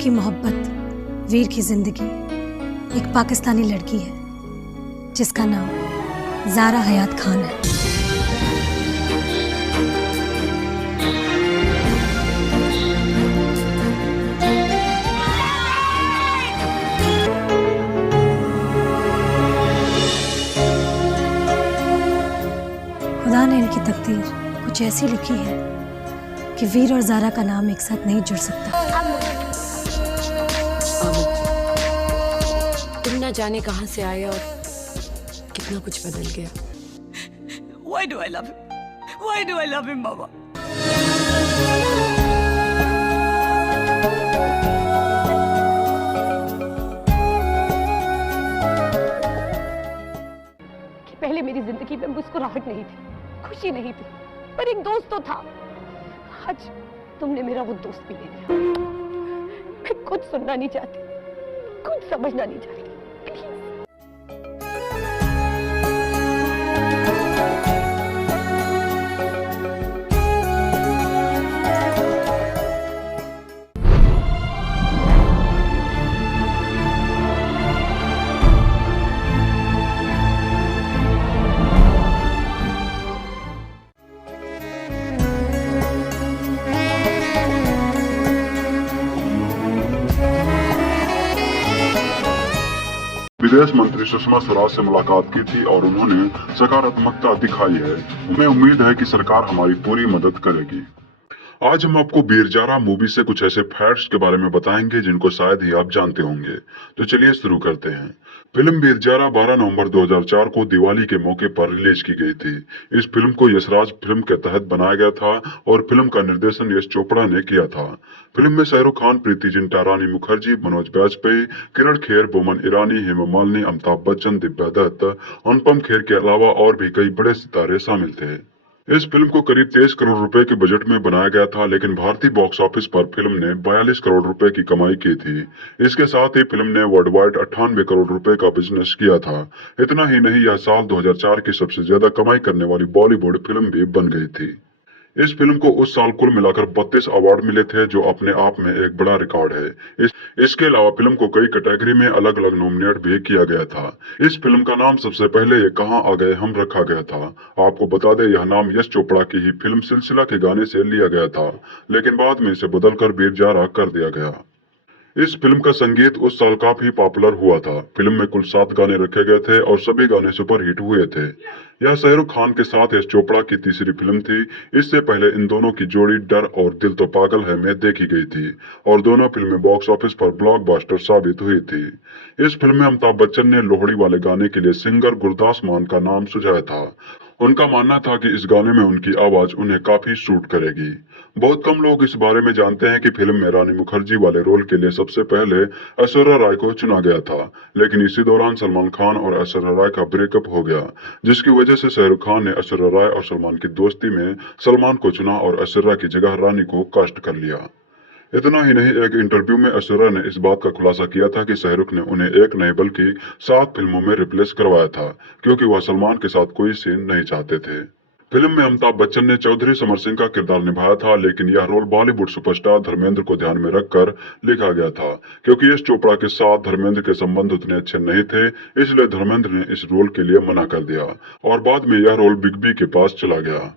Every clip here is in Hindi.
की मोहब्बत, वीर की जिंदगी एक पाकिस्तानी लड़की है जिसका नाम ज़ारा हयात खान है। खुदा ने इनकी तकदीर कुछ ऐसी लिखी है कि वीर और ज़ारा का नाम एक साथ नहीं जुड़ सकता। तुम ना जाने कहां से आए और कितना कुछ बदल गया। Why do I love him? Why do I love him, Mama? कि पहले मेरी जिंदगी में मुस्कुराहट नहीं थी, खुशी नहीं थी, पर एक दोस्त तो था। आज तुमने मेरा वो दोस्त भी ले लिया। मैं कुछ सुनना नहीं चाहती, कुछ समझना नहीं चाहती। विदेश मंत्री सुषमा स्वराज से मुलाकात की थी और उन्होंने सकारात्मकता दिखाई है। हमें उम्मीद है कि सरकार हमारी पूरी मदद करेगी। आज हम आपको वीर ज़ारा मूवी से कुछ ऐसे फैक्ट्स के बारे में बताएंगे जिनको शायद ही आप जानते होंगे। तो चलिए शुरू करते हैं। फिल्म वीर ज़ारा 12 नवंबर 2004 को दिवाली के मौके पर रिलीज की गई थी। इस फिल्म को यशराज फिल्म के तहत बनाया गया था और फिल्म का निर्देशन यश चोपड़ा ने किया था। फिल्म में शाहरुख खान, प्रीति जिंटा, रानी मुखर्जी, मनोज बाजपेयी, किरण खेर, बोमन ईरानी, हेमा मालिनी, अमिताभ बच्चन, दिव्या दत्त, अनुपम खेर के अलावा और भी कई बड़े सितारे शामिल थे। इस फिल्म को करीब 23 करोड़ रुपए के बजट में बनाया गया था, लेकिन भारतीय बॉक्स ऑफिस पर फिल्म ने 42 करोड़ रुपए की कमाई की थी। इसके साथ ही फिल्म ने वर्ल्ड वाइड 98 करोड़ रुपए का बिजनेस किया था। इतना ही नहीं, यह साल 2004 की सबसे ज्यादा कमाई करने वाली बॉलीवुड फिल्म भी बन गई थी। इस फिल्म को उस साल कुल मिलाकर 32 अवार्ड मिले थे, जो अपने आप में एक बड़ा रिकॉर्ड है। इसके अलावा फिल्म को कई कैटेगरी में अलग अलग नॉमिनेट भी किया गया था। इस फिल्म का नाम सबसे पहले ये कहाँ आ गए हम रखा गया था। आपको बता दें, यह नाम यश चोपड़ा की ही फिल्म सिलसिला के गाने से लिया गया था, लेकिन बाद में इसे बदलकर वीर ज़ारा कर दिया गया। इस फिल्म का संगीत उस साल काफी पॉपुलर हुआ था। फिल्म में कुल 7 गाने रखे गए थे और सभी गाने सुपरहिट हुए थे। यह शाहरुख खान के साथ यश चोपड़ा की तीसरी फिल्म थी। इससे पहले इन दोनों की जोड़ी डर और दिल तो पागल है में देखी गई थी और दोनों फिल्में बॉक्स ऑफिस पर ब्लॉकबस्टर साबित हुई थी। इस फिल्म में अमिताभ बच्चन ने लोहड़ी वाले गाने के लिए सिंगर गुरदास मान का नाम सुझाया था। उनका मानना था कि इस गाने में उनकी आवाज उन्हें काफी सूट करेगी। बहुत कम लोग इस बारे में जानते हैं कि फिल्म में रानी मुखर्जी वाले रोल के लिए सबसे पहले ऐश्वर्या राय को चुना गया था, लेकिन इसी दौरान सलमान खान और ऐश्वर्या राय का ब्रेकअप हो गया, जिसकी वजह से शाहरुख खान ने ऐश्वर्या राय और सलमान की दोस्ती में सलमान को चुना और ऐश्वर्या की जगह रानी को कास्ट कर लिया। इतना ही नहीं, एक इंटरव्यू में ऐश्वर्या ने इस बात का खुलासा किया था कि शाहरुख ने उन्हें एक नहीं बल्कि 7 फिल्मों में रिप्लेस करवाया था, क्योंकि वह सलमान के साथ कोई सीन नहीं चाहते थे। फिल्म में अमिताभ बच्चन ने चौधरी समर सिंह का किरदार निभाया था, लेकिन यह रोल बॉलीवुड सुपरस्टार धर्मेंद्र को ध्यान में रखकर लिखा गया था, क्योंकि यश चोपड़ा के साथ धर्मेंद्र के संबंध उतने अच्छे नहीं थे। इसलिए धर्मेंद्र ने इस रोल के लिए मना कर दिया और बाद में यह रोल बिग बी के पास चला गया।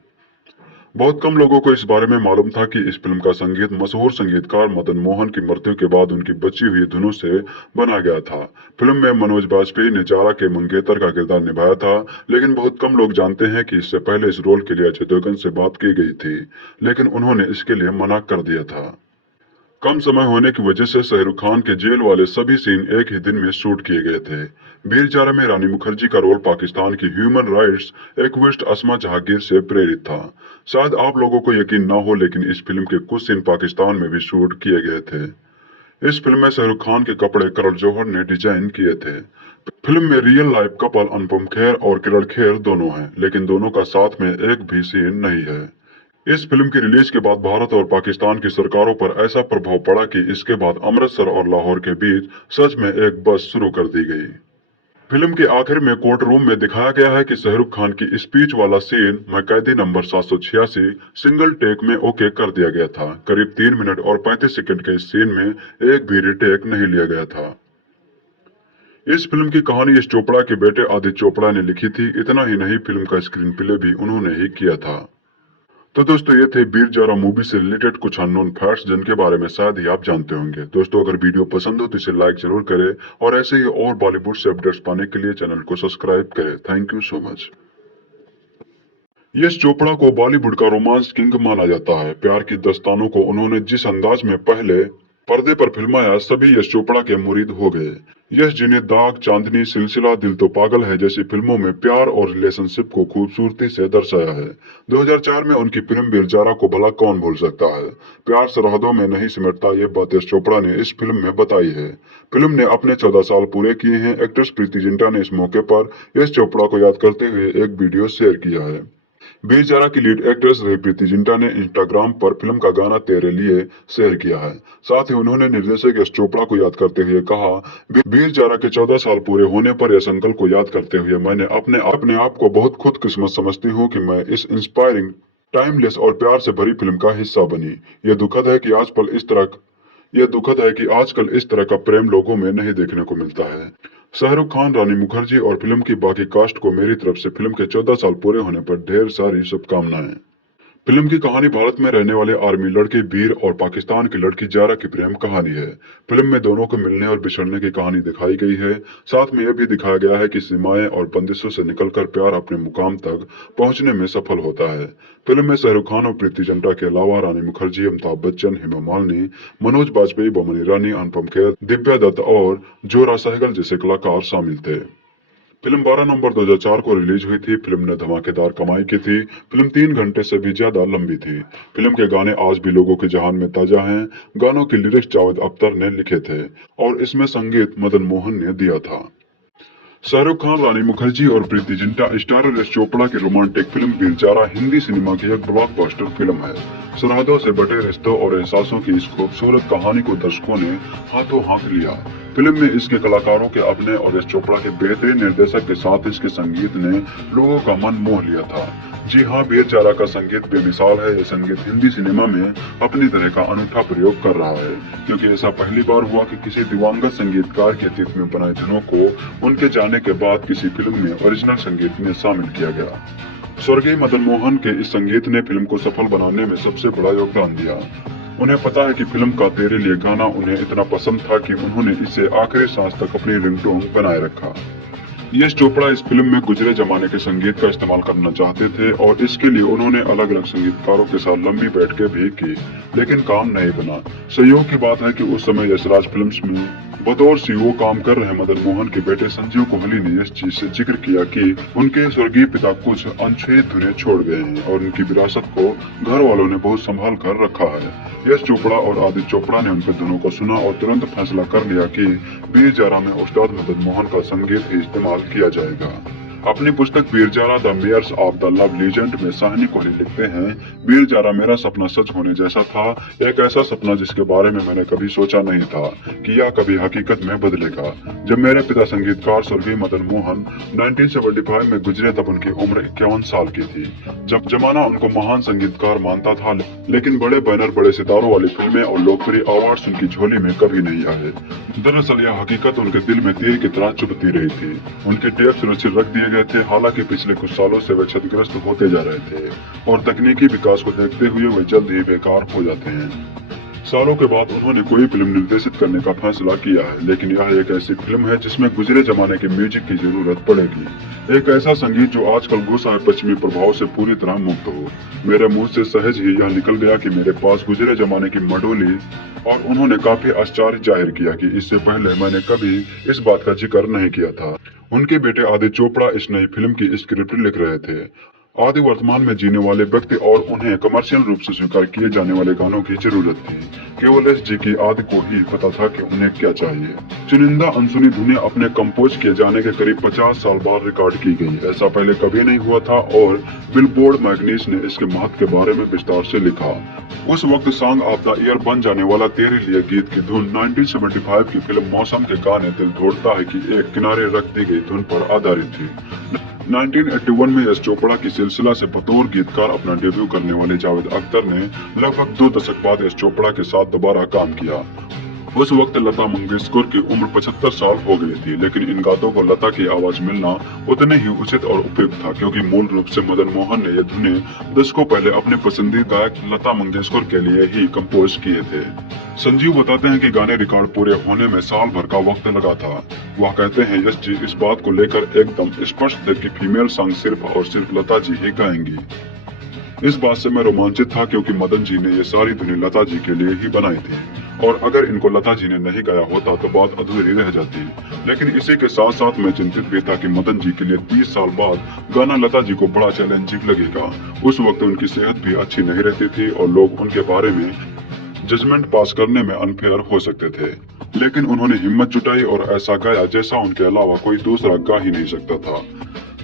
बहुत कम लोगों को इस बारे में मालूम था कि इस फिल्म का संगीत मशहूर संगीतकार मदन मोहन की मृत्यु के बाद उनकी बची हुई धुनों से बना गया था। फिल्म में मनोज बाजपेयी ने ज़ारा के मंगेतर का किरदार निभाया था, लेकिन बहुत कम लोग जानते हैं कि इससे पहले इस रोल के लिए अजय देवगन से बात की गई थी, लेकिन उन्होंने इसके लिए मना कर दिया था। कम समय होने की वजह से शाहरुख खान के जेल वाले सभी सीन एक ही दिन में शूट किए गए थे। वीर ज़ारा में रानी मुखर्जी का रोल पाकिस्तान की ह्यूमन राइट्स एक्टिविस्ट अस्मा जहांगीर से प्रेरित था। शायद आप लोगों को यकीन ना हो, लेकिन इस फिल्म के कुछ सीन पाकिस्तान में भी शूट किए गए थे। इस फिल्म में शाहरुख खान के कपड़े करण जौहर ने डिजाइन किए थे। फिल्म में real life couple Anupam Kher और किरण खेर दोनों हैं, लेकिन दोनों का साथ में एक भी सीन नहीं है। इस फिल्म की रिलीज के बाद भारत और पाकिस्तान की सरकारों पर ऐसा प्रभाव पड़ा कि इसके बाद अमृतसर और लाहौर के बीच सच में एक बस शुरू कर दी गई। फिल्म के आखिर में कोर्ट रूम में दिखाया गया है कि शाहरुख खान की स्पीच वाला सीन मैं कैदी नंबर 786 सिंगल टेक में ओके कर दिया गया था। करीब 3 मिनट और 35 सेकंड के इस सीन में एक भी रीटेक नहीं लिया गया था। इस फिल्म की कहानी यश चोपड़ा के बेटे आदित्य चोपड़ा ने लिखी थी। इतना ही नहीं, फिल्म का स्क्रीन प्ले भी उन्होंने ही किया था। तो दोस्तों, ये थे वीर जारा मूवी से रिलेटेड कुछ अननोन फैक्ट्स जिनके बारे में शायद ही आप जानते होंगे। दोस्तों, अगर वीडियो पसंद हो तो इसे लाइक जरूर करें और ऐसे ही और बॉलीवुड से अपडेट्स पाने के लिए चैनल को सब्सक्राइब करें। Thank you so much. Yash Chopra को बॉलीवुड का रोमांस किंग माना जाता है। प्यार की दास्तानों को उन्होंने जिस अंदाज में पहले पर्दे पर फिल्माया, सभी यश चोपड़ा के मुरीद हो गए। यश जिन्हें दाग, चांदनी, सिलसिला, दिल तो पागल है जैसी फिल्मों में प्यार और रिलेशनशिप को खूबसूरती से दर्शाया है। 2004 में उनकी फिल्म वीर जारा को भला कौन भूल सकता है। प्यार सरहदों में नहीं सिमटता, ये बात यश चोपड़ा ने इस फिल्म में बताई है। फिल्म ने अपने 14 साल पूरे किए हैं। एक्ट्रेस प्रीति जिंटा ने इस मौके पर यश चोपड़ा को याद करते हुए एक वीडियो शेयर किया है। वीर जारा की लीड एक्ट्रेस रही प्रीति जिंटा ने इंस्टाग्राम पर फिल्म का गाना तेरे लिए शेयर किया है। साथ ही उन्होंने निर्देशक यश चोपड़ा को याद करते हुए कहा, वीर जारा के 14 साल पूरे होने पर यश अंकल को याद करते हुए मैंने अपने आप को बहुत खुदकिस्मत समझती हूँ कि मैं इस इंस्पायरिंग, टाइमलेस और प्यार से भरी फिल्म का हिस्सा बनी। यह दुखद है कि आजकल इस तरह का प्रेम लोगों में नहीं देखने को मिलता है। शाहरुख खान, रानी मुखर्जी और फिल्म की बाकी कास्ट को मेरी तरफ से फिल्म के 14 साल पूरे होने पर ढेर सारी शुभकामनाएं। फिल्म की कहानी भारत में रहने वाले आर्मी लड़के वीर और पाकिस्तान की लड़की जारा की प्रेम कहानी है। फिल्म में दोनों को मिलने और बिछड़ने की कहानी दिखाई गई है। साथ में यह भी दिखाया गया है कि सीमाएं और बंदिशों से निकलकर प्यार अपने मुकाम तक पहुंचने में सफल होता है। फिल्म में शाहरुख खान और प्रीति जिंटा के अलावा रानी मुखर्जी, अमिताभ बच्चन, हेमा मालिनी, मनोज बाजपेयी, बोमन ईरानी, अनुपम खेर, दिव्या दत्त और जोरा सहगल जैसे कलाकार शामिल थे। फिल्म 12 नवंबर 2004 को रिलीज हुई थी। फिल्म ने धमाकेदार कमाई की थी। फिल्म 3 घंटे से भी ज्यादा लंबी थी। फिल्म के गाने आज भी लोगों के जहान में ताजा हैं। गानों के लिरिक्स जावेद अख्तर ने लिखे थे और इसमें संगीत मदन मोहन ने दिया था। शाहरुख खान, रानी मुखर्जी और प्रीति जिंटा स्टारर यश चोपड़ा की romantic film Veer Zaara Hindi cinema की एक ब्लॉकबस्टर फिल्म है। सरहदों से बटे रिश्तों और एहसासों की इस खूबसूरत कहानी को दर्शकों ने हाथों हाथ लिया। फिल्म में इसके कलाकारों के अभिनय और यश चोपड़ा के बेहतरीन निर्देशक के साथ इसके संगीत ने लोगों का मन मोह लिया था। जी हाँ, वीर जारा का संगीत बेमिसाल है। यह संगीत हिंदी सिनेमा में अपनी तरह का अनूठा प्रयोग कर रहा है, क्योंकि ऐसा पहली बार हुआ कि किसी दिवंगत संगीतकार के अतीत में बनाए धुनों को उनके जाने के बाद किसी फिल्म में ओरिजिनल संगीत में शामिल किया गया। स्वर्गीय मदन मोहन के इस संगीत ने फिल्म को सफल बनाने में सबसे बड़ा योगदान दिया। उन्हें पता है कि फिल्म का तेरे लिए गाना उन्हें इतना पसंद था कि उन्होंने इसे आखिरी सांस तक अपनी रिंगटोन बनाए रखा। यश चोपड़ा इस फिल्म में गुजरे जमाने के संगीत का इस्तेमाल करना चाहते थे और इसके लिए उन्होंने अलग अलग संगीतकारों के साथ लंबी बैठकें भी की, लेकिन काम नहीं बना। संयोग की बात है कि उस समय यशराज फिल्म्स में बतौर सीईओ काम कर रहे मदन मोहन के बेटे संजीव कोहली ने इस चीज से जिक्र किया कि उनके स्वर्गीय पिता कुछ अनछुई धुनें छोड़ गए हैं और उनकी विरासत को घर वालों ने बहुत संभाल कर रखा है। यश चोपड़ा और आदित्य चोपड़ा ने उनके धुनों को सुना और तुरंत फैसला कर लिया कि वीर जारा में उस्ताद मदन मोहन का संगीत ही इस्तेमाल किया जाएगा। अपनी पुस्तक Veer Zaara the mayors of the love legend में साहनी कोहली लिखते हैं, वीर जारा मेरा सपना सच होने जैसा था। एक ऐसा सपना जिसके बारे में मैंने कभी सोचा नहीं था कि यह कभी हकीकत में बदलेगा। जब मेरे पिता संगीतकार स्वर्गीय मदन मोहन 1975 में गुजरे तब उनकी उम्र 51 साल की थी। जब जमाना उनको महान संगीतकार मानता था, लेकिन बड़े बैनर, बड़े सितारों वाली फिल्में और लोकप्रिय अवार्ड्स उनकी झोली में कभी नहीं आए। दरअसल यह हकीकत उनके दिल में तीर की तरह चुभती रही थी। उनके टेप सुरक्षित रख दिए गए थे। हालांकि पिछले कुछ सालों से वे क्षतिग्रस्त होते जा रहे थे और तकनीकी विकास को देखते हुए वे जल्द ही बेकार हो जाते हैं। सालों के बाद उन्होंने कोई फिल्म निर्देशित करने का फैसला किया है, लेकिन यह एक ऐसी फिल्म है जिसमें गुजरे जमाने के म्यूजिक की जरूरत पड़ेगी। एक ऐसा संगीत जो आजकल घुसा है पश्चिमी प्रभाव से पूरी तरह मुक्त हो। मेरे मुंह से सहज ही यह निकल गया कि मेरे पास गुजरे जमाने की मडोली, और उन्होंने काफी आश्चर्य जाहिर किया कि इससे पहले मैंने कभी इस बात का जिक्र नहीं किया था। उनके बेटे आदित्य चोपड़ा इस नई फिल्म की स्क्रिप्ट लिख रहे थे। आदि वर्तमान में जीने वाले व्यक्ति और उन्हें कमर्शियल रूप से स्वीकार किए जाने वाले गानों की जरूरत थी। केवल एस जी की आदि को ही पता था कि उन्हें क्या चाहिए। चुनिंदा अनसुनी धुनें अपने कंपोज किए जाने के करीब 50 साल बाद रिकॉर्ड की गई। ऐसा पहले कभी नहीं हुआ था और बिलबोर्ड मैगजीन ने इसके महत्व के बारे में विस्तार से लिखा। उस वक्त सॉन्ग ऑफ द ईयर बन जाने वाला तेरे लिए गीत की धुन 1975 की फिल्म मौसम के गाने दिल तोड़ता है कि एक किनारे रख दी गई धुन पर आधारित थी। 1981 में यश चोपड़ा की सिलसिला से बतौर गीतकार अपना डेब्यू करने वाले जावेद अख्तर ने लगभग 2 दशक बाद यश चोपड़ा के साथ दोबारा काम किया। उस वक्त लता मंगेशकर की उम्र 75 साल हो गई थी, लेकिन इन गातों को लता की आवाज मिलना उतने ही उचित और उपयुक्त था, क्योंकि मूल रूप से मदन मोहन ने ये धुनें दशकों पहले अपने पसंदीदा गायक लता मंगेशकर के लिए ही कंपोज किए थे। संजीव बताते हैं कि गाने रिकॉर्ड पूरे होने में साल भर का वक्त लगा था। वह कहते हैं यश जी इस बात को लेकर एकदम स्पष्ट थे कि फीमेल सॉन्ग सिर्फ और सिर्फ लता जी ही गाएंगी। इस बात से मैं रोमांचित था, क्योंकि मदन जी ने ये सारी धुनें लता जी के लिए ही बनाई थी और अगर इनको लता जी ने नहीं गाया होता तो बात अधूरी रह जाती। लेकिन इसी के साथ साथ मैं चिंतित भी था कि मदन जी के लिए 30 साल बाद गाना लता जी को बड़ा चैलेंजिंग लगेगा। उस वक्त उनकी सेहत भी अच्छी नहीं रहती थी और लोग उनके बारे में जजमेंट पास करने में अनफेयर हो सकते थे। लेकिन उन्होंने हिम्मत जुटाई और ऐसा गाया जैसा उनके अलावा कोई दूसरा गा ही नहीं सकता था।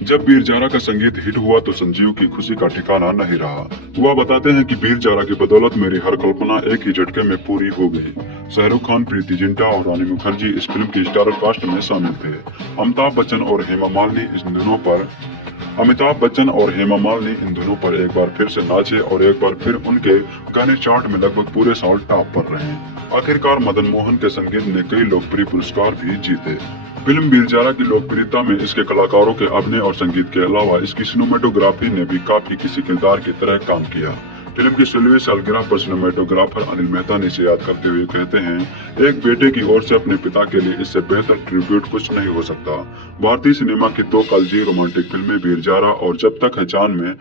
जब वीर जारा का संगीत हिट हुआ तो संजीव की खुशी का ठिकाना नहीं रहा। वह बताते हैं कि वीर जारा की बदौलत मेरी हर कल्पना एक ही झटके में पूरी हो गई। शाहरुख खान, प्रीति जिंटा और रानी मुखर्जी इस फिल्म की स्टार कास्ट में शामिल थे। अमिताभ बच्चन और हेमा मालिनी इन दोनों पर एक बार फिर से नाचे और एक बार फिर उनके गाने चार्ट में लगभग पूरे साल टॉप पर रहे। आखिरकार मदन मोहन के संगीत ने कई लोकप्रिय पुरस्कार भी जीते। फिल्म वीर जारा की लोकप्रियता में इसके कलाकारों के अभिनय और संगीत के अलावा इसकी सिनेमेटोग्राफी ने भी काफी किसी किरदार की तरह काम किया। फिल्म की 16वीं सालगिरह पर सिनेमेटोग्राफर अनिल मेहता ने इसे याद करते हुए कहते हैं, एक बेटे की ओर से अपने पिता के लिए इससे बेहतर ट्रिब्यूट कुछ नहीं हो सकता। भारतीय सिनेमा की 2 कालजी रोमांटिक फिल्में वीर जारा और जब तक है जान में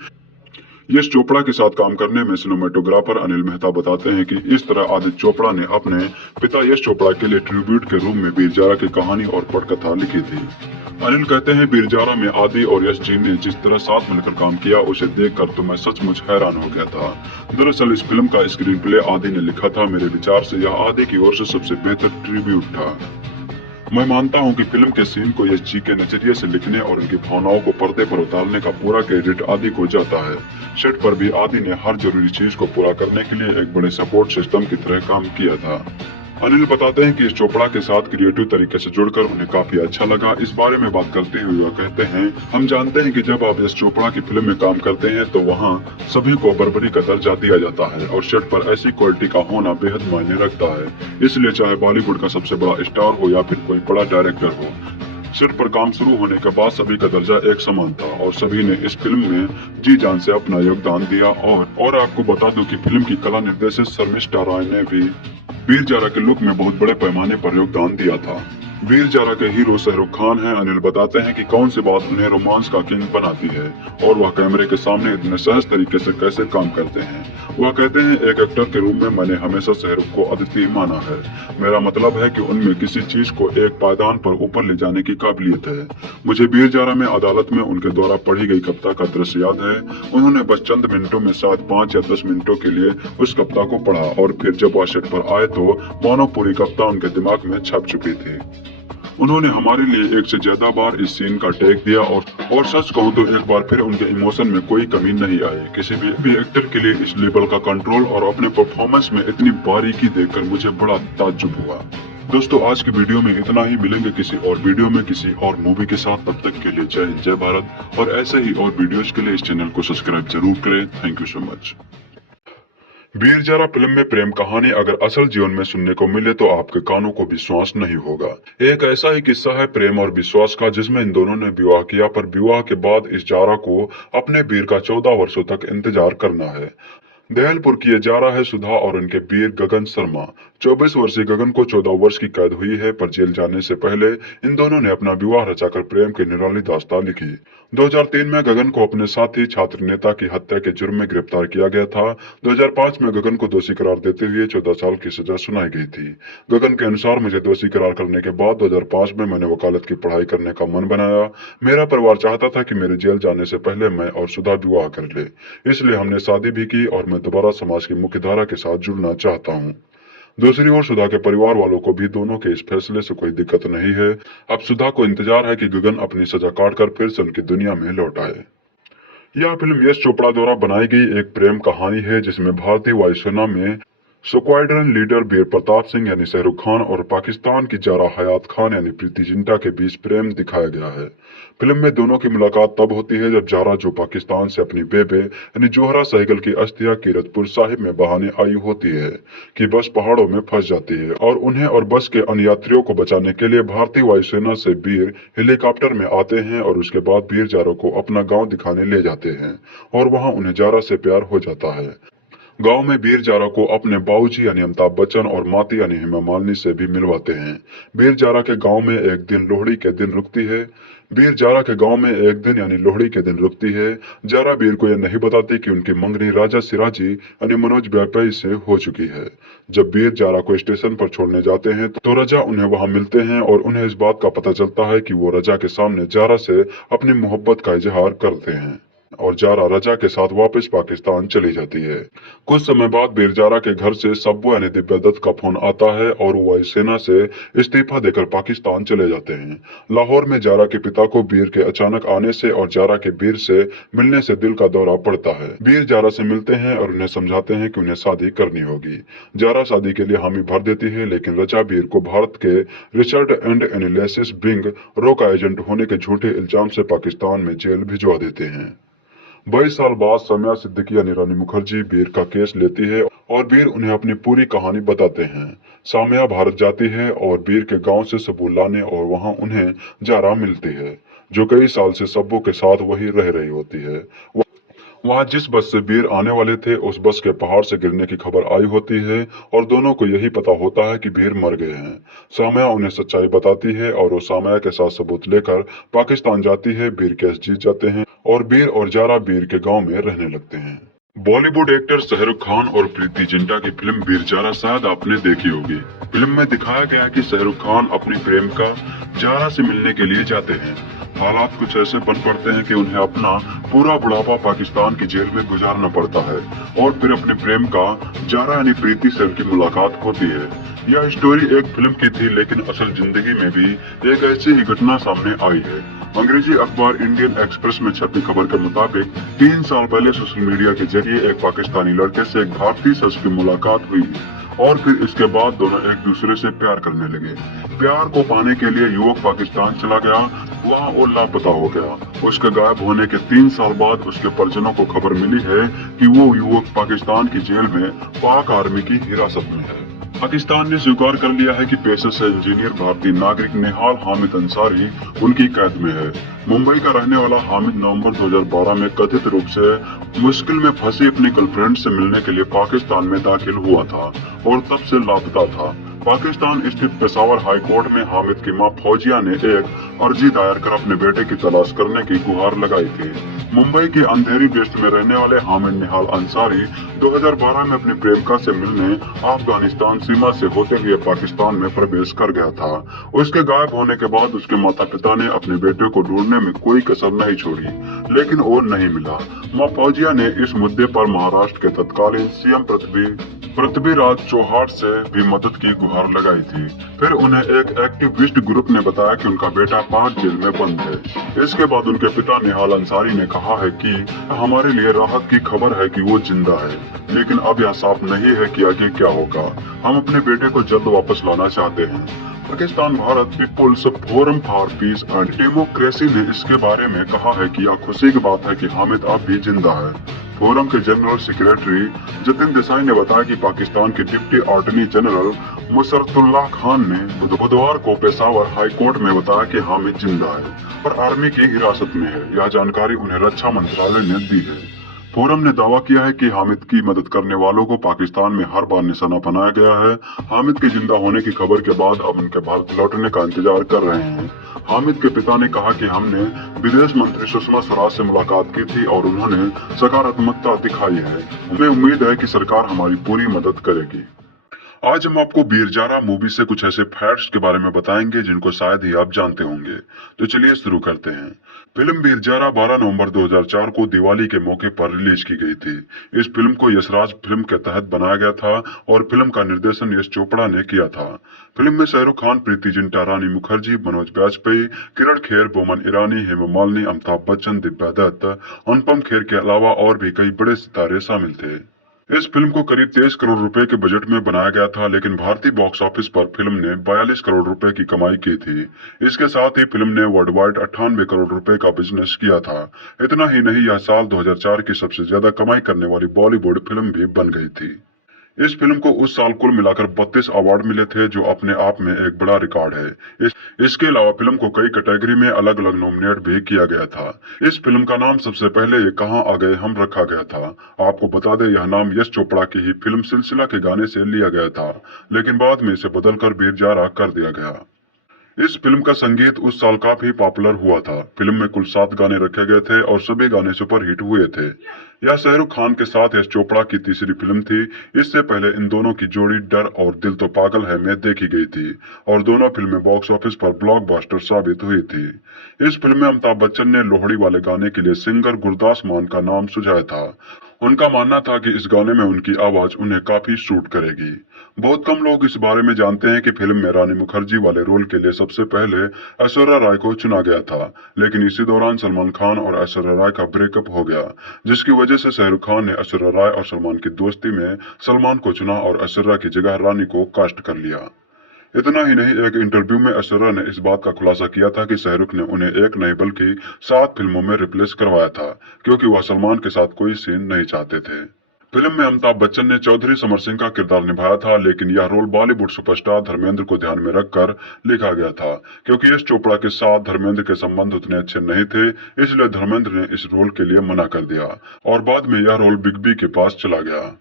यश चोपड़ा के साथ काम करने में सिनेमेटोग्राफर अनिल मेहता बताते हैं कि इस तरह आदित्य चोपड़ा ने अपने पिता यश चोपड़ा के लिए ट्रिब्यूट के रूप में वीर जारा की कहानी और पटकथा लिखी थी। अनिल कहते हैं, वीर जारा में आदि और यश जी ने जिस तरह साथ मिलकर काम किया उसे देखकर तो मैं सचमुच हैरान हो गया था। दरअसल इस फिल्म का स्क्रीन प्ले आदि ने लिखा था। मेरे विचार से यह आदि की ओर से सबसे बेहतर ट्रिब्यूट था। मैं मानता हूं कि फिल्म के सीन को यश जी के नजरिए से लिखने और उनकी भावनाओं को पर्दे पर उतारने का पूरा क्रेडिट आदि को जाता है। सेट पर भी आदि ने हर जरूरी चीज को पूरा करने के लिए एक बड़े सपोर्ट सिस्टम की तरह काम किया था। अनिल बताते हैं कि इस चोपड़ा के साथ क्रिएटिव तरीके से जुड़कर उन्हें काफी अच्छा लगा। इस बारे में बात करते हुए वह कहते हैं, हम जानते हैं कि जब आप इस चोपड़ा की फिल्म में काम करते हैं तो वहाँ सभी को बराबरी का दर्जा दिया जाता है और सेट पर ऐसी क्वालिटी का होना बेहद मायने रखता है। इसलिए चाहे बॉलीवुड का सबसे बड़ा स्टार हो या फिर कोई बड़ा डायरेक्टर हो, सेट पर काम शुरू होने के बाद सभी का दर्जा एक समान था और सभी ने इस फिल्म में जी जान से अपना योगदान दिया। और आपको बता दूं कि फिल्म की कला निर्देशक शर्मिष्ठा राय ने भी वीर जारा के लुक में बहुत बड़े पैमाने पर योगदान दिया था। वीर जारा के हीरो शाहरुख खान हैं। अनिल बताते हैं कि कौन सी बात उन्हें रोमांस का किंग बनाती है और वह कैमरे के सामने इतने सहज तरीके से कैसे काम करते हैं। वह कहते हैं, एक एक्टर के रूप में मैंने हमेशा शाहरुख को अद्वितीय माना है। मेरा मतलब है कि उनमें किसी चीज को एक पायदान पर ऊपर ले जाने की काबिलियत है। मुझे वीर जारा में अदालत में उनके द्वारा पढ़ी गई कविता का दृश्य याद है। उन्होंने बस चंद मिनटों में शायद 5 या 10 मिनटों के लिए उस कविता को पढ़ा और फिर जब वह सेट पर आए तो मानो पूरी कविता उनके दिमाग में छप चुकी थी। उन्होंने हमारे लिए 1 से ज्यादा बार इस सीन का टेक दिया और सच कहूं तो एक बार फिर उनके इमोशन में कोई कमी नहीं आई। किसी भी एक्टर के लिए इस लेवल का कंट्रोल और अपने परफॉर्मेंस में इतनी बारीकी देखकर मुझे बड़ा ताज्जुब हुआ। दोस्तों, आज की वीडियो में इतना ही। मिलेंगे किसी और वीडियो में किसी और मूवी के साथ। तब तक के लिए जय हिंद, जय भारत। और ऐसे ही और वीडियोज के लिए इस चैनल को सब्सक्राइब जरूर करें। Thank you so much. Veer Zaara film में प्रेम कहानी अगर असल जीवन में सुनने को मिले तो आपके कानों को विश्वास नहीं होगा। एक ऐसा ही किस्सा है प्रेम और विश्वास का, जिसमें इन दोनों ने विवाह किया, पर विवाह के बाद इस जारा को अपने वीर का 14 वर्षों तक इंतजार करना है। दयालपुर किए जा रहा है सुधा और उनके वीर गगन शर्मा। 24 वर्षीय गगन को 14 वर्ष की कैद हुई है, पर जेल जाने से पहले इन दोनों ने अपना विवाह रचाकर प्रेम की निराली दास्तान लिखी। 2003 में गगन को अपने साथी छात्र नेता की हत्या के जुर्म में गिरफ्तार किया गया था। 2005 में गगन को दोषी करार देते हुए 14 साल की सजा सुनाई गई थी। गगन के अनुसार, मुझे दोषी करार करने के बाद 2005 में मैंने वकालत की पढ़ाई करने का मन बनाया। मेरा परिवार चाहता था कि मेरे जेल जाने से पहले मैं और सुधा विवाह कर ले, इसलिए हमने शादी भी की और मैं दोबारा समाज की मुख्य धारा के साथ जुड़ना चाहता हूँ। दूसरी ओर सुधा के परिवार वालों को भी दोनों के इस फैसले से कोई दिक्कत नहीं है। अब सुधा को इंतजार है कि गगन अपनी सजा काटकर फिर से उनकी दुनिया में लौट आए। यह फिल्म यश चोपड़ा द्वारा बनाई गई एक प्रेम कहानी है, जिसमें भारतीय वायुसेना में स्क्वाड्रन लीडर वीर प्रताप सिंह यानी शाहरुख खान और पाकिस्तान की जारा हयात खान यानी प्रीति जिंटा के बीच प्रेम दिखाया गया है। फिल्म में दोनों की मुलाकात तब होती है जब जारा, जो पाकिस्तान से अपनी बेबे यानी जोहरा सहगल की अस्थियां कीरतपुर साहिब में बहाने आई होती है, कि बस पहाड़ों में फंस जाती है और उन्हें और बस के अन्य यात्रियों को बचाने के लिए भारतीय वायुसेना से वीर हेलीकॉप्टर में आते हैं और उसके बाद वीर जारा को अपना गाँव दिखाने ले जाते हैं और वहाँ उन्हें जारा से प्यार हो जाता है। गांव में वीर जारा को अपने बाबूजी यानी अमिताभ बच्चन और माती यानी हेमा मालिनी से भी मिलवाते हैं। वीर जारा के गांव में एक दिन लोहड़ी के दिन रुकती है। वीर जारा के गांव में एक दिन यानी लोहड़ी के दिन रुकती है। जारा वीर को यह नहीं बताती कि उनकी मंगनी राजा सिराजी यानी मनोज व्यापारी से हो चुकी है। जब वीर जारा को स्टेशन पर छोड़ने जाते हैं तो रजा उन्हें वहां मिलते हैं और उन्हें इस बात का पता चलता है कि वो रजा के सामने जारा से अपनी मोहब्बत का इजहार करते हैं और जारा रजा के साथ वापस पाकिस्तान चली जाती है। कुछ समय बाद वीर जारा के घर से सब्बू यानी दिव्या दत्त का फोन आता है और वो वायुसेना से इस्तीफा देकर पाकिस्तान चले जाते हैं। लाहौर में जारा के पिता को वीर के अचानक आने से और जारा के वीर से मिलने से दिल का दौरा पड़ता है। वीर जारा से मिलते हैं और उन्हें समझाते हैं कि उन्हें शादी करनी होगी। जारा शादी के लिए हामी भर देती है, लेकिन रजा वीर को भारत के रिसर्च एंड एनालिसिस विंग रो का एजेंट होने के झूठे इल्जाम से पाकिस्तान में जेल भिजवा देते हैं। 22 साल बाद साम्या सिद्दीकी यानी रानी मुखर्जी वीर का केस लेती है और वीर उन्हें अपनी पूरी कहानी बताते हैं। साम्या भारत जाती है और वीर के गांव से सबूत लाने और वहां उन्हें जारा मिलती है, जो कई साल से सब्बू के साथ वही रह रही होती है। वहां जिस बस से वीर आने वाले थे उस बस के पहाड़ से गिरने की खबर आई होती है और दोनों को यही पता होता है कि वीर मर गए हैं। साम्या उन्हें सच्चाई बताती है और वो साम्या के साथ सबूत लेकर पाकिस्तान जाती है। वीर केस जीत जाते हैं और वीर और जारा वीर के गांव में रहने लगते हैं। बॉलीवुड एक्टर शाहरुख खान और प्रीति जिंटा की फिल्म वीर जारा शायद आपने देखी होगी। फिल्म में दिखाया गया है कि शाहरुख खान अपनी प्रेमिका जारा से मिलने के लिए जाते हैं। हालात कुछ ऐसे बन पड़ते हैं कि उन्हें अपना पूरा बुढ़ापा पाकिस्तान की जेल में गुजारना पड़ता है और फिर अपने प्रेमिका जारा यानी प्रीति से उनकी मुलाकात होती है। यह स्टोरी एक फिल्म की थी, लेकिन असल जिंदगी में भी एक ऐसी ही घटना सामने आई है। अंग्रेजी अखबार इंडियन एक्सप्रेस में छपी खबर के मुताबिक 3 साल पहले सोशल मीडिया के जरिए एक पाकिस्तानी लड़के से एक भारतीय शख्स की मुलाकात हुई और फिर इसके बाद दोनों एक दूसरे से प्यार करने लगे। प्यार को पाने के लिए युवक पाकिस्तान चला गया, वहाँ वो लापता हो गया। उसके गायब होने के 3 साल बाद उसके परिजनों को खबर मिली है कि वो युवक पाकिस्तान की जेल में पाक आर्मी की हिरासत में है। पाकिस्तान ने स्वीकार कर लिया है कि पेशे से इंजीनियर भारतीय नागरिक निहाल हामिद अंसारी उनकी कैद में है। मुंबई का रहने वाला हामिद नवंबर 2012 में कथित रूप से मुश्किल में फंसी अपनी गर्लफ्रेंड से मिलने के लिए पाकिस्तान में दाखिल हुआ था और तब से लापता था। पाकिस्तान स्थित पेशावर हाई कोर्ट में हामिद की मां फौजिया ने एक अर्जी दायर कर अपने बेटे की तलाश करने की गुहार लगाई थी। मुंबई की अंधेरी वेस्ट में रहने वाले हामिद निहाल अंसारी 2012 में अपनी प्रेमिका से मिलने अफगानिस्तान सीमा से होते हुए पाकिस्तान में प्रवेश कर गया था। उसके गायब होने के बाद उसके माता पिता ने अपने बेटे को ढूंढने में कोई कसर नहीं छोड़ी, लेकिन वो नहीं मिला। मां फौजिया ने इस मुद्दे पर महाराष्ट्र के तत्कालीन सीएम पृथ्वीराज चौहान से भी मदद की गुहार लगाई थी। फिर उन्हें एक एक्टिविस्ट ग्रुप ने बताया कि उनका बेटा पाक जेल में बंद है। इसके बाद उनके पिता निहाल अंसारी ने कहा है कि हमारे लिए राहत की खबर है कि वो जिंदा है, लेकिन अब यह साफ नहीं है कि आगे क्या होगा। हम अपने बेटे को जल्द वापस लाना चाहते हैं। Pakistan Bharat people's forum for peace and democracy ने इसके बारे में कहा है कि यह खुशी की बात है कि हामिद अब भी जिंदा है। फोरम के जनरल सेक्रेटरी जतिन देसाई ने बताया कि पाकिस्तान के डिप्टी अटॉर्नी जनरल मुशर्रफुल्लाह खान ने बुधवार को पेशावर हाई कोर्ट में बताया कि हामिद जिंदा है और आर्मी की हिरासत में है। यह जानकारी उन्हें रक्षा मंत्रालय ने दी है। फोरम ने दावा किया है कि हामिद की मदद करने वालों को पाकिस्तान में हर बार निशाना बनाया गया है। हामिद के जिंदा होने की खबर के बाद अब उनके भारत लौटने का इंतजार कर रहे हैं। हामिद के पिता ने कहा कि हमने विदेश मंत्री सुषमा स्वराज से मुलाकात की थी और उन्होंने सकारात्मकता दिखाई है। हमें उम्मीद है कि सरकार हमारी पूरी मदद करेगी। आज हम आपको वीर जारा मूवी से कुछ ऐसे फैक्ट्स के बारे में बताएंगे जिनको शायद ही आप जानते होंगे। तो चलिए शुरू करते हैं। फिल्म वीर जारा 12 नवंबर 2004 को दिवाली के मौके पर रिलीज की गई थी। इस फिल्म को यशराज फिल्म के तहत बनाया गया था और फिल्म का निर्देशन यश चोपड़ा ने किया था। फिल्म में शाहरुख खान, प्रीति जिंटा, रानी मुखर्जी, मनोज बाजपेयी, किरण खेर, बोमन ईरानी, हेमा मालिनी, अमिताभ बच्चन, दिव्या दत्त, अनुपम खेर के अलावा और भी कई बड़े सितारे शामिल थे। इस फिल्म को करीब 23 करोड़ रुपए के बजट में बनाया गया था, लेकिन भारतीय बॉक्स ऑफिस पर फिल्म ने 42 करोड़ रुपए की कमाई की थी। इसके साथ ही फिल्म ने वर्ल्ड वाइड 98 करोड़ रुपए का बिजनेस किया था। इतना ही नहीं, यह साल 2004 की सबसे ज्यादा कमाई करने वाली बॉलीवुड फिल्म भी बन गई थी। इस फिल्म को उस साल कुल मिलाकर 32 अवार्ड मिले थे, जो अपने आप में एक बड़ा रिकॉर्ड है। इसके अलावा फिल्म को कई कैटेगरी में अलग अलग नॉमिनेट भी किया गया था। इस फिल्म का नाम सबसे पहले ये कहाँ आ गए हम रखा गया था। आपको बता दें, यह नाम यश चोपड़ा की ही फिल्म सिलसिला के गाने से लिया गया था, लेकिन बाद में इसे बदलकर वीर जारा कर दिया गया। इस फिल्म का संगीत उस साल काफी पॉपुलर हुआ था। फिल्म में कुल 7 गाने रखे गए थे और सभी गाने सुपरहिट हुए थे। यह शाहरुख खान के साथ यश चोपड़ा की तीसरी फिल्म थी। इससे पहले इन दोनों की जोड़ी डर और दिल तो पागल है में देखी गई थी और दोनों फिल्में बॉक्स ऑफिस पर ब्लॉकबस्टर साबित हुई थी। इस फिल्म में अमिताभ बच्चन ने लोहड़ी वाले गाने के लिए सिंगर गुरदास मान का नाम सुझाया था। उनका मानना था कि इस गाने में उनकी आवाज उन्हें काफी सूट करेगी। बहुत कम लोग इस बारे में जानते हैं कि फिल्म में रानी मुखर्जी वाले रोल के लिए सबसे पहले ऐश्वर्या राय को चुना गया था, लेकिन इसी दौरान सलमान खान और ऐश्वर्या राय का ब्रेकअप हो गया, जिसकी वजह से शाहरुख खान ने ऐश्वर्या राय और सलमान की दोस्ती में सलमान को चुना और ऐश्वर्या की जगह रानी को कास्ट कर लिया। इतना ही नहीं, एक इंटरव्यू में ऐश्वर्या ने इस बात का खुलासा किया था कि शाहरुख ने उन्हें एक नहीं बल्कि 7 फिल्मों में रिप्लेस करवाया था, क्योंकि वह सलमान के साथ कोई सीन नहीं चाहते थे। फिल्म में अमिताभ बच्चन ने चौधरी समर सिंह का किरदार निभाया था, लेकिन यह रोल बॉलीवुड सुपरस्टार धर्मेंद्र को ध्यान में रखकर लिखा गया था, क्योंकि यश चोपड़ा के साथ धर्मेंद्र के संबंध उतने अच्छे नहीं थे। इसलिए धर्मेंद्र ने इस रोल के लिए मना कर दिया और बाद में यह रोल बिग बी के पास चला गया।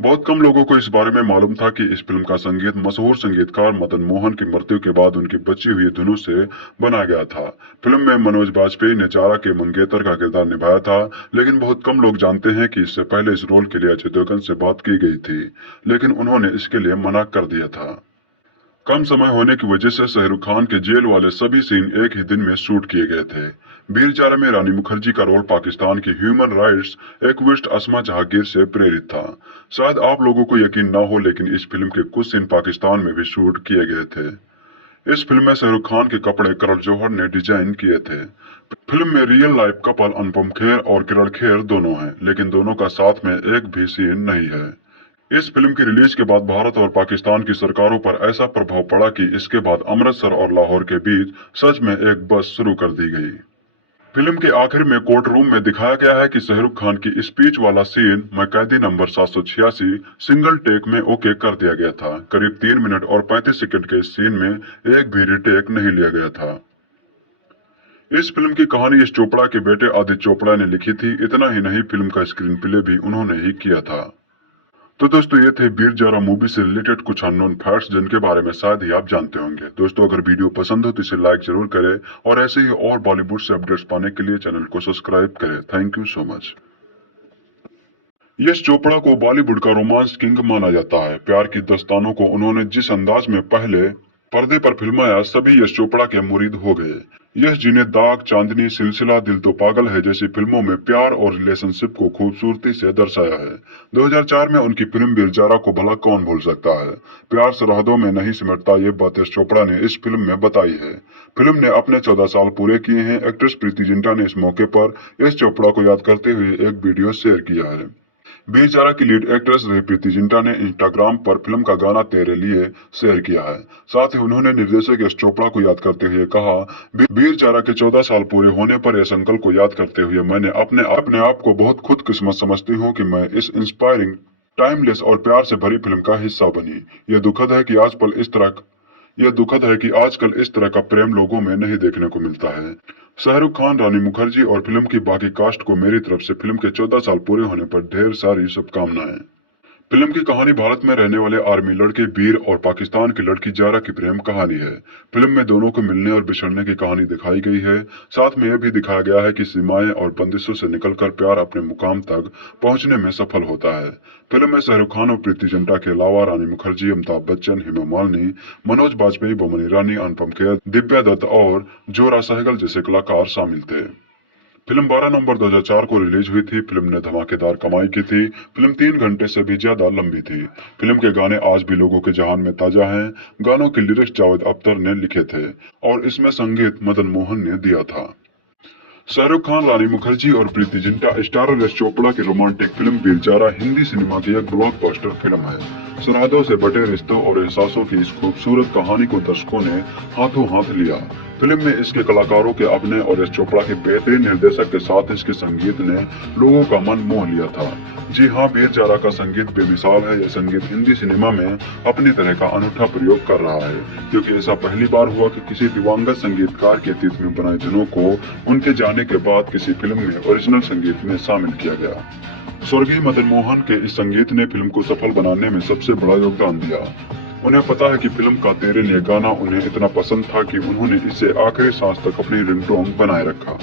बहुत कम लोगों को इस बारे में मालूम था कि इस फिल्म का संगीत मशहूर संगीतकार मदन मोहन की मृत्यु के बाद उनकी बची हुई धुनों से बनाया गया था। फिल्म में मनोज बाजपेयी ने जारा के मंगेतर का किरदार निभाया था, लेकिन बहुत कम लोग जानते हैं कि इससे पहले इस रोल के लिए अजय देवगन से बात की गई थी, लेकिन उन्होंने इसके लिए मना कर दिया था। कम समय होने की वजह से शाहरुख खान के जेल वाले सभी सीन एक ही दिन में शूट किए गए थे। वीर जारा में रानी मुखर्जी का रोल पाकिस्तान की ह्यूमन राइट्स एक्टिविस्ट अस्मा जहांगीर से प्रेरित था। शायद आप लोगों को यकीन ना हो, लेकिन इस फिल्म के कुछ सीन पाकिस्तान में भी शूट किए गए थे। इस फिल्म में शाहरुख खान के कपड़े करण जौहर ने डिजाइन किए थे। फिल्म में real life couple Anupam Kher और किरण खेर दोनों हैं, लेकिन दोनों का साथ में एक भी सीन नहीं है। इस फिल्म की रिलीज के बाद भारत और पाकिस्तान की सरकारों पर ऐसा प्रभाव पड़ा कि इसके बाद अमृतसर और लाहौर के बीच सच में एक बस शुरू कर दी गई। फिल्म के आखिर में कोर्ट रूम में दिखाया गया है कि शाहरुख खान की स्पीच वाला सीन मैं कैदी नंबर 786 सिंगल टेक में ओके कर दिया गया था। करीब 3 मिनट और 35 सेकंड के इस सीन में एक भी रिटेक नहीं लिया गया था। इस फिल्म की कहानी यश चोपड़ा के बेटे आदित्य चोपड़ा ने लिखी थी। इतना ही नहीं, फिल्म का स्क्रीन प्ले भी उन्होंने ही किया था। तो दोस्तों, ये थे वीर जारा मूवी से रिलेटेड कुछ अननोन फैक्ट्स जिनके बारे में शायद ही आप जानते होंगे। दोस्तों, अगर वीडियो पसंद हो तो इसे लाइक जरूर करें और ऐसे ही और बॉलीवुड से अपडेट्स पाने के लिए चैनल को सब्सक्राइब करें। Thank you so much. Yash Chopra को बॉलीवुड का रोमांस किंग माना जाता है। प्यार की दास्तानों को उन्होंने जिस अंदाज में पहले पर्दे पर फिल्माया, सभी यश चोपड़ा के मुरीद हो गए। यश जी ने दाग, चांदनी, सिलसिला, दिल तो पागल है जैसी फिल्मों में प्यार और रिलेशनशिप को खूबसूरती से दर्शाया है। 2004 में उनकी फिल्म वीर जारा को भला कौन भूल सकता है। प्यार सरहदों में नहीं सिमटता, ये बात यश चोपड़ा ने इस फिल्म में बताई है। फिल्म ने अपने 14 साल पूरे किए हैं। एक्ट्रेस प्रीति जिंटा ने इस मौके पर यश चोपड़ा को याद करते हुए एक वीडियो शेयर किया है। वीर जारा की लीड एक्ट्रेस रही प्रीति जिंटा ने इंस्टाग्राम पर फिल्म का गाना तेरे लिए शेयर किया है। साथ ही उन्होंने निर्देशक यश चोपड़ा को याद करते हुए कहा, वीर जारा के 14 साल पूरे होने पर यश अंकल को याद करते हुए मैंने अपने आप को बहुत खुदकिस्मत समझती हूँ कि मैं इस इंस्पायरिंग, टाइमलेस और प्यार से भरी फिल्म का हिस्सा बनी। यह दुखद है कि आज पल इस तरह यह दुखद है कि आजकल इस तरह का प्रेम लोगों में नहीं देखने को मिलता है। शाहरुख खान, रानी मुखर्जी और फिल्म की बाकी कास्ट को मेरी तरफ से फिल्म के 14 साल पूरे होने पर ढेर सारी शुभकामनाएं। फिल्म की कहानी भारत में रहने वाले आर्मी लड़के वीर और पाकिस्तान की लड़की जारा की प्रेम कहानी है। फिल्म में दोनों को मिलने और बिछड़ने की कहानी दिखाई गई है। साथ में यह भी दिखाया गया है कि सीमाएं और बंदिशों से निकलकर प्यार अपने मुकाम तक पहुंचने में सफल होता है। फिल्म में शाहरुख खान और प्रीति जिंटा के अलावा रानी मुखर्जी, अमिताभ बच्चन, हेमा मालिनी, मनोज बाजपेयी, बोमन ईरानी, अनुपम खेर, दिव्या दत्त और जोरा सहगल जैसे कलाकार शामिल थे। फिल्म 12 नवंबर 2004 को रिलीज हुई थी। फिल्म ने धमाकेदार कमाई की थी। फिल्म 3 घंटे से भी ज्यादा लंबी थी। फिल्म के गाने आज भी लोगों के जहान में ताजा हैं। गानों के लिरिक्स जावेद अख्तर ने लिखे थे और इसमें संगीत मदन मोहन ने दिया था। शाहरुख खान, रानी मुखर्जी और प्रीति जिंटा स्टारर यश चोपड़ा की romantic film Veer Zaara Hindi cinema की एक ब्लॉकबस्टर फिल्म है। सरहदों से बटे रिश्तों और एहसासों की इस खूबसूरत कहानी को दर्शकों ने हाथों हाथ लिया। फिल्म में इसके कलाकारों के अभिनय और यश चोपड़ा के बेहतरीन निर्देशक के साथ इसके संगीत ने लोगों का मन मोह लिया था। जी हाँ, वीर जारा का संगीत बेमिसाल है। यह संगीत हिंदी सिनेमा में अपनी तरह का अनूठा प्रयोग कर रहा है, क्योंकि ऐसा पहली बार हुआ कि किसी दिवंगत संगीतकार के अतीत में बनाए धुनों को उनके जाने के बाद किसी फिल्म में ओरिजिनल संगीत में शामिल किया गया। स्वर्गीय मदन मोहन के इस संगीत ने फिल्म को सफल बनाने में सबसे बड़ा योगदान दिया। उन्हें पता है कि फिल्म का तेरे लिए गाना उन्हें इतना पसंद था कि उन्होंने इसे आखिरी सांस तक अपनी रिंगटोन बनाए रखा।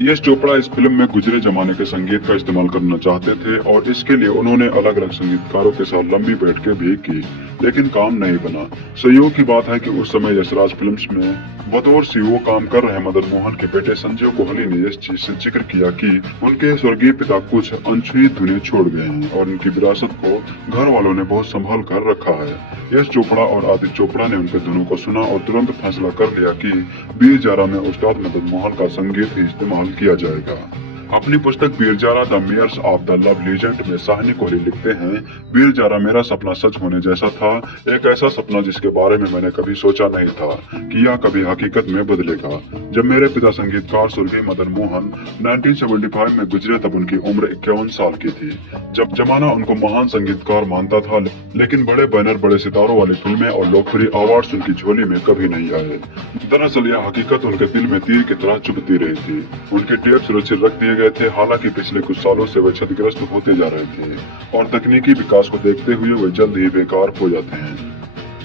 यश चोपड़ा इस फिल्म में गुजरे जमाने के संगीत का इस्तेमाल करना चाहते थे और इसके लिए उन्होंने अलग अलग संगीतकारों के साथ लंबी बैठकें भी की, लेकिन काम नहीं बना। संयोग की बात है कि उस समय यशराज फिल्म्स में बतौर सीईओ काम कर रहे मदन मोहन के बेटे संजीव कोहली ने इस चीज से जिक्र किया कि उनके स्वर्गीय पिता कुछ अनछुई धुनें छोड़ गए हैं और उनकी विरासत को घर वालों ने बहुत संभाल कर रखा है। यश चोपड़ा और आदित्य चोपड़ा ने उनके धुनों को सुना और तुरंत फैसला कर लिया कि वीर जारा में उस्ताद मदन मोहन का संगीत ही इस्तेमाल किया जाएगा। अपनी पुस्तक Veer Zaara the mayors of the love legend में साहनी कोहली लिखते हैं, वीर जारा मेरा सपना सच होने जैसा था, एक ऐसा सपना जिसके बारे में मैंने कभी सोचा नहीं था कि यह कभी हकीकत में बदलेगा। जब मेरे पिता संगीतकार स्वर्गीय मदन मोहन 1975 में गुजरे तब उनकी उम्र 51 साल की थी। जब जमाना उनको महान संगीतकार मानता था, लेकिन बड़े बैनर, बड़े सितारों वाली फिल्में और लोकप्रिय अवार्ड्स उनकी झोली में कभी नहीं आए। दरअसल यह हकीकत उनके दिल में तीर की तरह चुभती रही थी। उनके टेप सुरक्षित रख दिए गए थे, हालांकि पिछले कुछ सालों से वे क्षतिग्रस्त होते जा रहे थे और तकनीकी विकास को देखते हुए वे जल्द ही बेकार हो जाते हैं।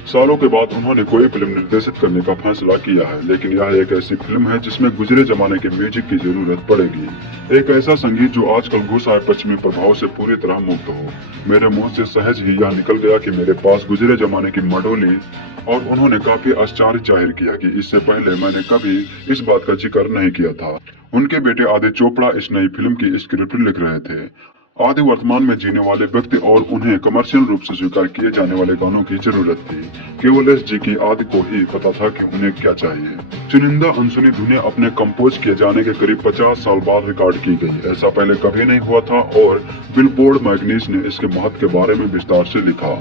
सालों के बाद उन्होंने कोई फिल्म निर्देशित करने का फैसला किया है, लेकिन यह एक ऐसी फिल्म है जिसमें गुजरे जमाने के म्यूजिक की जरूरत पड़ेगी। एक ऐसा संगीत जो आजकल घुस आए पश्चिमी प्रभाव से पूरी तरह मुक्त हो। मेरे मुंह से सहज ही यह निकल गया कि मेरे पास गुजरे जमाने की मडोली, और उन्होंने काफी आश्चर्य जाहिर किया कि इससे पहले मैंने कभी इस बात का जिक्र नहीं किया था। उनके बेटे आदित्य चोपड़ा इस नई फिल्म की स्क्रिप्ट लिख रहे थे। आदि वर्तमान में जीने वाले व्यक्ति और उन्हें कमर्शियल रूप से स्वीकार किए जाने वाले गानों की जरूरत थी। केवल एस जी की आदि को ही पता था कि उन्हें क्या चाहिए। चुनिंदा अनसुनी धुनें अपने कंपोज किए जाने के करीब 50 साल बाद रिकॉर्ड की गई। ऐसा पहले कभी नहीं हुआ था और बिलबोर्ड मैगजीन ने इसके महत्व के बारे में विस्तार से लिखा।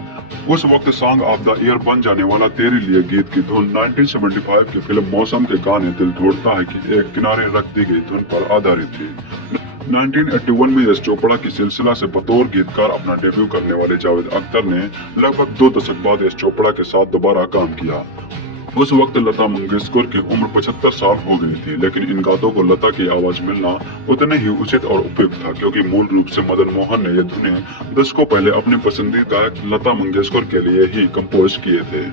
उस वक्त सॉन्ग ऑफ द ईयर बन जाने वाला तेरे लिए गीत की धुन 1975 की फिल्म मौसम के गाने दिल तोड़ता है की एक किनारे रख दी गई धुन पर आधारित थी। 1981 में यश चोपड़ा की सिलसिला से बतौर गीतकार अपना डेब्यू करने वाले जावेद अख्तर ने लगभग 2 दशक बाद यश चोपड़ा के साथ दोबारा काम किया। उस वक्त लता मंगेशकर की उम्र 75 साल हो गई थी, लेकिन इन गातों को लता की आवाज मिलना उतने ही उचित और उपयुक्त था, क्योंकि मूल रूप से मदन मोहन ने ये धुनें दशकों पहले अपने पसंदीदा गायक लता मंगेशकर के लिए ही कंपोज किए थे।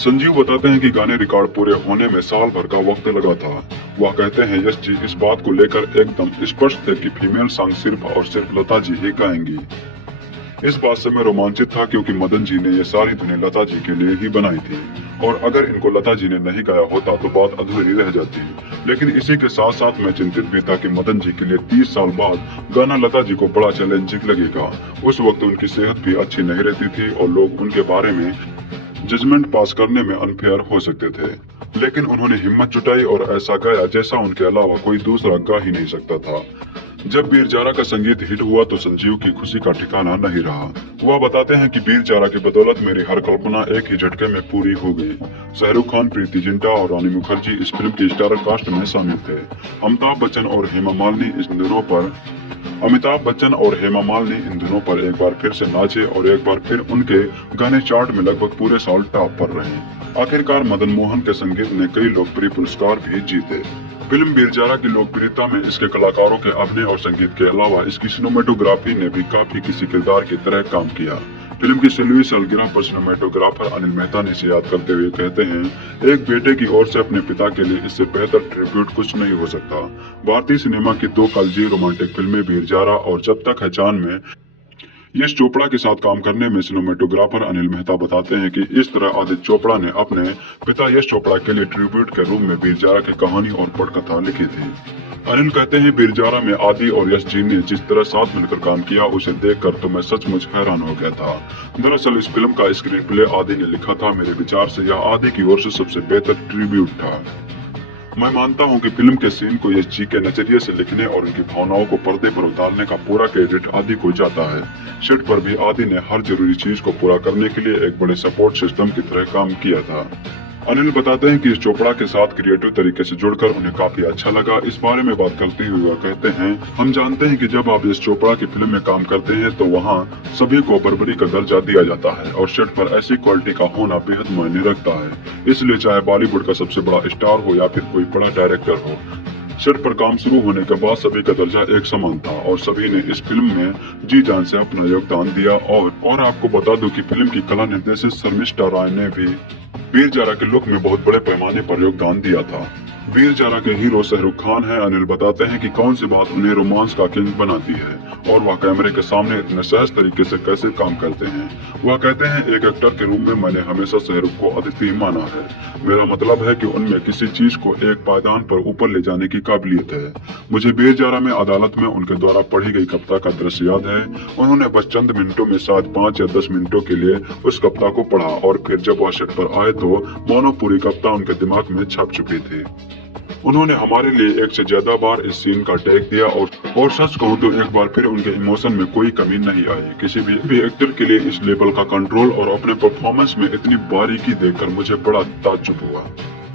संजीव बताते हैं कि गाने रिकॉर्ड पूरे होने में साल भर का वक्त लगा था। वह कहते हैं, यश जी इस बात को लेकर एकदम स्पष्ट थे कि फीमेल सॉन्ग सिर्फ और सिर्फ लता जी ही गाएंगी। इस बात से मैं रोमांचित था, क्योंकि मदन जी ने ये सारी धुनें लता जी के लिए ही बनाई थी और अगर इनको लता जी ने नहीं गाया होता तो बात अधूरी रह जाती। लेकिन इसी के साथ साथ मैं चिंतित भी था कि मदन जी के लिए 30 साल बाद गाना लता जी को बड़ा चैलेंजिंग लगेगा। उस वक्त उनकी सेहत भी अच्छी नहीं रहती थी और लोग उनके बारे में जजमेंट पास करने में अनफेयर हो सकते थे, लेकिन उन्होंने हिम्मत जुटाई और ऐसा गाया जैसा उनके अलावा कोई दूसरा गा ही नहीं सकता था। जब वीर जारा का संगीत हिट हुआ तो संजीव की खुशी का ठिकाना नहीं रहा। वह बताते हैं कि वीर जारा की बदौलत मेरी हर कल्पना एक ही झटके में पूरी हो गई। शाहरुख खान, प्रीति जिंटा और रानी मुखर्जी इस फिल्म की स्टार कास्ट में शामिल थे। अमिताभ बच्चन और हेमा मालिनी इस दिनों पर अमिताभ बच्चन और हेमा मालिनी इन दिनों पर एक बार फिर से नाचे और एक बार फिर उनके गाने चार्ट में लगभग पूरे साल टॉप पर रहे। आखिरकार मदन मोहन के संगीत ने कई लोकप्रिय पुरस्कार भी जीते। फिल्म वीर जारा की लोकप्रियता में इसके कलाकारों के अभिनय और संगीत के अलावा इसकी सिनेमेटोग्राफी ने भी काफी किसी किरदार की तरह काम किया। फिल्म की 16वीं सालगिरह पर सिनेमेटोग्राफर अनिल मेहता ने इसे याद करते हुए कहते हैं, एक बेटे की ओर से अपने पिता के लिए इससे बेहतर ट्रिब्यूट कुछ नहीं हो सकता। भारतीय सिनेमा की दो कालजी रोमांटिक फिल्में वीर जारा और जब तक है चांद में यश चोपड़ा के साथ काम करने में सिनेमेटोग्राफर अनिल मेहता बताते हैं कि इस तरह आदित्य चोपड़ा ने अपने पिता यश चोपड़ा के लिए ट्रिब्यूट के रूप में वीर जारा की कहानी और पटकथा लिखी थी। अनिल कहते हैं, वीर जारा में आदि और यश जी ने जिस तरह साथ मिलकर काम किया उसे देखकर तो मैं सचमुच हैरान हो गया था। दरअसल इस फिल्म का स्क्रीन प्ले आदि ने लिखा था। मेरे विचार से यह आदि की ओर से सबसे बेहतर ट्रिब्यूट था। मैं मानता हूं कि फिल्म के सीन को यश जी के नजरिए से लिखने और उनकी भावनाओं को पर्दे पर उतारने का पूरा क्रेडिट आदि को जाता है। सेट पर भी आदि ने हर जरूरी चीज को पूरा करने के लिए एक बड़े सपोर्ट सिस्टम की तरह काम किया था। अनिल बताते हैं कि इस चोपड़ा के साथ क्रिएटिव तरीके से जुड़कर उन्हें काफी अच्छा लगा। इस बारे में बात करते हुए वह कहते हैं, हम जानते हैं कि जब आप इस चोपड़ा की फिल्म में काम करते हैं तो वहाँ सभी को बराबरी का दर्जा दिया जाता है और सेट पर ऐसी क्वालिटी का होना बेहद मायने रखता है। इसलिए चाहे बॉलीवुड का सबसे बड़ा स्टार हो या फिर कोई बड़ा डायरेक्टर हो, सेट पर काम शुरू होने के बाद सभी का दर्जा एक समान था और सभी ने इस फिल्म में जी जान से अपना योगदान दिया। और आपको बता दूं कि फिल्म की कला निर्देशक शर्मिष्ठा राय ने भी वीर जारा के लुक में बहुत बड़े पैमाने पर योगदान दिया था। वीर जारा के हीरो शाहरुख खान हैं। अनिल बताते हैं कि कौन सी बात उन्हें रोमांस का किंग बनाती है और वह कैमरे के सामने इतने सहज तरीके से कैसे काम करते हैं। वह कहते हैं, एक एक्टर के रूप में मैंने हमेशा शाहरुख को अद्वितीय माना है। मेरा मतलब है कि उनमें किसी चीज को एक पायदान पर ऊपर ले जाने की काबिलियत है। मुझे वीर जारा में अदालत में उनके द्वारा पढ़ी गई कविता का दृश्य याद है। उन्होंने बस चंद मिनटों में शायद 5 या 10 मिनटों के लिए उस कविता को पढ़ा और फिर जब वह सेट पर आए तो मानो पूरी कविता उनके दिमाग में छप चुकी थी। उन्होंने हमारे लिए एक से ज्यादा बार इस सीन का टेक दिया और सच कहूं तो एक बार फिर उनके इमोशन में कोई कमी नहीं आई। किसी भी एक्टर के लिए इस लेवल का कंट्रोल और अपने परफॉर्मेंस में इतनी बारीकी देखकर मुझे बड़ा ताज्जुब हुआ।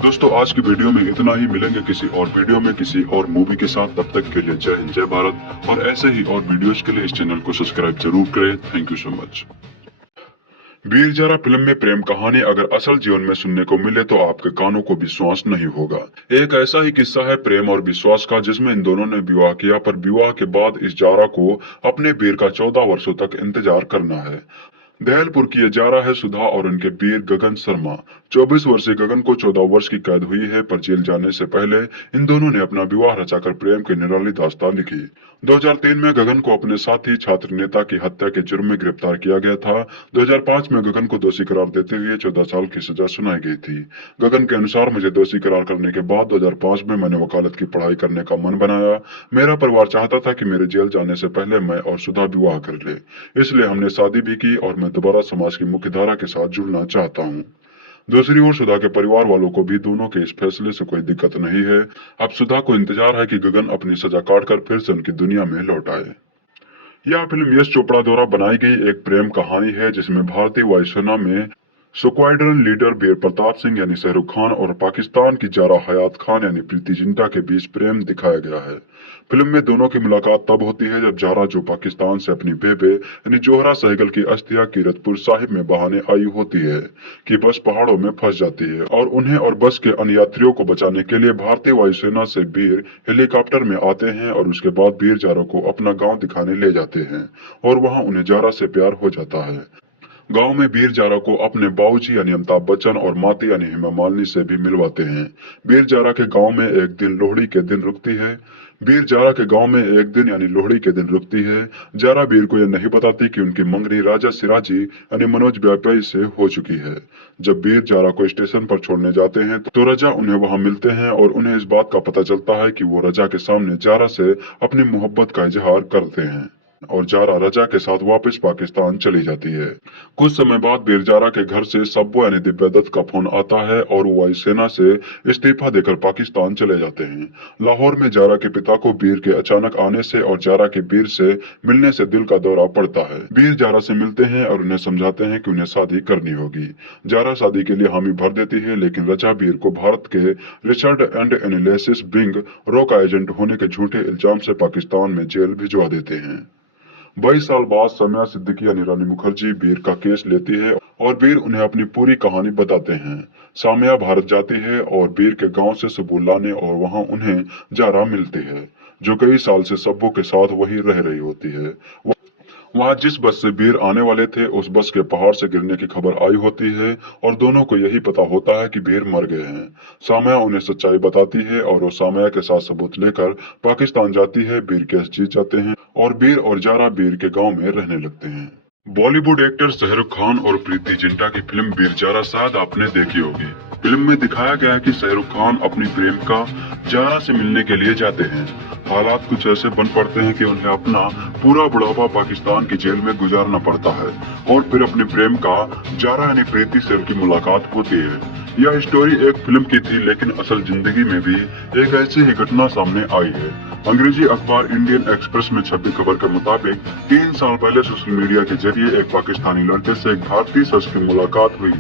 दोस्तों, आज की वीडियो में इतना ही। मिलेंगे किसी और वीडियो में किसी और मूवी के साथ। तब तक के लिए जय हिंद, जय भारत। और ऐसे ही और वीडियोस के लिए इस चैनल को सब्सक्राइब जरूर करें। Thank you so much. Veer Zaara film में प्रेम कहानी अगर असल जीवन में सुनने को मिले तो आपके कानों को विश्वास नहीं होगा। एक ऐसा ही किस्सा है प्रेम और विश्वास का, जिसमें इन दोनों ने विवाह किया, पर विवाह के बाद इस जारा को अपने वीर का 14 वर्षों तक इंतजार करना है। दहलपुर की ये जारा है सुधा और उनके वीर गगन शर्मा। 24 वर्षीय गगन को 14 वर्ष की कैद हुई है, पर जेल जाने से पहले इन दोनों ने अपना विवाह रचाकर प्रेम की निराली दास्तान लिखी। 2003 में गगन को अपने साथी छात्र नेता की हत्या के जुर्म में गिरफ्तार किया गया था। 2005 में गगन को दोषी करार देते हुए 14 साल की सजा सुनाई गई थी। गगन के अनुसार, मुझे दोषी करार करने के बाद 2005 में मैंने वकालत की पढ़ाई करने का मन बनाया। मेरा परिवार चाहता था कि मेरे जेल जाने से पहले मैं और सुधा विवाह कर ले, इसलिए हमने शादी भी की और मैं दोबारा समाज की मुख्य धारा के साथ जुड़ना चाहता हूँ। दूसरी ओर सुधा के परिवार वालों को भी दोनों के इस फैसले से कोई दिक्कत नहीं है। अब सुधा को इंतजार है कि गगन अपनी सजा काटकर फिर से उनकी दुनिया में लौट आए। यह फिल्म यश चोपड़ा द्वारा बनाई गई एक प्रेम कहानी है, जिसमें भारतीय वायुसेना में स्क्वाड्रन लीडर वीर प्रताप सिंह यानी शाहरुख खान और पाकिस्तान की जारा हयात खान यानी प्रीति जिंटा के बीच प्रेम दिखाया गया है। फिल्म में दोनों की मुलाकात तब होती है जब जारा, जो पाकिस्तान से अपनी बेबे यानी जोहरा सहगल की अस्थियां कीरतपुर साहिब में बहाने आई होती है कि बस पहाड़ों में फंस जाती है और उन्हें और बस के अन्य यात्रियों को बचाने के लिए भारतीय वायुसेना से वीर हेलीकॉप्टर में आते हैं और उसके बाद वीर जारा को अपना गाँव दिखाने ले जाते हैं और वहाँ उन्हें जारा से प्यार हो जाता है। गांव में वीर जारा को अपने बाबूजी यानी अमिताभ बच्चन और माती यानी हेमा मालिनी से भी मिलवाते हैं। वीर जारा के गांव में एक दिन लोहड़ी के दिन रुकती है। वीर जारा के गांव में एक दिन यानी लोहड़ी के दिन रुकती है। जारा वीर को यह नहीं बताती कि उनकी मंगनी राजा सिराजी यानी मनोज व्यापारी से हो चुकी है। जब वीर जारा को स्टेशन पर छोड़ने जाते हैं तो रजा उन्हें वहां मिलते हैं और उन्हें इस बात का पता चलता है कि वो रजा के सामने जारा से अपनी मोहब्बत का इजहार करते हैं। और जारा रजा के साथ वापस पाकिस्तान चली जाती है। कुछ समय बाद बीर जारा के घर से सब्बो यानी दिव्या दत्त का फोन आता है और वो वायुसेना से इस्तीफा देकर पाकिस्तान चले जाते हैं। लाहौर में जारा के पिता को बीर के अचानक आने से और जारा के बीर से मिलने से दिल का दौरा पड़ता है। बीर जारा से मिलते हैं और उन्हें समझाते हैं कि उन्हें शादी करनी होगी। जारा शादी के लिए हामी भर देती है, लेकिन रजा बीर को भारत के रिचर्ड एंड एनालिसिस बिंग रॉ का एजेंट होने के झूठे इल्जाम से पाकिस्तान में जेल भिजवा देते हैं। 22 साल बाद सामिया सिद्दीकी यानी रानी मुखर्जी बीर का केस लेती है और बीर उन्हें अपनी पूरी कहानी बताते हैं। सामिया भारत जाती है और बीर के गांव से सबूत लाने और वहां उन्हें जारा मिलती है, जो कई साल से सब्बों के साथ वही रह रही होती है। वहां जिस बस से बीर आने वाले थे उस बस के पहाड़ से गिरने की खबर आई होती है और दोनों को यही पता होता है कि बीर मर गए हैं। सामिया उन्हें सच्चाई बताती है और वो सामिया के साथ सबूत लेकर पाकिस्तान जाती है। बीर केस जीत जाते हैं और बीर और जारा बीर के गांव में रहने लगते हैं। बॉलीवुड एक्टर शाहरुख खान और प्रीति जिंटा की फिल्म बीर जारा शायद आपने देखी होगी। फिल्म में दिखाया गया है कि शाहरुख खान अपनी प्रेमिका जारा से मिलने के लिए जाते हैं। हालात कुछ ऐसे बन पड़ते हैं कि उन्हें अपना पूरा बुढ़ापा पाकिस्तान की जेल में गुजारना पड़ता है और फिर अपनी प्रेमिका जारा यानी प्रीति से उनकी मुलाकात होती है। यह स्टोरी एक फिल्म की थी, लेकिन असल जिंदगी में भी एक ऐसी ही घटना सामने आई है। अंग्रेजी अखबार इंडियन एक्सप्रेस में छपी खबर के मुताबिक 3 साल पहले सोशल मीडिया के जरिए एक पाकिस्तानी लड़के से एक भारतीय शख्स की मुलाकात हुई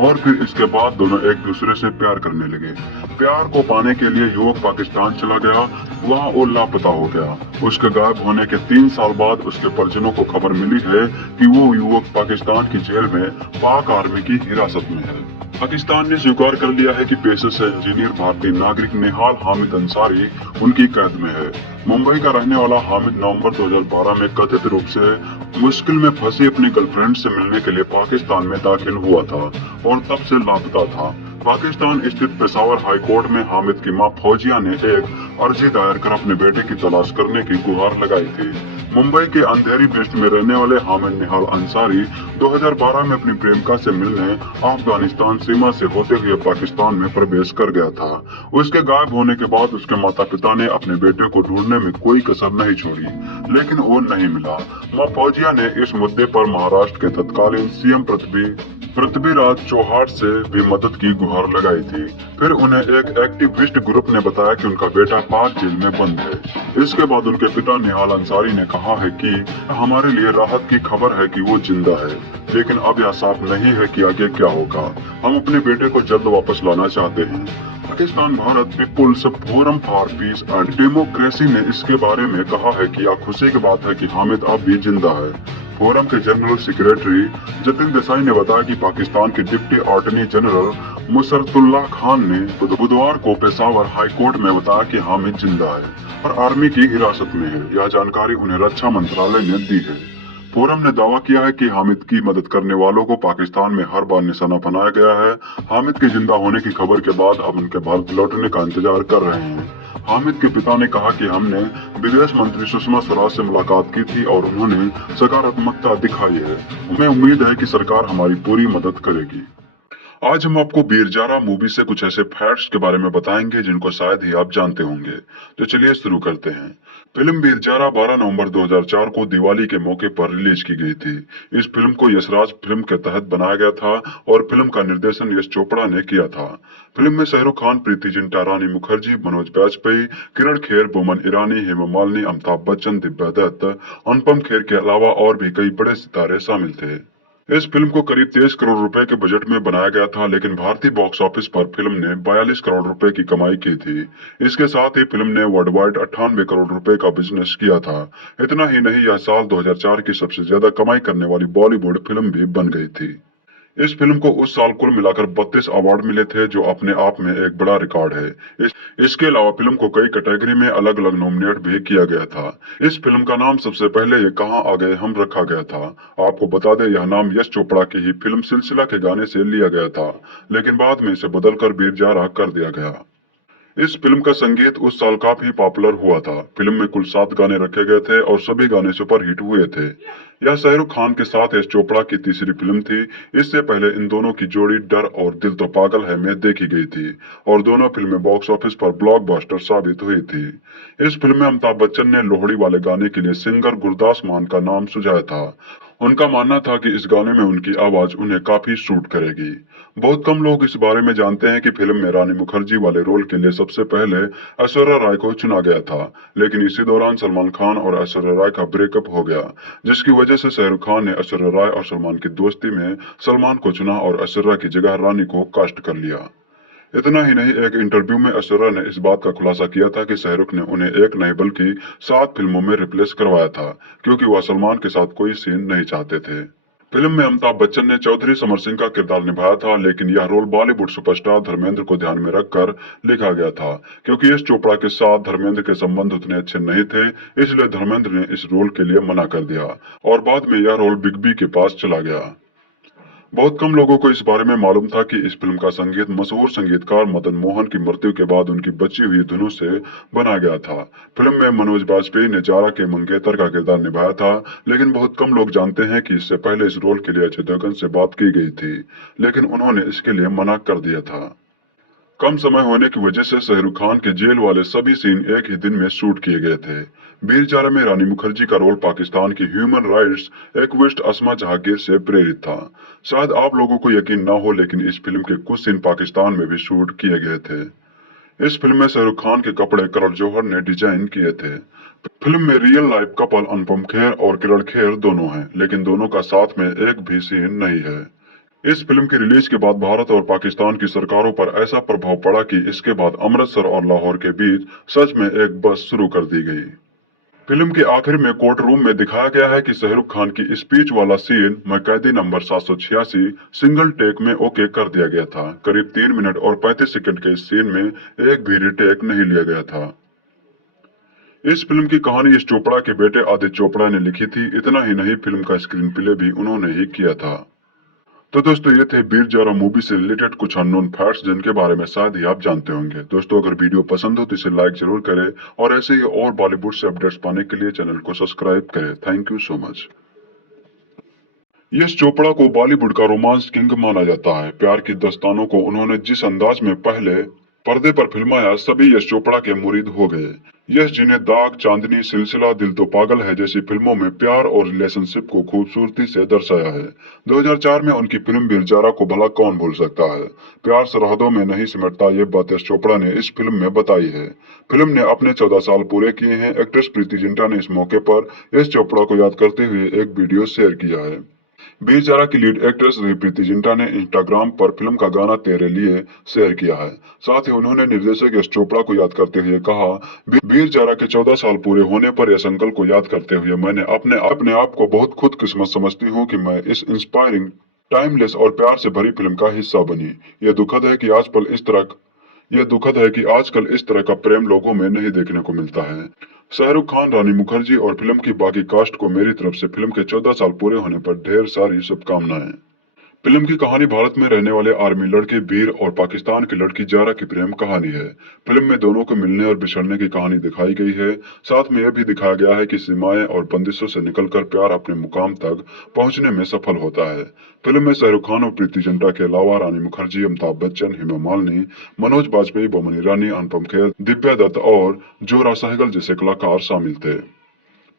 और फिर इसके बाद दोनों एक दूसरे से प्यार करने लगे। प्यार को पाने के लिए युवक पाकिस्तान चला गया, वहां वो लापता हो गया। उसके गायब होने के 3 साल बाद उसके परिजनों को खबर मिली है कि वो युवक पाकिस्तान की जेल में पाक आर्मी की हिरासत में है। पाकिस्तान ने स्वीकार कर लिया है कि पेशे से इंजीनियर भारतीय नागरिक निहाल हामिद अंसारी उनकी कैद में है। मुंबई का रहने वाला हामिद नवंबर 2012 में कथित रूप से मुश्किल में फंसी अपनी गर्लफ्रेंड से मिलने के लिए पाकिस्तान में दाखिल हुआ था और तब से लापता था। पाकिस्तान स्थित पेशावर हाई कोर्ट में हामिद की मां फौजिया ने एक अर्जी दायर कर अपने बेटे की तलाश करने की गुहार लगाई थी। मुंबई के अंधेरी बेस्ट में रहने वाले हामिद निहाल अंसारी 2012 में अपनी प्रेमिका से मिलने अफगानिस्तान सीमा से होते हुए पाकिस्तान में प्रवेश कर गया था। उसके गायब होने के बाद उसके माता पिता ने अपने बेटे को ढूंढने में कोई कसर नहीं छोड़ी, लेकिन वो नहीं मिला। मां फौजिया ने इस मुद्दे पर महाराष्ट्र के तत्कालीन सीएम पृथ्वीराज चौहान से भी मदद की गुहार लगाई थी। फिर उन्हें एक एक्टिविस्ट ग्रुप ने बताया कि उनका बेटा पाक जेल में बंद है। इसके बाद उनके पिता निहाल अंसारी ने कहा है कि हमारे लिए राहत की खबर है कि वो जिंदा है, लेकिन अब यह साफ नहीं है कि आगे क्या होगा। हम अपने बेटे को जल्द वापस लाना चाहते हैं। Pakistan Bharat people's forum for peace and democracy ने इसके बारे में कहा है कि यह खुशी की बात है कि हामिद अब भी जिंदा है। फोरम के जनरल सेक्रेटरी जतिन देसाई ने बताया कि पाकिस्तान के डिप्टी अटॉर्नी जनरल मुशर्रतुल्लाह खान ने बुधवार को पेशावर हाई कोर्ट में बताया कि हामिद जिंदा है और आर्मी की हिरासत में है। यह जानकारी उन्हें रक्षा मंत्रालय ने दी है। फोरम ने दावा किया है कि हामिद की मदद करने वालों को पाकिस्तान में हर बार निशाना बनाया गया है। हामिद के जिंदा होने की खबर के बाद अब उनके भारत लौटने का इंतजार कर रहे हैं। हामिद के पिता ने कहा कि हमने विदेश मंत्री सुषमा स्वराज से मुलाकात की थी और उन्होंने सकारात्मकता दिखाई है। हमें उम्मीद है कि सरकार हमारी पूरी मदद करेगी। आज हम आपको बीर जारा मूवी से कुछ ऐसे फैक्ट्स के बारे में बताएंगे जिनको शायद ही आप जानते होंगे। तो चलिए शुरू करते हैं। फिल्म बीर जारा 12 नवंबर 2004 को दिवाली के मौके पर रिलीज की गई थी। इस फिल्म को यशराज फिल्म के तहत बनाया गया था और फिल्म का निर्देशन यश चोपड़ा ने किया था। फिल्म में शाहरुख खान, प्रीति जिंटा, रानी मुखर्जी, मनोज बाजपेयी, किरण खेर, बोमन ईरानी, हेमा मालिनी, अमिताभ बच्चन, दिव्या दत्त, अनुपम खेर के अलावा और भी कई बड़े सितारे शामिल थे। इस फिल्म को करीब 23 करोड़ रुपए के बजट में बनाया गया था, लेकिन भारतीय बॉक्स ऑफिस पर फिल्म ने 42 करोड़ रुपए की कमाई की थी। इसके साथ ही फिल्म ने वर्ल्ड वाइड 98 करोड़ रुपए का बिजनेस किया था। इतना ही नहीं, यह साल 2004 की सबसे ज्यादा कमाई करने वाली बॉलीवुड फिल्म भी बन गई थी। इस फिल्म को उस साल कुल मिलाकर 32 अवार्ड मिले थे, जो अपने आप में एक बड़ा रिकॉर्ड है। इसके अलावा फिल्म को कई कैटेगरी में अलग अलग नॉमिनेट भी किया गया था। इस फिल्म का नाम सबसे पहले ये कहाँ आ गए हम रखा गया था। आपको बता दें, यह नाम यश चोपड़ा की ही फिल्म सिलसिला के गाने से लिया गया था, लेकिन बाद में इसे बदलकर बीर जारा कर दिया गया। इस फिल्म का संगीत उस साल काफी पॉपुलर हुआ था। फिल्म में कुल 7 गाने रखे गए थे और सभी गाने सुपर हिट हुए थे। यह शाहरुख खान के साथ यश चोपड़ा की तीसरी फिल्म थी। इससे पहले इन दोनों की जोड़ी डर और दिल तो पागल है में देखी गई थी और दोनों फिल्में बॉक्स ऑफिस पर ब्लॉकबस्टर साबित हुई थी। इस फिल्म में अमिताभ बच्चन ने लोहड़ी वाले गाने के लिए सिंगर गुरदास मान का नाम सुझाया था। उनका मानना था कि इस गाने में उनकी आवाज उन्हें काफी सूट करेगी। बहुत कम लोग इस बारे में जानते हैं कि फिल्म में रानी मुखर्जी वाले रोल के लिए सबसे पहले ऐश्वर्या राय को चुना गया था, लेकिन इसी दौरान सलमान खान और ऐश्वर्या राय का ब्रेकअप हो गया, जिसकी वजह से शाहरुख खान ने ऐश्वर्या राय और सलमान की दोस्ती में सलमान को चुना और ऐश्वर्या की जगह रानी को कास्ट कर लिया। इतना ही नहीं, एक इंटरव्यू में ऐश्वर्या ने इस बात का खुलासा किया था कि शाहरुख ने उन्हें एक नहीं बल्कि 7 फिल्मों में रिप्लेस करवाया था, क्योंकि वह सलमान के साथ कोई सीन नहीं चाहते थे। फिल्म में अमिताभ बच्चन ने चौधरी समर सिंह का किरदार निभाया था, लेकिन यह रोल बॉलीवुड सुपरस्टार धर्मेंद्र को ध्यान में रखकर लिखा गया था, क्योंकि यश चोपड़ा के साथ धर्मेंद्र के संबंध उतने अच्छे नहीं थे, इसलिए धर्मेंद्र ने इस रोल के लिए मना कर दिया और बाद में यह रोल बिग बी के पास चला गया। बहुत कम लोगों को इस बारे में मालूम था कि इस फिल्म का संगीत मशहूर संगीतकार मदन मोहन की मृत्यु के बाद उनकी बची हुई धुनों से बना गया था। फिल्म में मनोज बाजपेयी ने जारा के मंगेतर का किरदार निभाया था, लेकिन बहुत कम लोग जानते हैं कि इससे पहले इस रोल के लिए अजय देवगन से बात की गई थी, लेकिन उन्होंने इसके लिए मना कर दिया था। कम समय होने की वजह से शाहरुख खान के जेल वाले सभी सीन एक ही दिन में शूट किए गए थे। वीर जारा में रानी मुखर्जी का रोल पाकिस्तान की ह्यूमन राइट्स एक्टिविस्ट अस्मा जहांगीर से प्रेरित था। शायद आप लोगों को यकीन ना हो, लेकिन इस फिल्म के कुछ सीन पाकिस्तान में भी शूट किए गए थे। इस फिल्म में शाहरुख खान के कपड़े करण जौहर ने डिजाइन किए थे। फिल्म में real life couple Anupam Kher और किरण खेर दोनों हैं, लेकिन दोनों का साथ में एक भी सीन नहीं है। इस फिल्म की रिलीज के बाद भारत और पाकिस्तान की सरकारों पर ऐसा प्रभाव पड़ा कि इसके बाद अमृतसर और लाहौर के बीच सच में एक बस शुरू कर दी गई। फिल्म के आखिर में कोर्ट रूम में दिखाया गया है कि शाहरुख खान की स्पीच वाला सीन मैं कैदी नंबर 786 सिंगल टेक में ओके कर दिया गया था। करीब 3 मिनट और 35 सेकंड के इस सीन में एक भी रिटेक नहीं लिया गया था। इस फिल्म की कहानी यश चोपड़ा के बेटे आदित्य चोपड़ा ने लिखी थी। इतना ही नहीं, फिल्म का स्क्रीन प्ले भी उन्होंने ही किया था। तो दोस्तों, ये थे वीर जारा मूवी से रिलेटेड कुछ अननोन फैक्ट्स जिनके बारे में शायद ही आप जानते होंगे। दोस्तों, अगर वीडियो पसंद हो तो इसे लाइक जरूर करें और ऐसे ही और बॉलीवुड से अपडेट्स पाने के लिए चैनल को सब्सक्राइब करें। Thank you so much. Yash Chopra को बॉलीवुड का रोमांस किंग माना जाता है। प्यार की दास्तानों को उन्होंने जिस अंदाज में पहले पर्दे पर फिल्माया, सभी यश चोपड़ा के मुरीद हो गए। यश जिन्हें दाग, चांदनी, सिलसिला, दिल तो पागल है जैसी फिल्मों में प्यार और रिलेशनशिप को खूबसूरती से दर्शाया है। 2004 में उनकी फिल्म वीर जारा को भला कौन भूल सकता है। प्यार सरहदों में नहीं सिमटता, ये बात यश चोपड़ा ने इस फिल्म में बताई है। फिल्म ने अपने 14 साल पूरे किए हैं। एक्ट्रेस प्रीति जिंटा ने इस मौके पर यश चोपड़ा को याद करते हुए एक वीडियो शेयर किया है। वीर जारा की लीड एक्ट्रेस रही प्रीति जिंटा ने इंस्टाग्राम पर फिल्म का गाना तेरे लिए शेयर किया है। साथ ही उन्होंने निर्देशक यश चोपड़ा को याद करते हुए कहा, वीर जारा के 14 साल पूरे होने पर यश अंकल को याद करते हुए मैंने अपने आप को बहुत खुदकिस्मत समझती हूँ कि मैं इस इंस्पायरिंग, टाइमलेस और प्यार से भरी फिल्म का हिस्सा बनी। यह दुखद है कि आजकल इस तरह का प्रेम लोगों में नहीं देखने को मिलता है। शाहरुख खान, रानी मुखर्जी और फिल्म की बाकी कास्ट को मेरी तरफ से फिल्म के 14 साल पूरे होने पर ढेर सारी शुभकामनाएं। फिल्म की कहानी भारत में रहने वाले आर्मी लड़के वीर और पाकिस्तान की लड़की जारा की प्रेम कहानी है। फिल्म में दोनों को मिलने और बिछड़ने की कहानी दिखाई गई है। साथ में यह भी दिखाया गया है कि सीमाएं और बंदिशों से निकलकर प्यार अपने मुकाम तक पहुंचने में सफल होता है। फिल्म में शाहरुख खान और प्रीति जिंटा के अलावा रानी मुखर्जी, अमिताभ बच्चन, हेमा मालिनी, मनोज बाजपेयी, बोमन ईरानी, अनुपम खेर, दिव्या दत्त और जोरा सहगल जैसे कलाकार शामिल थे।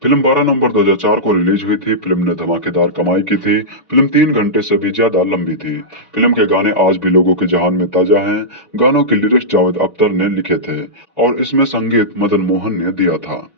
फिल्म 12 नवंबर 2004 को रिलीज हुई थी। फिल्म ने धमाकेदार कमाई की थी। फिल्म 3 घंटे से भी ज्यादा लंबी थी। फिल्म के गाने आज भी लोगों के जहान में ताजा हैं। गानों के लिरिक्स जावेद अख्तर ने लिखे थे और इसमें संगीत मदन मोहन ने दिया था।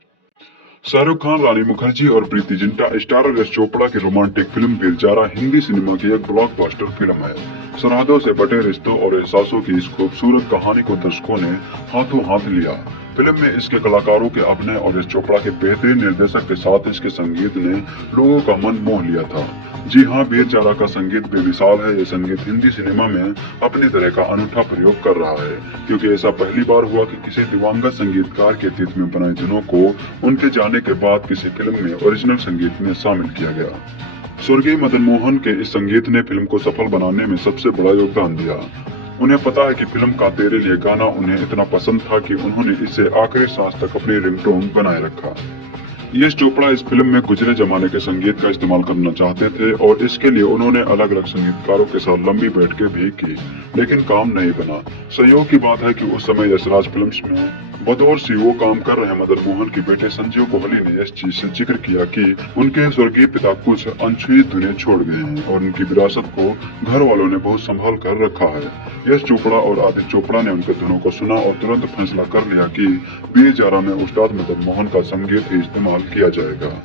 शाहरुख खान, रानी मुखर्जी और प्रीति जिंटा स्टारर यश चोपड़ा की romantic film Veer Zaara Hindi cinema की एक ब्लॉकबस्टर फिल्म है। सरहदों से बटे रिश्तों और एहसासों की इस खूबसूरत कहानी को दर्शकों ने हाथों हाथ लिया। फिल्म में इसके कलाकारों के अभिनय और यश चोपड़ा के बेहतरीन निर्देशक के साथ इसके संगीत ने लोगों का मन मोह लिया था। जी हाँ, वीर जारा का संगीत बेमिसाल है। यह संगीत हिंदी सिनेमा में अपनी तरह का अनूठा प्रयोग कर रहा है, क्योंकि ऐसा पहली बार हुआ कि किसी दिवंगत संगीतकार के अतीत में बनाई धुनों को उनके जाने के बाद किसी फिल्म में ओरिजिनल संगीत में शामिल किया गया। स्वर्गीय मदन मोहन के इस संगीत ने फिल्म को सफल बनाने में सबसे बड़ा योगदान दिया। उन्हें पता है कि फिल्म का तेरे लिए गाना उन्हें इतना पसंद था कि उन्होंने इसे आखिरी सांस तक अपनी रिंगटोन बनाए रखा। यश चोपड़ा इस फिल्म में गुजरे जमाने के संगीत का इस्तेमाल करना चाहते थे और इसके लिए उन्होंने अलग अलग संगीतकारों के साथ लंबी बैठकें भी की, लेकिन काम नहीं बना। संयोग की बात है कि उस समय यशराज फिल्म्स में बतौर सीईओ काम कर रहे मदन मोहन के बेटे संजीव कोहली ने इस चीज से जिक्र किया कि उनके स्वर्गीय पिता कुछ अनछुई धुनें छोड़ गए हैं और उनकी विरासत को घर वालों ने बहुत संभाल कर रखा है। यश चोपड़ा और आदित्य चोपड़ा ने उनके धुनों को सुना और तुरंत फैसला कर लिया कि वीर जारा में उस्ताद मदन मोहन का संगीत ही इस्तेमाल किया जाएगा।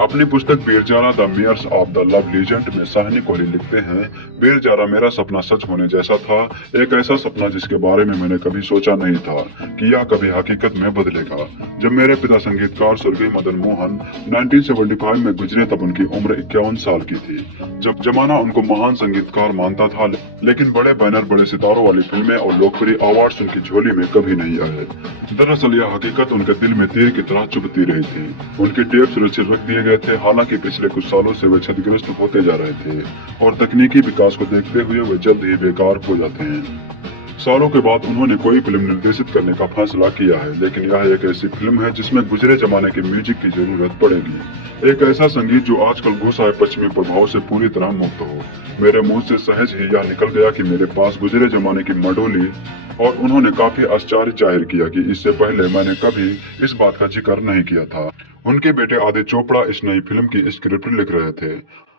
अपनी पुस्तक Veer Zaara the mayors of the love legend में साहनी कोहली लिखते हैं, वीर जारा मेरा सपना सच होने जैसा था, एक ऐसा सपना जिसके बारे में मैंने कभी सोचा नहीं था कि यह कभी हकीकत में बदलेगा। जब मेरे पिता संगीतकार स्वर्गीय मदन मोहन 1975 में गुजरे तब उनकी उम्र 51 साल की थी। जब जमाना उनको महान संगीतकार मानता था, लेकिन बड़े बैनर बड़े सितारों वाली फिल्में और लोकप्रिय अवार्ड्स उनकी झोली में कभी नहीं आए। दरअसल यह हकीकत उनके दिल में तीर की तरह चुभती रही थी। उनके टेप सुरक्षित रख दिए गए थे, हालांकि पिछले कुछ सालों से वे क्षतिग्रस्त होते जा रहे थे और तकनीकी विकास को देखते हुए वे जल्द ही बेकार हो जाते हैं। सालों के बाद उन्होंने कोई फिल्म निर्देशित करने का फैसला किया है, लेकिन यह एक ऐसी फिल्म है जिसमें गुजरे जमाने के म्यूजिक की जरूरत पड़ेगी। एक ऐसा संगीत जो आजकल घुस आए पश्चिमी प्रभाव से पूरी तरह मुक्त हो। मेरे मुंह से सहज ही यह निकल गया कि मेरे पास गुजरे जमाने की मडोली, और उन्होंने काफी आश्चर्य जाहिर किया कि इससे पहले मैंने कभी इस बात का जिक्र नहीं किया था। उनके बेटे आदित्य चोपड़ा इस नई फिल्म की स्क्रिप्ट लिख रहे थे।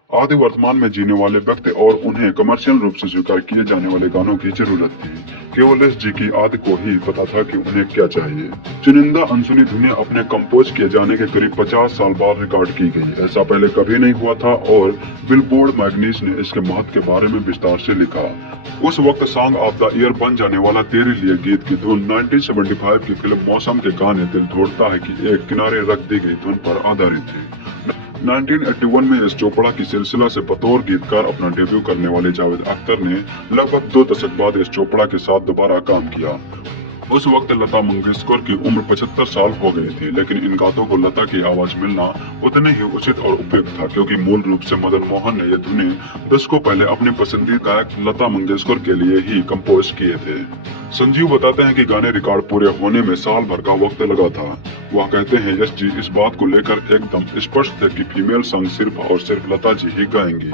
आदि वर्तमान में जीने वाले व्यक्ति और उन्हें कमर्शियल रूप से स्वीकार किए जाने वाले गानों की जरूरत थी। केवल एस जी की आदि को ही पता था कि उन्हें क्या चाहिए। चुनिंदा अनसुनी धुनें अपने कंपोज किए जाने के करीब 50 साल बाद रिकॉर्ड की गई। ऐसा पहले कभी नहीं हुआ था और बिलबोर्ड मैगजीन ने इसके महत्व के बारे में विस्तार से लिखा। उस वक्त सॉन्ग ऑफ द ईयर बन जाने वाला तेरे लिए गीत की धुन 1975 की फिल्म मौसम के गाने दिल तोड़ता है कि एक किनारे रख दी गई धुन पर आधारित थी। 1981 में एस चोपड़ा की सिलसिला से बतौर गीतकार अपना डेब्यू करने वाले जावेद अख्तर ने लगभग 2 दशक बाद एस चोपड़ा के साथ दोबारा काम किया। उस वक्त लता मंगेशकर की उम्र 75 साल हो गई थी, लेकिन इन गातों को लता की आवाज मिलना उतने ही उचित और उपयुक्त था, क्योंकि मूल रूप से मदन मोहन ने ये धुनें दशकों पहले अपनी पसंदीदा गायक लता मंगेशकर के लिए ही कंपोज किए थे। संजीव बताते हैं कि गाने रिकॉर्ड पूरे होने में साल भर का वक्त लगा था। वह कहते हैं यश जी इस बात को लेकर एकदम स्पष्ट थे कि फीमेल सॉन्ग सिर्फ और सिर्फ लता जी ही गाएंगी।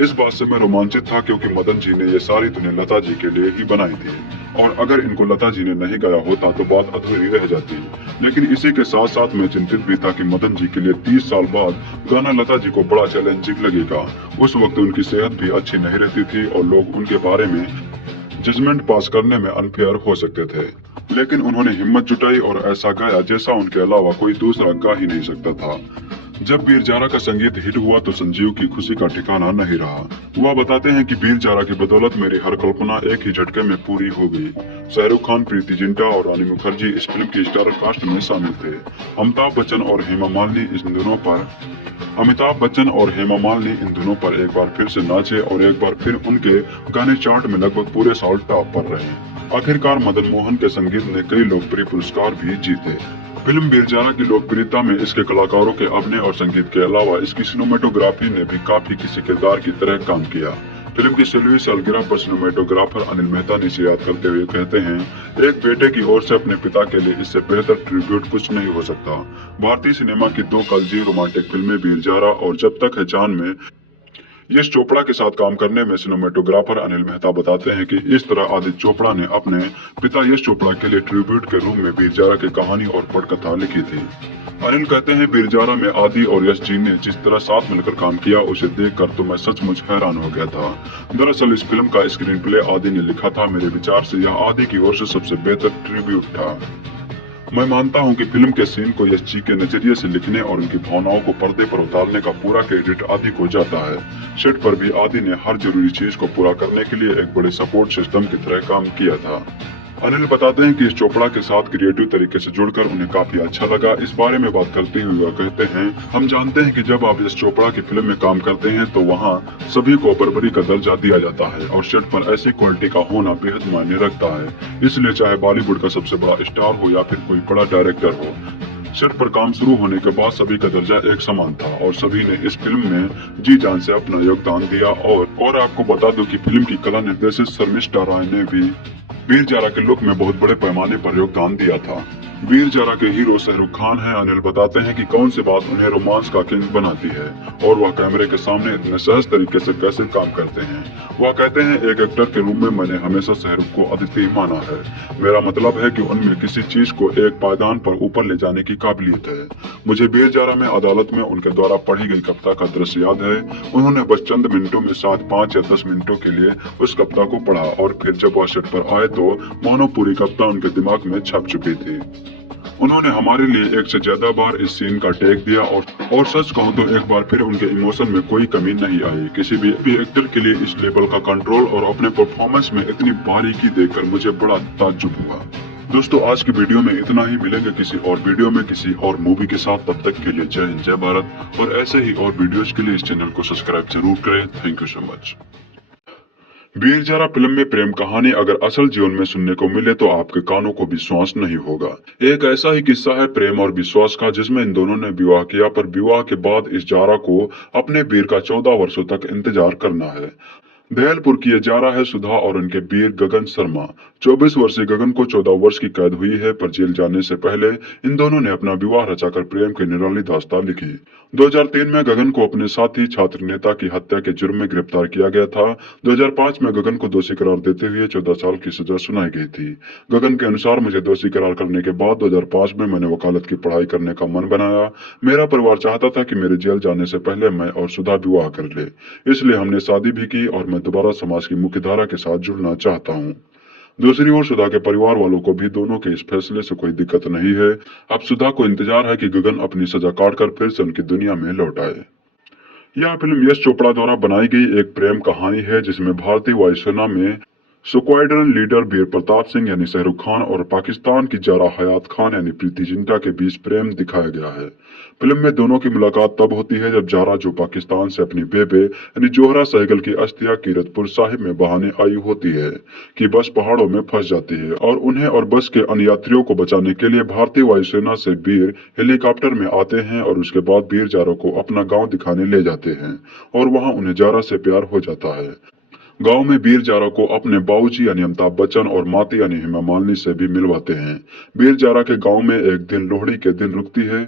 इस बात से मैं रोमांचित था, क्योंकि मदन जी ने ये सारी धुनें लता जी के लिए ही बनाई थी और अगर इनको लता जी ने नहीं गाया होता तो बात अधूरी रह जाती। लेकिन इसी के साथ साथ मैं चिंतित भी था कि मदन जी के लिए 30 साल बाद गाना लता जी को बड़ा चैलेंजिंग लगेगा। उस वक्त उनकी सेहत भी अच्छी नहीं रहती थी और लोग उनके बारे में जजमेंट पास करने में अनफेयर हो सकते थे, लेकिन उन्होंने हिम्मत जुटाई और ऐसा गाया जैसा उनके अलावा कोई दूसरा गा ही नहीं सकता था। जब वीर जारा का संगीत हिट हुआ तो संजीव की खुशी का ठिकाना नहीं रहा। वह बताते हैं कि वीर जारा की बदौलत मेरी हर कल्पना एक ही झटके में पूरी हो गई। शाहरुख खान, प्रीति जिंटा और रानी मुखर्जी इस फिल्म की स्टार कास्ट में शामिल थे। अमिताभ बच्चन और हेमा मालिनी इन धुनों पर एक बार फिर से नाचे और एक बार फिर उनके गाने चार्ट में लगभग पूरे साल टॉप पर रहे। आखिरकार मदन मोहन के संगीत ने कई लोकप्रिय पुरस्कार भी जीते। फिल्म वीर जारा की लोकप्रियता में इसके कलाकारों के अभिनय और संगीत के अलावा इसकी सिनेमेटोग्राफी ने भी काफी किसी किरदार की तरह काम किया। फिल्म की 16वीं सालगिरह पर सिनेमेटोग्राफर अनिल मेहता ने इसे याद करते हुए कहते हैं, एक बेटे की ओर से अपने पिता के लिए इससे बेहतर ट्रिब्यूट कुछ नहीं हो सकता। भारतीय सिनेमा की 2 कलजी रोमांटिक फिल्में वीर जारा और जब तक है जान में यश चोपड़ा के साथ काम करने में सिनेमेटोग्राफर अनिल मेहता बताते हैं कि इस तरह आदित्य चोपड़ा ने अपने पिता यश चोपड़ा के लिए ट्रिब्यूट के रूप में वीर जारा की कहानी और पटकथा लिखी थी। अनिल कहते हैं, वीर जारा में आदि और यश जी ने जिस तरह साथ मिलकर काम किया उसे देखकर तो मैं सचमुच हैरान हो गया था। दरअसल इस फिल्म का स्क्रीन प्ले आदि ने लिखा था। मेरे विचार से यह आदि की ओर से सबसे बेहतर ट्रिब्यूट था। मैं मानता हूं कि फिल्म के सीन को यश जी के नजरिए से लिखने और उनकी भावनाओं को पर्दे पर उतारने का पूरा क्रेडिट आदि को जाता है। सेट पर भी आदि ने हर जरूरी चीज को पूरा करने के लिए एक बड़े सपोर्ट सिस्टम की तरह काम किया था। अनिल बताते हैं कि इस चोपड़ा के साथ क्रिएटिव तरीके से जुड़कर उन्हें काफी अच्छा लगा। इस बारे में बात करते हुए वह कहते हैं, हम जानते हैं कि जब आप इस चोपड़ा की फिल्म में काम करते हैं तो वहाँ सभी को बराबरी का दर्जा दिया जाता है और सेट पर ऐसी क्वालिटी का होना बेहद मायने रखता है। इसलिए चाहे बॉलीवुड का सबसे बड़ा स्टार हो या फिर कोई बड़ा डायरेक्टर हो, सेट पर काम शुरू होने के बाद सभी का दर्जा एक समान था और सभी ने इस फिल्म में जी जान से अपना योगदान दिया। और आपको बता दूं कि फिल्म की कला निर्देशक शर्मिष्ठा राय ने भी वीर जारा के लुक में बहुत बड़े पैमाने पर योगदान दिया था। वीर जारा के हीरो शाहरुख खान हैं। अनिल बताते हैं कि कौन सी बात उन्हें रोमांस का किंग बनाती है और वह कैमरे के सामने इतने सहज तरीके से कैसे काम करते हैं। वह कहते हैं, एक एक्टर के रूप में मैंने हमेशा शाहरुख को अद्वितीय माना है। मेरा मतलब है कि उनमें किसी चीज को एक पायदान पर ऊपर ले जाने की काबिलियत है। मुझे वीर जारा में अदालत में उनके द्वारा पढ़ी गई कविता का दृश्य याद है। उन्होंने बस चंद मिनटों में साथ 5 या 10 मिनटों के लिए उस कविता को पढ़ा और फिर जब वह सेट पर आए तो मानो पूरी कविता उनके दिमाग में छप चुकी थी। उन्होंने हमारे लिए एक से ज्यादा बार इस सीन का टेक दिया और सच कहूं तो एक बार फिर उनके इमोशन में कोई कमी नहीं आई। किसी भी एक्टर के लिए इस लेवल का कंट्रोल और अपने परफॉर्मेंस में इतनी बारीकी देखकर मुझे बड़ा ताज्जुब हुआ। दोस्तों, आज की वीडियो में इतना ही। मिलेंगे किसी और वीडियो में किसी और मूवी के साथ। तब तक के लिए जय हिंद, जय भारत। और ऐसे ही और वीडियोज के लिए इस चैनल को सब्सक्राइब जरूर करें। Thank you so much. Veer Zaara film में प्रेम कहानी अगर असल जीवन में सुनने को मिले तो आपके कानों को विश्वास नहीं होगा। एक ऐसा ही किस्सा है प्रेम और विश्वास का, जिसमें इन दोनों ने विवाह किया, पर विवाह के बाद इस जारा को अपने वीर का 14 वर्षों तक इंतजार करना है। दयालपुर की ये जारा है सुधा और उनके वीर गगन शर्मा। 24 वर्षीय गगन को 14 वर्ष की कैद हुई है, पर जेल जाने से पहले इन दोनों ने अपना विवाह रचाकर प्रेम की निराली दास्तान लिखी। 2003 में गगन को अपने साथी छात्र नेता की हत्या के जुर्म में गिरफ्तार किया गया था। 2005 में गगन को दोषी करार देते हुए 14 साल की सजा सुनाई गई थी। गगन के अनुसार, मुझे दोषी करार करने के बाद 2005 में मैंने वकालत की पढ़ाई करने का मन बनाया। मेरा परिवार चाहता था कि मेरे जेल जाने से पहले मैं और सुधा विवाह कर ले, इसलिए हमने शादी भी की और मैं दोबारा समाज की मुख्य धारा के साथ जुड़ना चाहता हूँ। दूसरी ओर सुधा के परिवार वालों को भी दोनों के इस फैसले से कोई दिक्कत नहीं है। अब सुधा को इंतजार है कि गगन अपनी सजा काटकर फिर से उनकी दुनिया में लौट आए। यह फिल्म यश चोपड़ा द्वारा बनाई गई एक प्रेम कहानी है, जिसमें भारतीय वायुसेना में स्क्वाड्रन लीडर वीर प्रताप सिंह यानी शाहरुख खान और पाकिस्तान की जारा हयात खान यानी प्रीति जिंटा के बीच प्रेम दिखाया गया है। फिल्म में दोनों की मुलाकात तब होती है जब जारा, जो पाकिस्तान से अपनी बेबे यानी जोहरा सहगल की अस्थियां कीरतपुर साहिब में बहाने आई होती है, कि बस पहाड़ों में फंस जाती है और उन्हें और बस के अन्य यात्रियों को बचाने के लिए भारतीय वायुसेना से वीर हेलीकॉप्टर में आते हैं और उसके बाद वीर जारा को अपना गाँव दिखाने ले जाते हैं और वहाँ उन्हें जारा से प्यार हो जाता है। गांव में वीर जारा को अपने बाबूजी यानी अमिताभ बच्चन और माती यानी हेमा मालिनी से भी मिलवाते हैं। वीर जारा के गांव में एक दिन लोहड़ी के दिन रुकती है।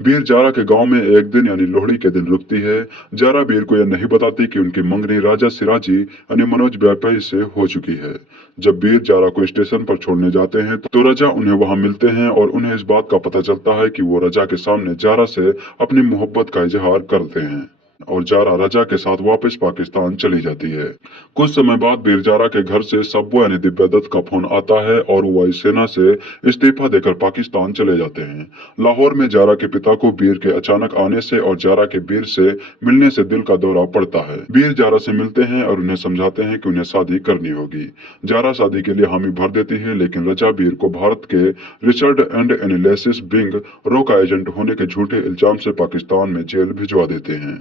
वीर जारा के गांव में एक दिन यानी लोहड़ी के दिन रुकती है। जारा वीर को यह नहीं बताती कि उनकी मंगनी राजा सिराजी यानी मनोज व्यापारी से हो चुकी है। जब वीर जारा को स्टेशन पर छोड़ने जाते हैं तो रजा उन्हें वहां मिलते हैं और उन्हें इस बात का पता चलता है कि वो रजा के सामने जारा से अपनी मोहब्बत का इजहार करते हैं और जारा रजा के साथ वापस पाकिस्तान चली जाती है। कुछ समय बाद वीर जारा के घर से सब्बो यानी दिव्या दत्त का फोन आता है और वो वायुसेना से इस्तीफा देकर पाकिस्तान चले जाते हैं। लाहौर में जारा के पिता को वीर के अचानक आने से और जारा के वीर से मिलने से दिल का दौरा पड़ता है। वीर जारा से मिलते हैं और उन्हें समझाते हैं कि उन्हें शादी करनी होगी। जारा शादी के लिए हामी भर देती है, लेकिन रजा वीर को भारत के रिसर्च एंड एनालिसिस विंग रो का एजेंट होने के झूठे इल्जाम से पाकिस्तान में जेल भिजवा देते हैं।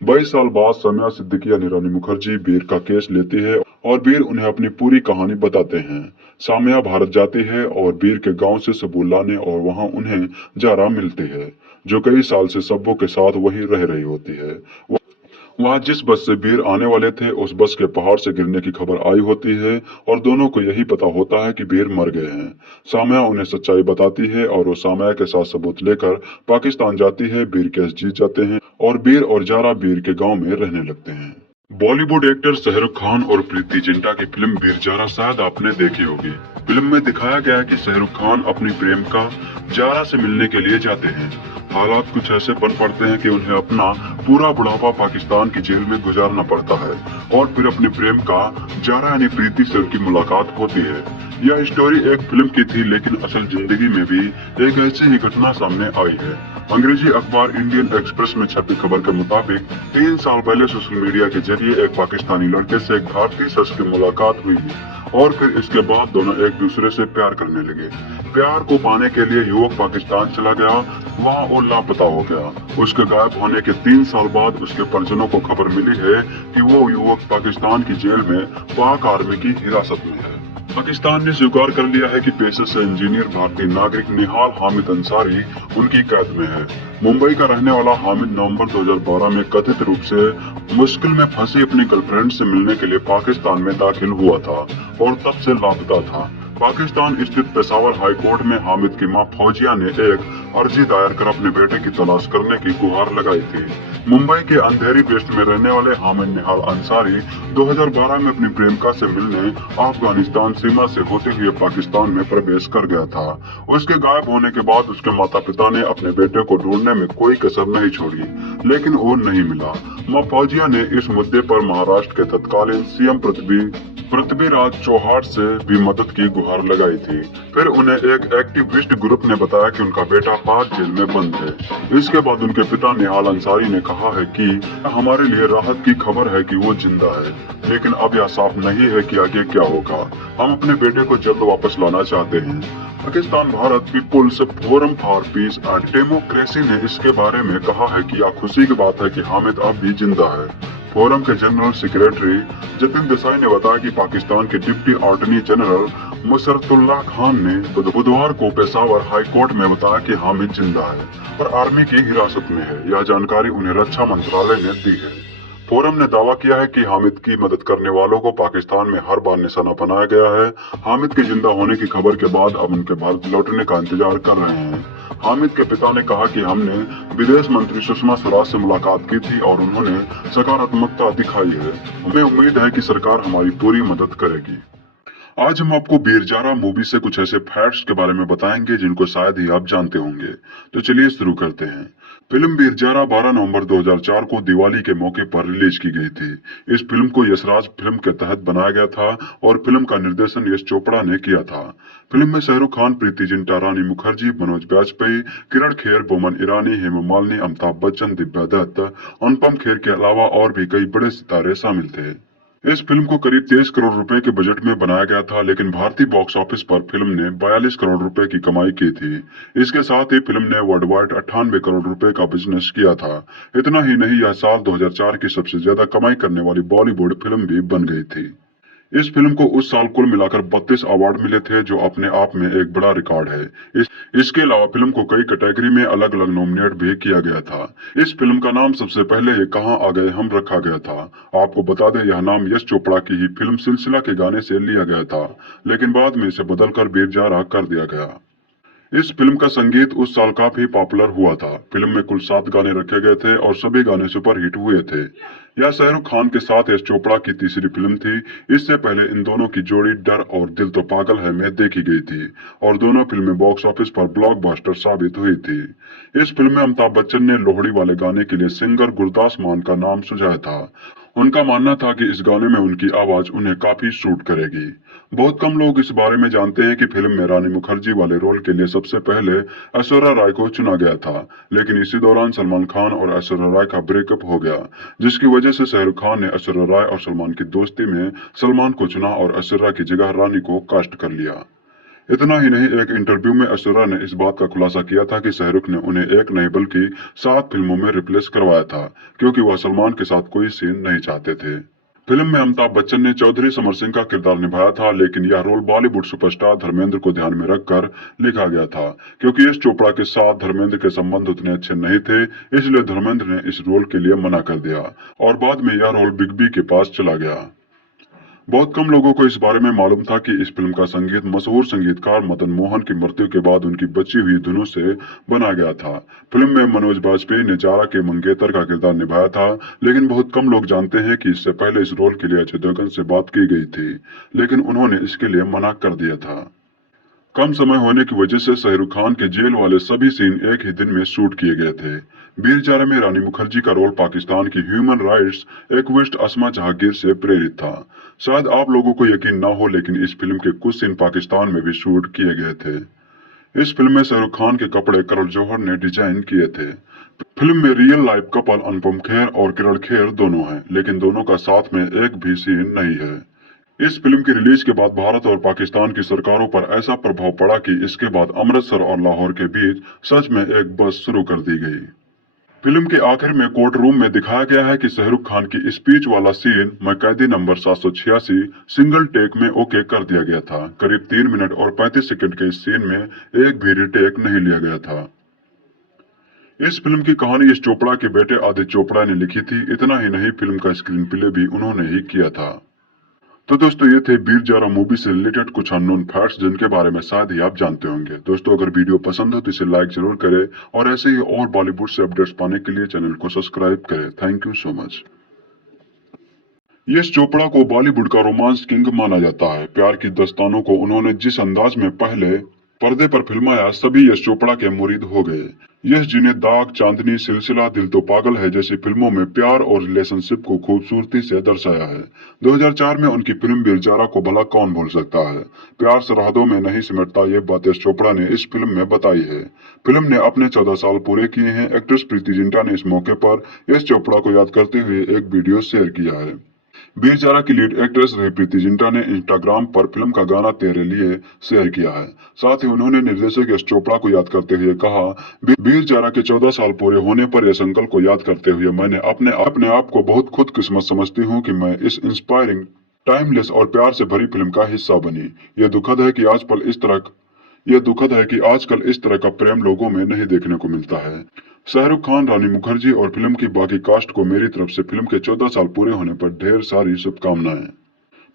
22 साल बाद साम्या सिद्दीकी यानी रानी मुखर्जी वीर का केस लेती है और वीर उन्हें अपनी पूरी कहानी बताते हैं। साम्या भारत जाती है और वीर के गांव से सबूत लाने और वहां उन्हें जारा मिलती है, जो कई साल से सब्बों के साथ वहीं रह रही होती है। वहां जिस बस से वीर आने वाले थे उस बस के पहाड़ से गिरने की खबर आई होती है और दोनों को यही पता होता है कि वीर मर गए हैं। साम्या उन्हें सच्चाई बताती है और वो साम्या के साथ सबूत लेकर पाकिस्तान जाती है। वीर केस जीत जाते हैं और वीर और जारा वीर के गांव में रहने लगते हैं। बॉलीवुड एक्टर शाहरुख खान और प्रीति जिंटा की फिल्म वीर जारा शायद आपने देखी होगी। फिल्म में दिखाया गया है कि शाहरुख खान अपनी प्रेमिका जारा से मिलने के लिए जाते हैं। हालात कुछ ऐसे बन पड़ते हैं कि उन्हें अपना पूरा बुढ़ापा पाकिस्तान की जेल में गुजारना पड़ता है और फिर अपनी प्रेमिका जारा यानी प्रीति से उनकी मुलाकात होती है। यह स्टोरी एक फिल्म की थी, लेकिन असल जिंदगी में भी एक ऐसी ही घटना सामने आई है। अंग्रेजी अखबार इंडियन एक्सप्रेस में छपी खबर के मुताबिक 3 साल पहले सोशल मीडिया के जरिए एक पाकिस्तानी लड़के से एक भारतीय शख्स की मुलाकात हुई और फिर इसके बाद दोनों एक दूसरे से प्यार करने लगे। प्यार को पाने के लिए युवक पाकिस्तान चला गया, वहाँ वो लापता हो गया। उसके गायब होने के 3 साल बाद उसके परिजनों को खबर मिली है कि वो युवक पाकिस्तान की जेल में पाक आर्मी की हिरासत में है। पाकिस्तान ने स्वीकार कर लिया है कि पेशे से इंजीनियर भारतीय नागरिक निहाल हामिद अंसारी उनकी कैद में है। मुंबई का रहने वाला हामिद नवंबर 2012 में कथित रूप से मुश्किल में फंसी अपनी गर्लफ्रेंड से मिलने के लिए पाकिस्तान में दाखिल हुआ था और तब से लापता था। पाकिस्तान स्थित पेशावर हाई कोर्ट में हामिद की मां फौजिया ने एक अर्जी दायर कर अपने बेटे की तलाश करने की गुहार लगाई थी। मुंबई के अंधेरी वेस्ट में रहने वाले हामिद निहाल अंसारी 2012 में अपनी प्रेमिका से मिलने अफगानिस्तान सीमा से होते हुए पाकिस्तान में प्रवेश कर गया था। उसके गायब होने के बाद उसके माता पिता ने अपने बेटे को ढूंढने में कोई कसर नहीं छोड़ी, लेकिन वो नहीं मिला। मां फौजिया ने इस मुद्दे पर महाराष्ट्र के तत्कालीन सीएम पृथ्वीराज चौहान से भी मदद की गुहार लगाई थी। फिर उन्हें एक एक्टिविस्ट ग्रुप ने बताया कि उनका बेटा पाक जेल में बंद है। इसके बाद उनके पिता निहाल अंसारी ने कहा है कि हमारे लिए राहत की खबर है कि वो जिंदा है, लेकिन अब यह साफ नहीं है कि आगे क्या होगा। हम अपने बेटे को जल्द वापस लाना चाहते हैं। Pakistan Bharat people's forum for peace and democracy ने इसके बारे में कहा है कि यह खुशी की बात है कि हामिद अब भी जिंदा है। फोरम के जनरल सेक्रेटरी जतिन देसाई ने बताया कि पाकिस्तान के डिप्टी अटॉर्नी जनरल मुशर्रफुल्लाह खान ने बुधवार को पेशावर हाई कोर्ट में बताया कि हामिद जिंदा है और आर्मी की हिरासत में है। यह जानकारी उन्हें रक्षा मंत्रालय ने दी है। फोरम ने दावा किया है कि हामिद की मदद करने वालों को पाकिस्तान में हर बार निशाना बनाया गया है। हामिद के जिंदा होने की खबर के बाद अब उनके भारत लौटने का इंतजार कर रहे हैं। हामिद के पिता ने कहा कि हमने विदेश मंत्री सुषमा स्वराज से मुलाकात की थी और उन्होंने सकारात्मकता दिखाई है। हमें उम्मीद है कि सरकार हमारी पूरी मदद करेगी। आज हम आपको बीरजारा मूवी से कुछ ऐसे फैक्ट्स के बारे में बताएंगे जिनको शायद ही आप जानते होंगे। तो चलिए शुरू करते हैं। फिल्म बीरजारा 12 नवंबर 2004 को दिवाली के मौके पर रिलीज की गई थी। इस फिल्म को यशराज फिल्म के तहत बनाया गया था और फिल्म का निर्देशन यश चोपड़ा ने किया था। फिल्म में शाहरुख खान, प्रीति जिंटा, रानी मुखर्जी, मनोज बाजपेयी, किरण खेर, बोमन ईरानी, हेमा मालिनी, अमिताभ बच्चन, दिव्या दत्त, अनुपम खेर के अलावा और भी कई बड़े सितारे शामिल थे। इस फिल्म को करीब 23 करोड़ रुपए के बजट में बनाया गया था, लेकिन भारतीय बॉक्स ऑफिस पर फिल्म ने 42 करोड़ रुपए की कमाई की थी। इसके साथ ही फिल्म ने वर्ल्ड वाइड 98 करोड़ रुपए का बिजनेस किया था। इतना ही नहीं, यह साल 2004 की सबसे ज्यादा कमाई करने वाली बॉलीवुड फिल्म भी बन गई थी। इस फिल्म को उस साल कुल मिलाकर 32 अवार्ड मिले थे, जो अपने आप में एक बड़ा रिकॉर्ड है। इसके अलावा फिल्म को कई कैटेगरी में अलग अलग नॉमिनेट भी किया गया था। इस फिल्म का नाम सबसे पहले ये कहाँ आ गए हम रखा गया था। आपको बता दें, यह नाम यश चोपड़ा की ही फिल्म सिलसिला के गाने से लिया गया था, लेकिन बाद में इसे बदलकर बीरजारा कर दिया गया। इस फिल्म का संगीत उस साल काफी पॉपुलर हुआ था। फिल्म में कुल 7 गाने रखे गए थे और सभी गाने सुपर हिट हुए थे। यह शाहरुख खान के साथ यश चोपड़ा की तीसरी फिल्म थी। इससे पहले इन दोनों की जोड़ी डर और दिल तो पागल है में देखी गई थी और दोनों फिल्में बॉक्स ऑफिस पर ब्लॉकबस्टर साबित हुई थी। इस फिल्म में अमिताभ बच्चन ने लोहड़ी वाले गाने के लिए सिंगर गुरदास मान का नाम सुझाया था। उनका मानना था कि इस गाने में उनकी आवाज उन्हें काफी सूट करेगी। बहुत कम लोग इस बारे में जानते हैं कि फिल्म में रानी मुखर्जी वाले रोल के लिए सबसे पहले ऐश्वर्या राय को चुना गया था, लेकिन इसी दौरान सलमान खान और ऐश्वर्या राय का ब्रेकअप हो गया, जिसकी वजह से शाहरुख खान ने ऐश्वर्या राय और सलमान की दोस्ती में सलमान को चुना और ऐश्वर्या की जगह रानी को कास्ट कर लिया। इतना ही नहीं, एक इंटरव्यू में ऐश्वर्या ने इस बात का खुलासा किया था कि शाहरुख ने उन्हें एक नहीं बल्कि 7 फिल्मों में रिप्लेस करवाया था, क्योंकि वह सलमान के साथ कोई सीन नहीं चाहते थे। फिल्म में अमिताभ बच्चन ने चौधरी समर सिंह का किरदार निभाया था, लेकिन यह रोल बॉलीवुड सुपरस्टार धर्मेंद्र को ध्यान में रखकर लिखा गया था, क्योंकि यश चोपड़ा के साथ धर्मेंद्र के संबंध उतने अच्छे नहीं थे। इसलिए धर्मेंद्र ने इस रोल के लिए मना कर दिया और बाद में यह रोल बिग बी के पास चला गया। बहुत कम लोगों को इस बारे में मालूम था कि इस फिल्म का संगीत मशहूर संगीतकार मदन मोहन की मृत्यु के बाद उनकी बची हुई धुनों से बना गया था। फिल्म में मनोज बाजपेयी ने जारा के मंगेतर का किरदार निभाया था, लेकिन बहुत कम लोग जानते हैं कि इससे पहले इस रोल के लिए अजय देवगन से बात की गई थी, लेकिन उन्होंने इसके लिए मना कर दिया था। कम समय होने की वजह से शाहरुख खान के जेल वाले सभी सीन एक ही दिन में शूट किए गए थे। बीरजारा में रानी मुखर्जी का रोल पाकिस्तान की ह्यूमन राइट्स एक्टिविस्ट अस्मा जहांगीर से प्रेरित था। शायद आप लोगों को यकीन ना हो, लेकिन इस फिल्म के कुछ सीन पाकिस्तान में भी शूट किए गए थे। इस फिल्म में शाहरुख खान के कपड़े करण जौहर ने डिजाइन किए थे। फिल्म में real life couple Anupam Kher और किरण खेर दोनों हैं, लेकिन दोनों का साथ में एक भी सीन नहीं है। इस फिल्म की रिलीज के बाद भारत और पाकिस्तान की सरकारों पर ऐसा प्रभाव पड़ा कि इसके बाद अमृतसर और लाहौर के बीच सच में एक बस शुरू कर दी गई। फिल्म के आखिर में कोर्ट रूम में दिखाया गया है कि शाहरुख खान की स्पीच वाला सीन मैं कैदी नंबर 786 सिंगल टेक में ओके कर दिया गया था। करीब 3 मिनट और 35 सेकंड के इस सीन में एक भी रिटेक नहीं लिया गया था। इस फिल्म की कहानी यश चोपड़ा के बेटे आदित्य चोपड़ा ने लिखी थी। इतना ही नहीं, फिल्म का स्क्रीन प्ले भी उन्होंने ही किया था। तो दोस्तों ये थे वीर जारा मूवी से रिलेटेड कुछ अननोन फैक्ट्स जिनके बारे में शायद ही आप जानते होंगे। दोस्तों अगर वीडियो पसंद हो तो इसे लाइक जरूर करें और ऐसे ही और बॉलीवुड से अपडेट्स पाने के लिए चैनल को सब्सक्राइब करें। Thank you so much. Yash Chopra को बॉलीवुड का रोमांस किंग माना जाता है। प्यार की दास्तानों को उन्होंने जिस अंदाज में पहले पर्दे पर फिल्माया सभी यश चोपड़ा के मुरीद हो गए। यश जी ने दाग, चांदनी, सिलसिला, दिल तो पागल है जैसी फिल्मों में प्यार और रिलेशनशिप को खूबसूरती से दर्शाया है। 2004 में उनकी फिल्म वीर जारा को भला कौन भूल सकता है। प्यार सरहदों में नहीं सिमटता ये बात यश चोपड़ा ने इस फिल्म में बताई है। फिल्म ने अपने 14 साल पूरे किए हैं। एक्ट्रेस प्रीति जिंटा ने इस मौके पर यश चोपड़ा को याद करते हुए एक वीडियो शेयर किया है। वीर जारा की लीड एक्ट्रेस रही प्रीति जिंटा ने इंस्टाग्राम पर फिल्म का गाना तेरे लिए शेयर किया है। साथ ही उन्होंने निर्देशक यश चोपड़ा को याद करते हुए कहा, वीर जारा के 14 साल पूरे होने पर यश अंकल को याद करते हुए मैंने अपने आप को बहुत खुदकिस्मत समझती हूँ कि मैं इस इंस्पायरिंग, टाइमलेस और प्यार से भरी फिल्म का हिस्सा बनी। यह दुखद है कि आजकल इस तरह का प्रेम लोगों में नहीं देखने को मिलता है। शाहरुख खान, रानी मुखर्जी और फिल्म की बाकी कास्ट को मेरी तरफ से फिल्म के 14 साल पूरे होने पर ढेर सारी शुभकामनाएं।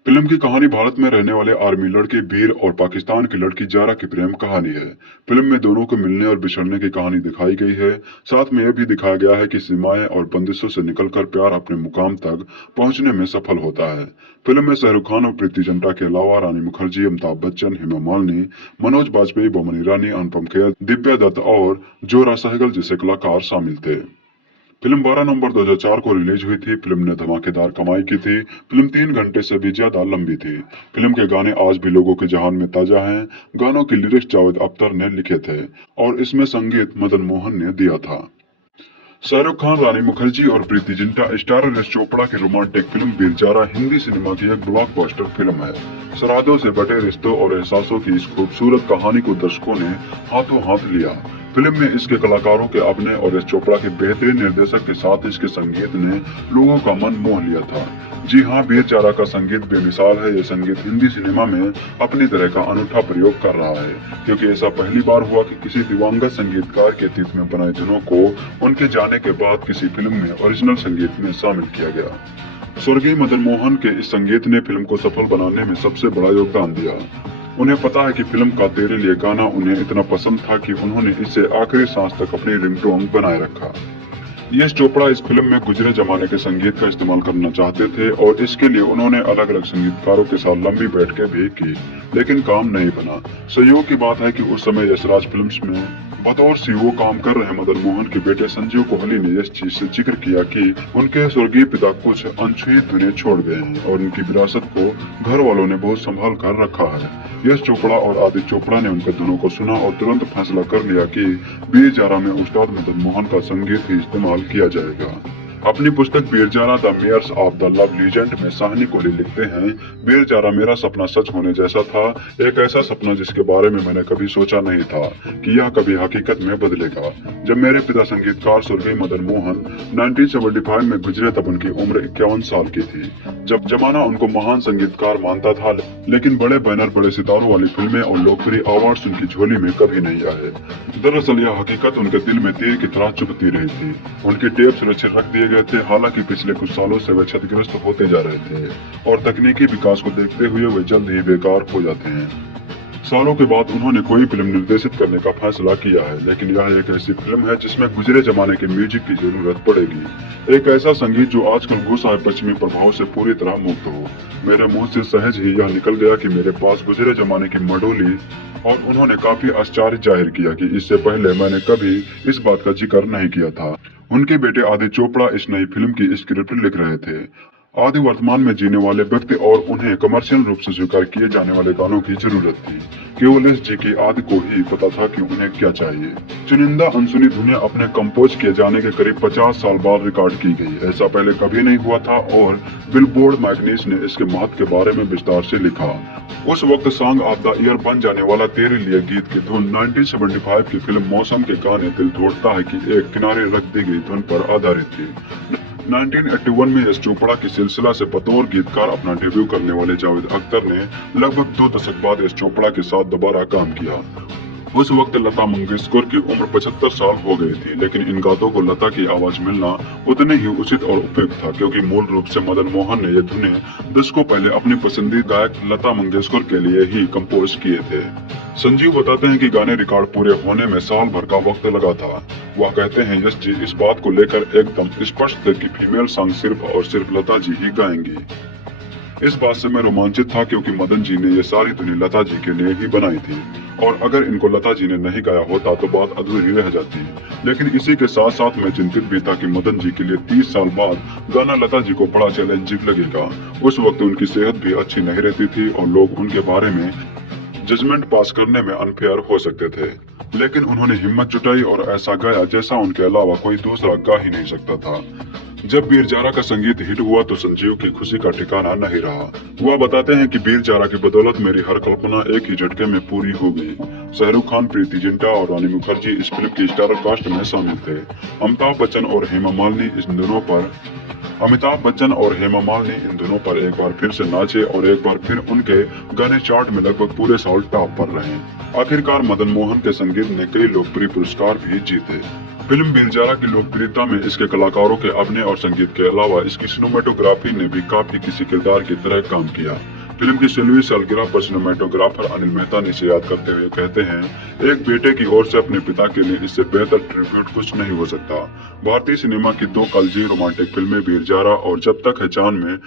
फिल्म की कहानी भारत में रहने वाले आर्मी लड़के वीर और पाकिस्तान की लड़की जारा की प्रेम कहानी है। फिल्म में दोनों को मिलने और बिछड़ने की कहानी दिखाई गई है। साथ में यह भी दिखाया गया है कि सीमाएं और बंदिशों से निकलकर प्यार अपने मुकाम तक पहुंचने में सफल होता है। फिल्म में शाहरुख खान और प्रीति जिंटा के अलावा रानी मुखर्जी, अमिताभ बच्चन, हेमा मालिनी, मनोज बाजपेयी, बोमन ईरानी, अनुपम खेर, दिव्या दत्त और जोरा सहगल जैसे कलाकार शामिल थे। फिल्म 12 नवंबर 2004 को रिलीज हुई थी। फिल्म ने धमाकेदार कमाई की थी। फिल्म 3 घंटे से भी ज्यादा लंबी थी। फिल्म के गाने आज भी लोगों के जहान में ताजा हैं। गानों की लिरिक्स जावेद अख्तर ने लिखे थे और इसमें संगीत मदन मोहन ने दिया था। शाहरुख खान, रानी मुखर्जी और प्रीति जिंटा स्टारर यश चोपड़ा की romantic film Veer Zaara Hindi cinema की एक ब्लॉकबस्टर फिल्म है। सरहदों से बटे रिश्तों और एहसासों की इस खूबसूरत कहानी को दर्शकों ने हाथों हाथ लिया। फिल्म में इसके कलाकारों के अभिनय और यश चोपड़ा के बेहतरीन निर्देशक के साथ इसके संगीत ने लोगों का मन मोह लिया था। जी हाँ, वीर जारा का संगीत बेमिसाल है। यह संगीत हिंदी सिनेमा में अपनी तरह का अनूठा प्रयोग कर रहा है, क्योंकि ऐसा पहली बार हुआ कि किसी दिवंगत संगीतकार के अतीत में बनाए धुनों को उनके जाने के बाद किसी फिल्म में ओरिजिनल संगीत में शामिल किया गया। स्वर्गीय मदन मोहन के इस संगीत ने फिल्म को सफल बनाने में सबसे बड़ा योगदान दिया। उन्हें पता है कि फिल्म का तेरे लिए गाना उन्हें इतना पसंद था कि उन्होंने इसे आखिरी सांस तक अपनी रिंगटोन बनाए रखा। यश चोपड़ा इस फिल्म में गुजरे जमाने के संगीत का इस्तेमाल करना चाहते थे और इसके लिए उन्होंने अलग अलग संगीतकारों के साथ लंबी बैठकें भी की, लेकिन काम नहीं बना। संयोग की बात है कि उस समय यशराज फिल्म्स में बतौर सीईओ काम कर रहे मदन मोहन के बेटे संजीव कोहली ने इस चीज से जिक्र किया कि उनके स्वर्गीय पिता कुछ अनछुई धुनें छोड़ गए हैं और उनकी विरासत को घर वालों ने बहुत संभाल कर रखा है। यश चोपड़ा और आदित्य चोपड़ा ने उनके धुनों को सुना और तुरंत फैसला कर लिया कि वीर जारा में उस्ताद मदन मोहन का संगीत ही इस्तेमाल किया जाएगा। अपनी पुस्तक Veer Zaara the mayors of the love legend में साहनी कोहली लिखते हैं, वीर जारा मेरा सपना सच होने जैसा था। एक ऐसा सपना जिसके बारे में मैंने कभी सोचा नहीं था कि यह कभी हकीकत में बदलेगा। जब मेरे पिता संगीतकार स्वर्गीय मदन मोहन 1975 में गुजरे तब उनकी उम्र 51 साल की थी। जब जमाना उनको महान संगीतकार मानता था, लेकिन बड़े बैनर, बड़े सितारों वाली फिल्में और लोकप्रिय अवार्ड्स उनकी झोली में कभी नहीं आए। दरअसल यह हकीकत उनके दिल में तीर की तरह चुभती रही थी। उनके टेप सुरक्षित रख दिए गए थे, हालांकि पिछले कुछ सालों से वे क्षतिग्रस्त होते जा रहे थे और तकनीकी विकास को देखते हुए वे जल्द ही बेकार हो जाते हैं। सालों के बाद उन्होंने कोई फिल्म निर्देशित करने का फैसला किया है, लेकिन यह एक ऐसी फिल्म है जिसमें गुजरे जमाने के म्यूजिक की जरूरत पड़ेगी। एक ऐसा संगीत जो आजकल घुस आए पश्चिमी प्रभाव से पूरी तरह मुक्त हो। मेरे मुंह से सहज ही यह निकल गया कि मेरे पास गुजरे जमाने की मडोली, और उन्होंने काफी आश्चर्य जाहिर किया कि इससे पहले मैंने कभी इस बात का जिक्र नहीं किया था। उनके बेटे आदित्य चोपड़ा इस नई फिल्म की स्क्रिप्ट लिख रहे थे। आदि वर्तमान में जीने वाले व्यक्ति और उन्हें कमर्शियल रूप से स्वीकार किए जाने वाले गानों की जरूरत थी। केवल एस जी की आदि को ही पता था कि उन्हें क्या चाहिए। चुनिंदा अनसुनी धुनें अपने कंपोज किए जाने के करीब 50 साल बाद रिकॉर्ड की गई। ऐसा पहले कभी नहीं हुआ था और बिलबोर्ड मैगजीन ने इसके महत्व के बारे में विस्तार से लिखा। उस वक्त सॉन्ग ऑफ द ईयर बन जाने वाला तेरे लिए गीत की धुन 1975 की फिल्म मौसम के गाने दिल तोड़ता है कि एक किनारे रख दी गई धुन पर आधारित थी। 1981 में यश चोपड़ा की सिलसिला से बतौर गीतकार अपना डेब्यू करने वाले जावेद अख्तर ने लगभग 2 दशक बाद यश चोपड़ा के साथ दोबारा काम किया। उस वक्त लता मंगेशकर की उम्र 75 साल हो गई थी, लेकिन इन गानों को लता की आवाज मिलना उतने ही उचित और उपयुक्त था, क्योंकि मूल रूप से मदन मोहन ने ये धुनें दशकों पहले अपनी पसंदीदा गायक लता मंगेशकर के लिए ही कंपोज किए थे। संजीव बताते हैं कि गाने रिकॉर्ड पूरे होने में साल भर का वक्त लगा था। वह कहते हैं यश जी इस बात को लेकर एकदम स्पष्ट थे कि फीमेल सॉन्ग सिर्फ और सिर्फ लता जी ही गाएंगी। इस बात से मैं रोमांचित था, क्योंकि मदन जी ने ये सारी धुनें लता जी के लिए ही बनाई थी, और अगर इनको लता जी ने नहीं गाया होता तो बात अधूरी रह जाती। लेकिन इसी के साथ साथ मैं चिंतित भी था कि मदन जी के लिए 30 साल बाद गाना लता जी को बड़ा चैलेंजिंग लगेगा। उस वक्त उनकी सेहत भी अच्छी नहीं रहती थी और लोग उनके बारे में जजमेंट पास करने में अनफेयर हो सकते थे, लेकिन उन्होंने हिम्मत जुटाई और ऐसा गाया जैसा उनके अलावा कोई दूसरा गा ही नहीं सकता था। जब वीर जारा का संगीत हिट हुआ तो संजीव की खुशी का ठिकाना नहीं रहा। वह बताते हैं कि वीर जारा की बदौलत मेरी हर कल्पना एक ही झटके में पूरी हो गई। शाहरुख खान, प्रीति जिंटा और रानी मुखर्जी इस फिल्म की स्टार कास्ट में शामिल थे। अमिताभ बच्चन और हेमा मालिनी इन दोनों पर एक बार फिर से नाचे और एक बार फिर उनके गाने चार्ट में लगभग पूरे साल टॉप पर रहे। आखिरकार मदन मोहन के संगीत ने कई लोकप्रिय पुरस्कार भी जीते। फिल्म वीर जारा की लोकप्रियता में इसके कलाकारों के अभिनय और संगीत के अलावा इसकी सिनेमेटोग्राफी ने भी काफी किसी किरदार की तरह काम किया। फिल्म की 16वीं सालगिरह पर सिनेमेटोग्राफर अनिल मेहता ने इसे याद करते हुए कहते हैं, एक बेटे की ओर से अपने पिता के लिए इससे बेहतर ट्रिब्यूट कुछ नहीं हो सकता। भारतीय सिनेमा की 2 कालजी रोमांटिक फिल्में वीर जारा और जब तक है जान में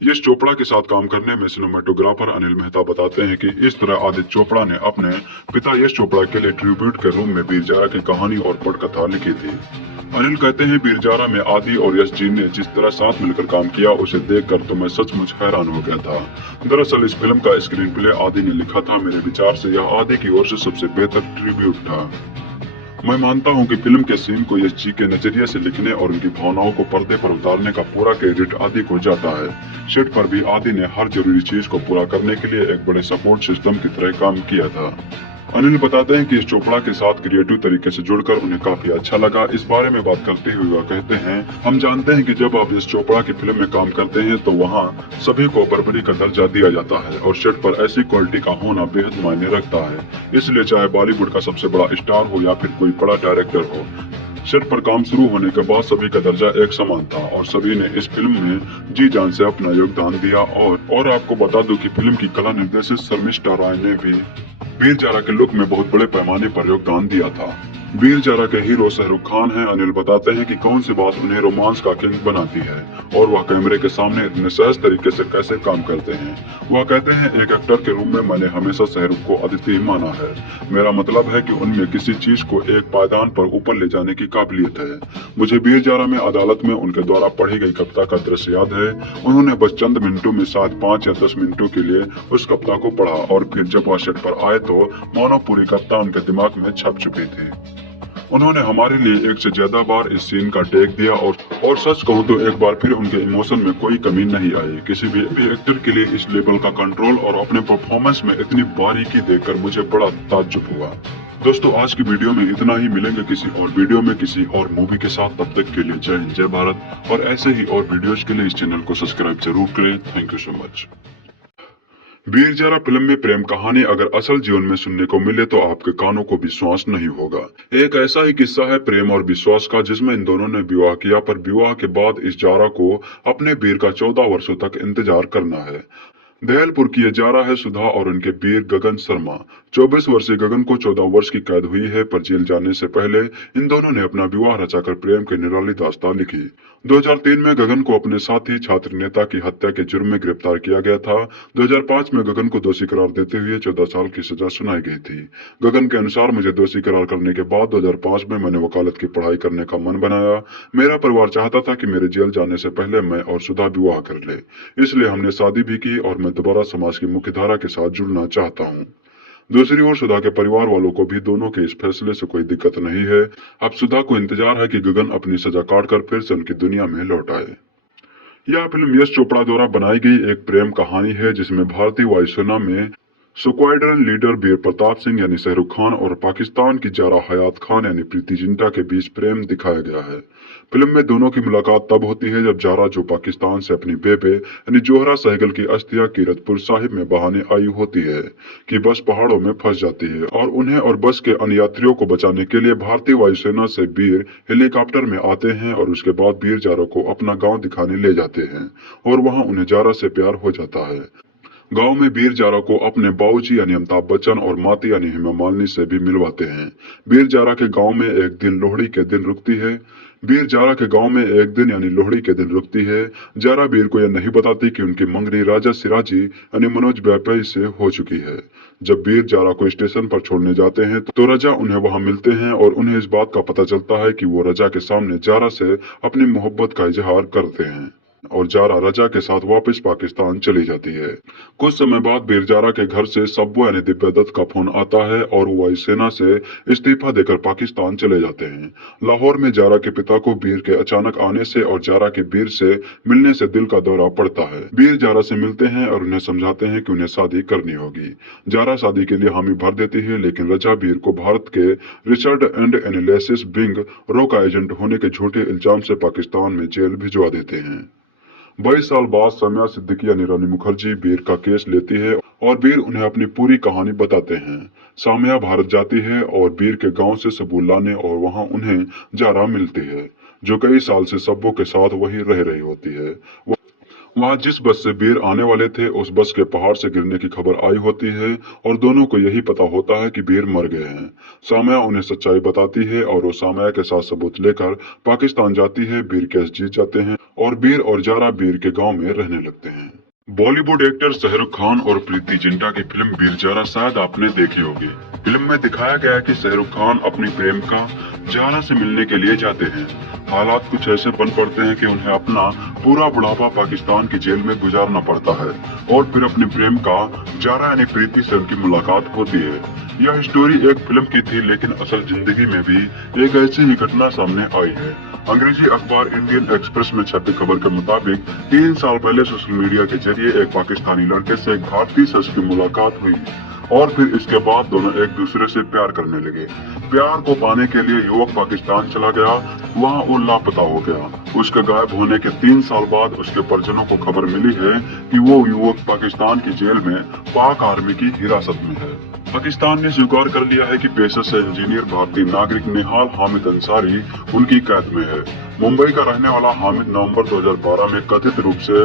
यश चोपड़ा के साथ काम करने में सिनेमेटोग्राफर अनिल मेहता बताते हैं कि इस तरह आदित्य चोपड़ा ने अपने पिता यश चोपड़ा के लिए ट्रिब्यूट के रूप में वीर जारा की कहानी और पटकथा लिखी थी। अनिल कहते हैं वीर जारा में आदि और यश जी ने जिस तरह साथ मिलकर काम किया उसे देखकर तो मैं सचमुच हैरान हो गया था। दरअसल इस फिल्म का स्क्रीन प्ले आदि ने लिखा था। मेरे विचार से यह आदि की ओर से सबसे बेहतर ट्रिब्यूट था। मैं मानता हूं कि फिल्म के सीन को यश जी के नजरिए से लिखने और उनकी भावनाओं को पर्दे पर उतारने का पूरा क्रेडिट आदि को जाता है। सेट पर भी आदि ने हर जरूरी चीज को पूरा करने के लिए एक बड़े सपोर्ट सिस्टम की तरह काम किया था। अनिल बताते हैं कि इस चोपड़ा के साथ क्रिएटिव तरीके से जुड़कर उन्हें काफी अच्छा लगा। इस बारे में बात करते हुए वह कहते हैं, हम जानते हैं कि जब आप इस चोपड़ा की फिल्म में काम करते हैं तो वहाँ सभी को बराबरी का दर्जा दिया जाता है और सेट पर ऐसी क्वालिटी का होना बेहद मायने रखता है। इसलिए चाहे बॉलीवुड का सबसे बड़ा स्टार हो या फिर कोई बड़ा डायरेक्टर हो, सेट पर काम शुरू होने के बाद सभी का दर्जा एक समान था और सभी ने इस फिल्म में जी जान से अपना योगदान दिया। और आपको बता दूं कि फिल्म की कला निर्देशक शर्मिष्ठा राय ने भी वीर जारा के लुक में बहुत बड़े पैमाने पर योगदान दिया था। वीर जारा के हीरो शाहरुख खान हैं। अनिल बताते हैं कि कौन सी बात उन्हें रोमांस का किंग बनाती है और वह कैमरे के सामने इतने सहज तरीके से कैसे काम करते हैं। वह कहते हैं, एक एक्टर के रूप में मैंने हमेशा शाहरुख को अद्वितीय माना है। मेरा मतलब है कि उनमें किसी चीज को एक पायदान पर ऊपर ले जाने की काबिलियत है। मुझे वीर जारा में अदालत में उनके द्वारा पढ़ी गई कविता का दृश्य याद है। उन्होंने बस चंद मिनटों में शायद 5 या 10 मिनटों के लिए उस कविता को पढ़ा और फिर जब वह सेट पर आए तो मानो पूरी कविता उनके दिमाग में छप चुकी थी। उन्होंने हमारे लिए 1 से ज्यादा बार इस सीन का टेक दिया और सच कहूं तो एक बार फिर उनके इमोशन में कोई कमी नहीं आई। किसी भी एक्टर के लिए इस लेवल का कंट्रोल और अपने परफॉर्मेंस में इतनी बारीकी देखकर मुझे बड़ा ताज्जुब हुआ। दोस्तों आज की वीडियो में इतना ही। मिलेंगे किसी और वीडियो में किसी और मूवी के साथ। तब तक के लिए जय हिंद, जय भारत। और ऐसे ही और वीडियोज के लिए इस चैनल को सब्सक्राइब जरूर करें। Thank you so much. Veer Zaara film में प्रेम कहानी अगर असल जीवन में सुनने को मिले तो आपके कानों को विश्वास नहीं होगा। एक ऐसा ही किस्सा है प्रेम और विश्वास का, जिसमें इन दोनों ने विवाह किया, पर विवाह के बाद इस जारा को अपने वीर का 14 वर्षों तक इंतजार करना है। दयालपुर की ये जारा है सुधा और उनके वीर गगन शर्मा। 24 वर्षीय गगन को 14 वर्ष की कैद हुई है, पर जेल जाने से पहले इन दोनों ने अपना विवाह रचाकर प्रेम की निराली दास्तान लिखी। 2003 में गगन को अपने साथी छात्र नेता की हत्या के जुर्म में गिरफ्तार किया गया था। 2005 में गगन को दोषी करार देते हुए 14 साल की सजा सुनाई गई थी। गगन के अनुसार, मुझे दोषी करार करने के बाद 2005 में मैंने वकालत की पढ़ाई करने का मन बनाया। मेरा परिवार चाहता था कि मेरे जेल जाने से पहले मैं और सुधा विवाह कर ले, इसलिए हमने शादी भी की और मैं दोबारा समाज की मुख्य धारा के साथ जुड़ना चाहता हूँ। दूसरी ओर सुधा के परिवार वालों को भी दोनों के इस फैसले से कोई दिक्कत नहीं है। अब सुधा को इंतजार है कि गगन अपनी सजा काटकर फिर से उनकी दुनिया में लौट आए। यह फिल्म यश चोपड़ा द्वारा बनाई गई एक प्रेम कहानी है, जिसमें भारतीय वायुसेना में स्क्वाड्रन लीडर वीर प्रताप सिंह यानी शाहरुख खान और पाकिस्तान की जारा हयात खान यानी प्रीति जिंटा के बीच प्रेम दिखाया गया है। फिल्म में दोनों की मुलाकात तब होती है जब जारा, जो पाकिस्तान से अपनी बेबे यानी जोहरा सहगल की अस्थियां कीरतपुर साहिब में बहाने आई होती है कि बस पहाड़ों में फंस जाती है और उन्हें और बस के अन्य यात्रियों को बचाने के लिए भारतीय वायुसेना से वीर हेलीकॉप्टर में आते हैं और उसके बाद वीर जारा को अपना गाँव दिखाने ले जाते हैं और वहाँ उन्हें जारा से प्यार हो जाता है। गांव में वीर जारा को अपने बाबूजी यानी अमिताभ बच्चन और माती यानी हेमा मालिनी से भी मिलवाते हैं। वीर जारा के गांव में एक दिन लोहड़ी के दिन रुकती है। वीर जारा के गांव में एक दिन यानी लोहड़ी के दिन रुकती है। जारा वीर को यह नहीं बताती कि उनकी मंगनी राजा सिराजी यानी मनोज वाजपेयी से हो चुकी है। जब वीर जारा को स्टेशन पर छोड़ने जाते हैं तो रजा उन्हें वहां मिलते हैं और उन्हें इस बात का पता चलता है कि वो रजा के सामने जारा से अपनी मोहब्बत का इजहार करते हैं और जारा रजा के साथ वापस पाकिस्तान चली जाती है। कुछ समय बाद वीर जारा के घर से सब्बो यानी दिव्या दत्त का फोन आता है और वो वायुसेना से इस्तीफा देकर पाकिस्तान चले जाते हैं। लाहौर में जारा के पिता को वीर के अचानक आने से और जारा के वीर से मिलने से दिल का दौरा पड़ता है। वीर जारा से मिलते हैं और उन्हें समझाते हैं कि उन्हें शादी करनी होगी। जारा शादी के लिए हामी भर देती है, लेकिन रजा वीर को भारत के रिसर्च एंड एनालिसिस विंग रो का एजेंट होने के झूठे इल्जाम से पाकिस्तान में जेल भिजवा देते हैं। 22 साल बाद साम्या सिद्दीकी यानी रानी मुखर्जी वीर का केस लेती है और वीर उन्हें अपनी पूरी कहानी बताते हैं। साम्या भारत जाती है और वीर के गांव से सबूत लाने और वहां उन्हें जारा मिलती है, जो कई साल से सब्बों के साथ वही रह रही होती है। वहां जिस बस से वीर आने वाले थे उस बस के पहाड़ से गिरने की खबर आई होती है और दोनों को यही पता होता है कि वीर मर गए हैं। साम्या उन्हें सच्चाई बताती है और वो साम्या के साथ सबूत लेकर पाकिस्तान जाती है। वीर केस जीत जाते हैं और वीर और जारा वीर के गांव में रहने लगते हैं। बॉलीवुड एक्टर शाहरुख खान और प्रीति जिंटा की फिल्म वीर जारा शायद आपने देखी होगी। फिल्म में दिखाया गया है कि शाहरुख खान अपनी प्रेमिका जारा से मिलने के लिए जाते हैं। हालात कुछ ऐसे बन पड़ते हैं कि उन्हें अपना पूरा बुढ़ापा पाकिस्तान की जेल में गुजारना पड़ता है और फिर अपनी प्रेमिका जारा यानी प्रीति से उनकी मुलाकात होती है। यह स्टोरी एक फिल्म की थी, लेकिन असल जिंदगी में भी एक ऐसी ही घटना सामने आई है। अंग्रेजी अखबार इंडियन एक्सप्रेस में छपी खबर के मुताबिक 3 साल पहले सोशल मीडिया के जरिए एक पाकिस्तानी लड़के से एक भारतीय शख्स की मुलाकात हुई और फिर इसके बाद दोनों एक दूसरे से प्यार करने लगे। प्यार को पाने के लिए युवक पाकिस्तान चला गया, वहां वो लापता हो गया। उसके गायब होने के 3 साल बाद उसके परिजनों को खबर मिली है कि वो युवक पाकिस्तान की जेल में पाक आर्मी की हिरासत में है। पाकिस्तान ने स्वीकार कर लिया है कि पेशे से इंजीनियर भारतीय नागरिक निहाल हामिद अंसारी उनकी कैद में है। मुंबई का रहने वाला हामिद नवंबर 2012 में कथित रूप से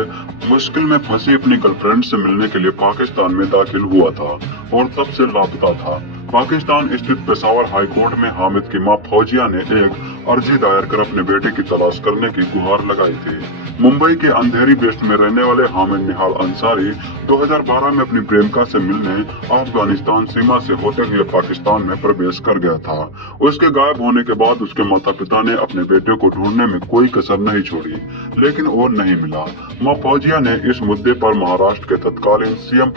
मुश्किल में फंसी अपनी गर्लफ्रेंड से मिलने के लिए पाकिस्तान में दाखिल हुआ था और तब से लापता था। पाकिस्तान स्थित पेशावर हाई कोर्ट में हामिद की मां फौजिया ने एक अर्जी दायर कर अपने बेटे की तलाश करने की गुहार लगाई थी। मुंबई के अंधेरी वेस्ट में रहने वाले हामिद निहाल अंसारी 2012 में अपनी प्रेमिका से मिलने अफगानिस्तान सीमा से होते हुए पाकिस्तान में प्रवेश कर गया था। उसके गायब होने के बाद उसके माता पिता ने अपने बेटे को ढूंढने में कोई कसर नहीं छोड़ी, लेकिन वो नहीं मिला। मां फौजिया ने इस मुद्दे पर महाराष्ट्र के तत्कालीन सीएम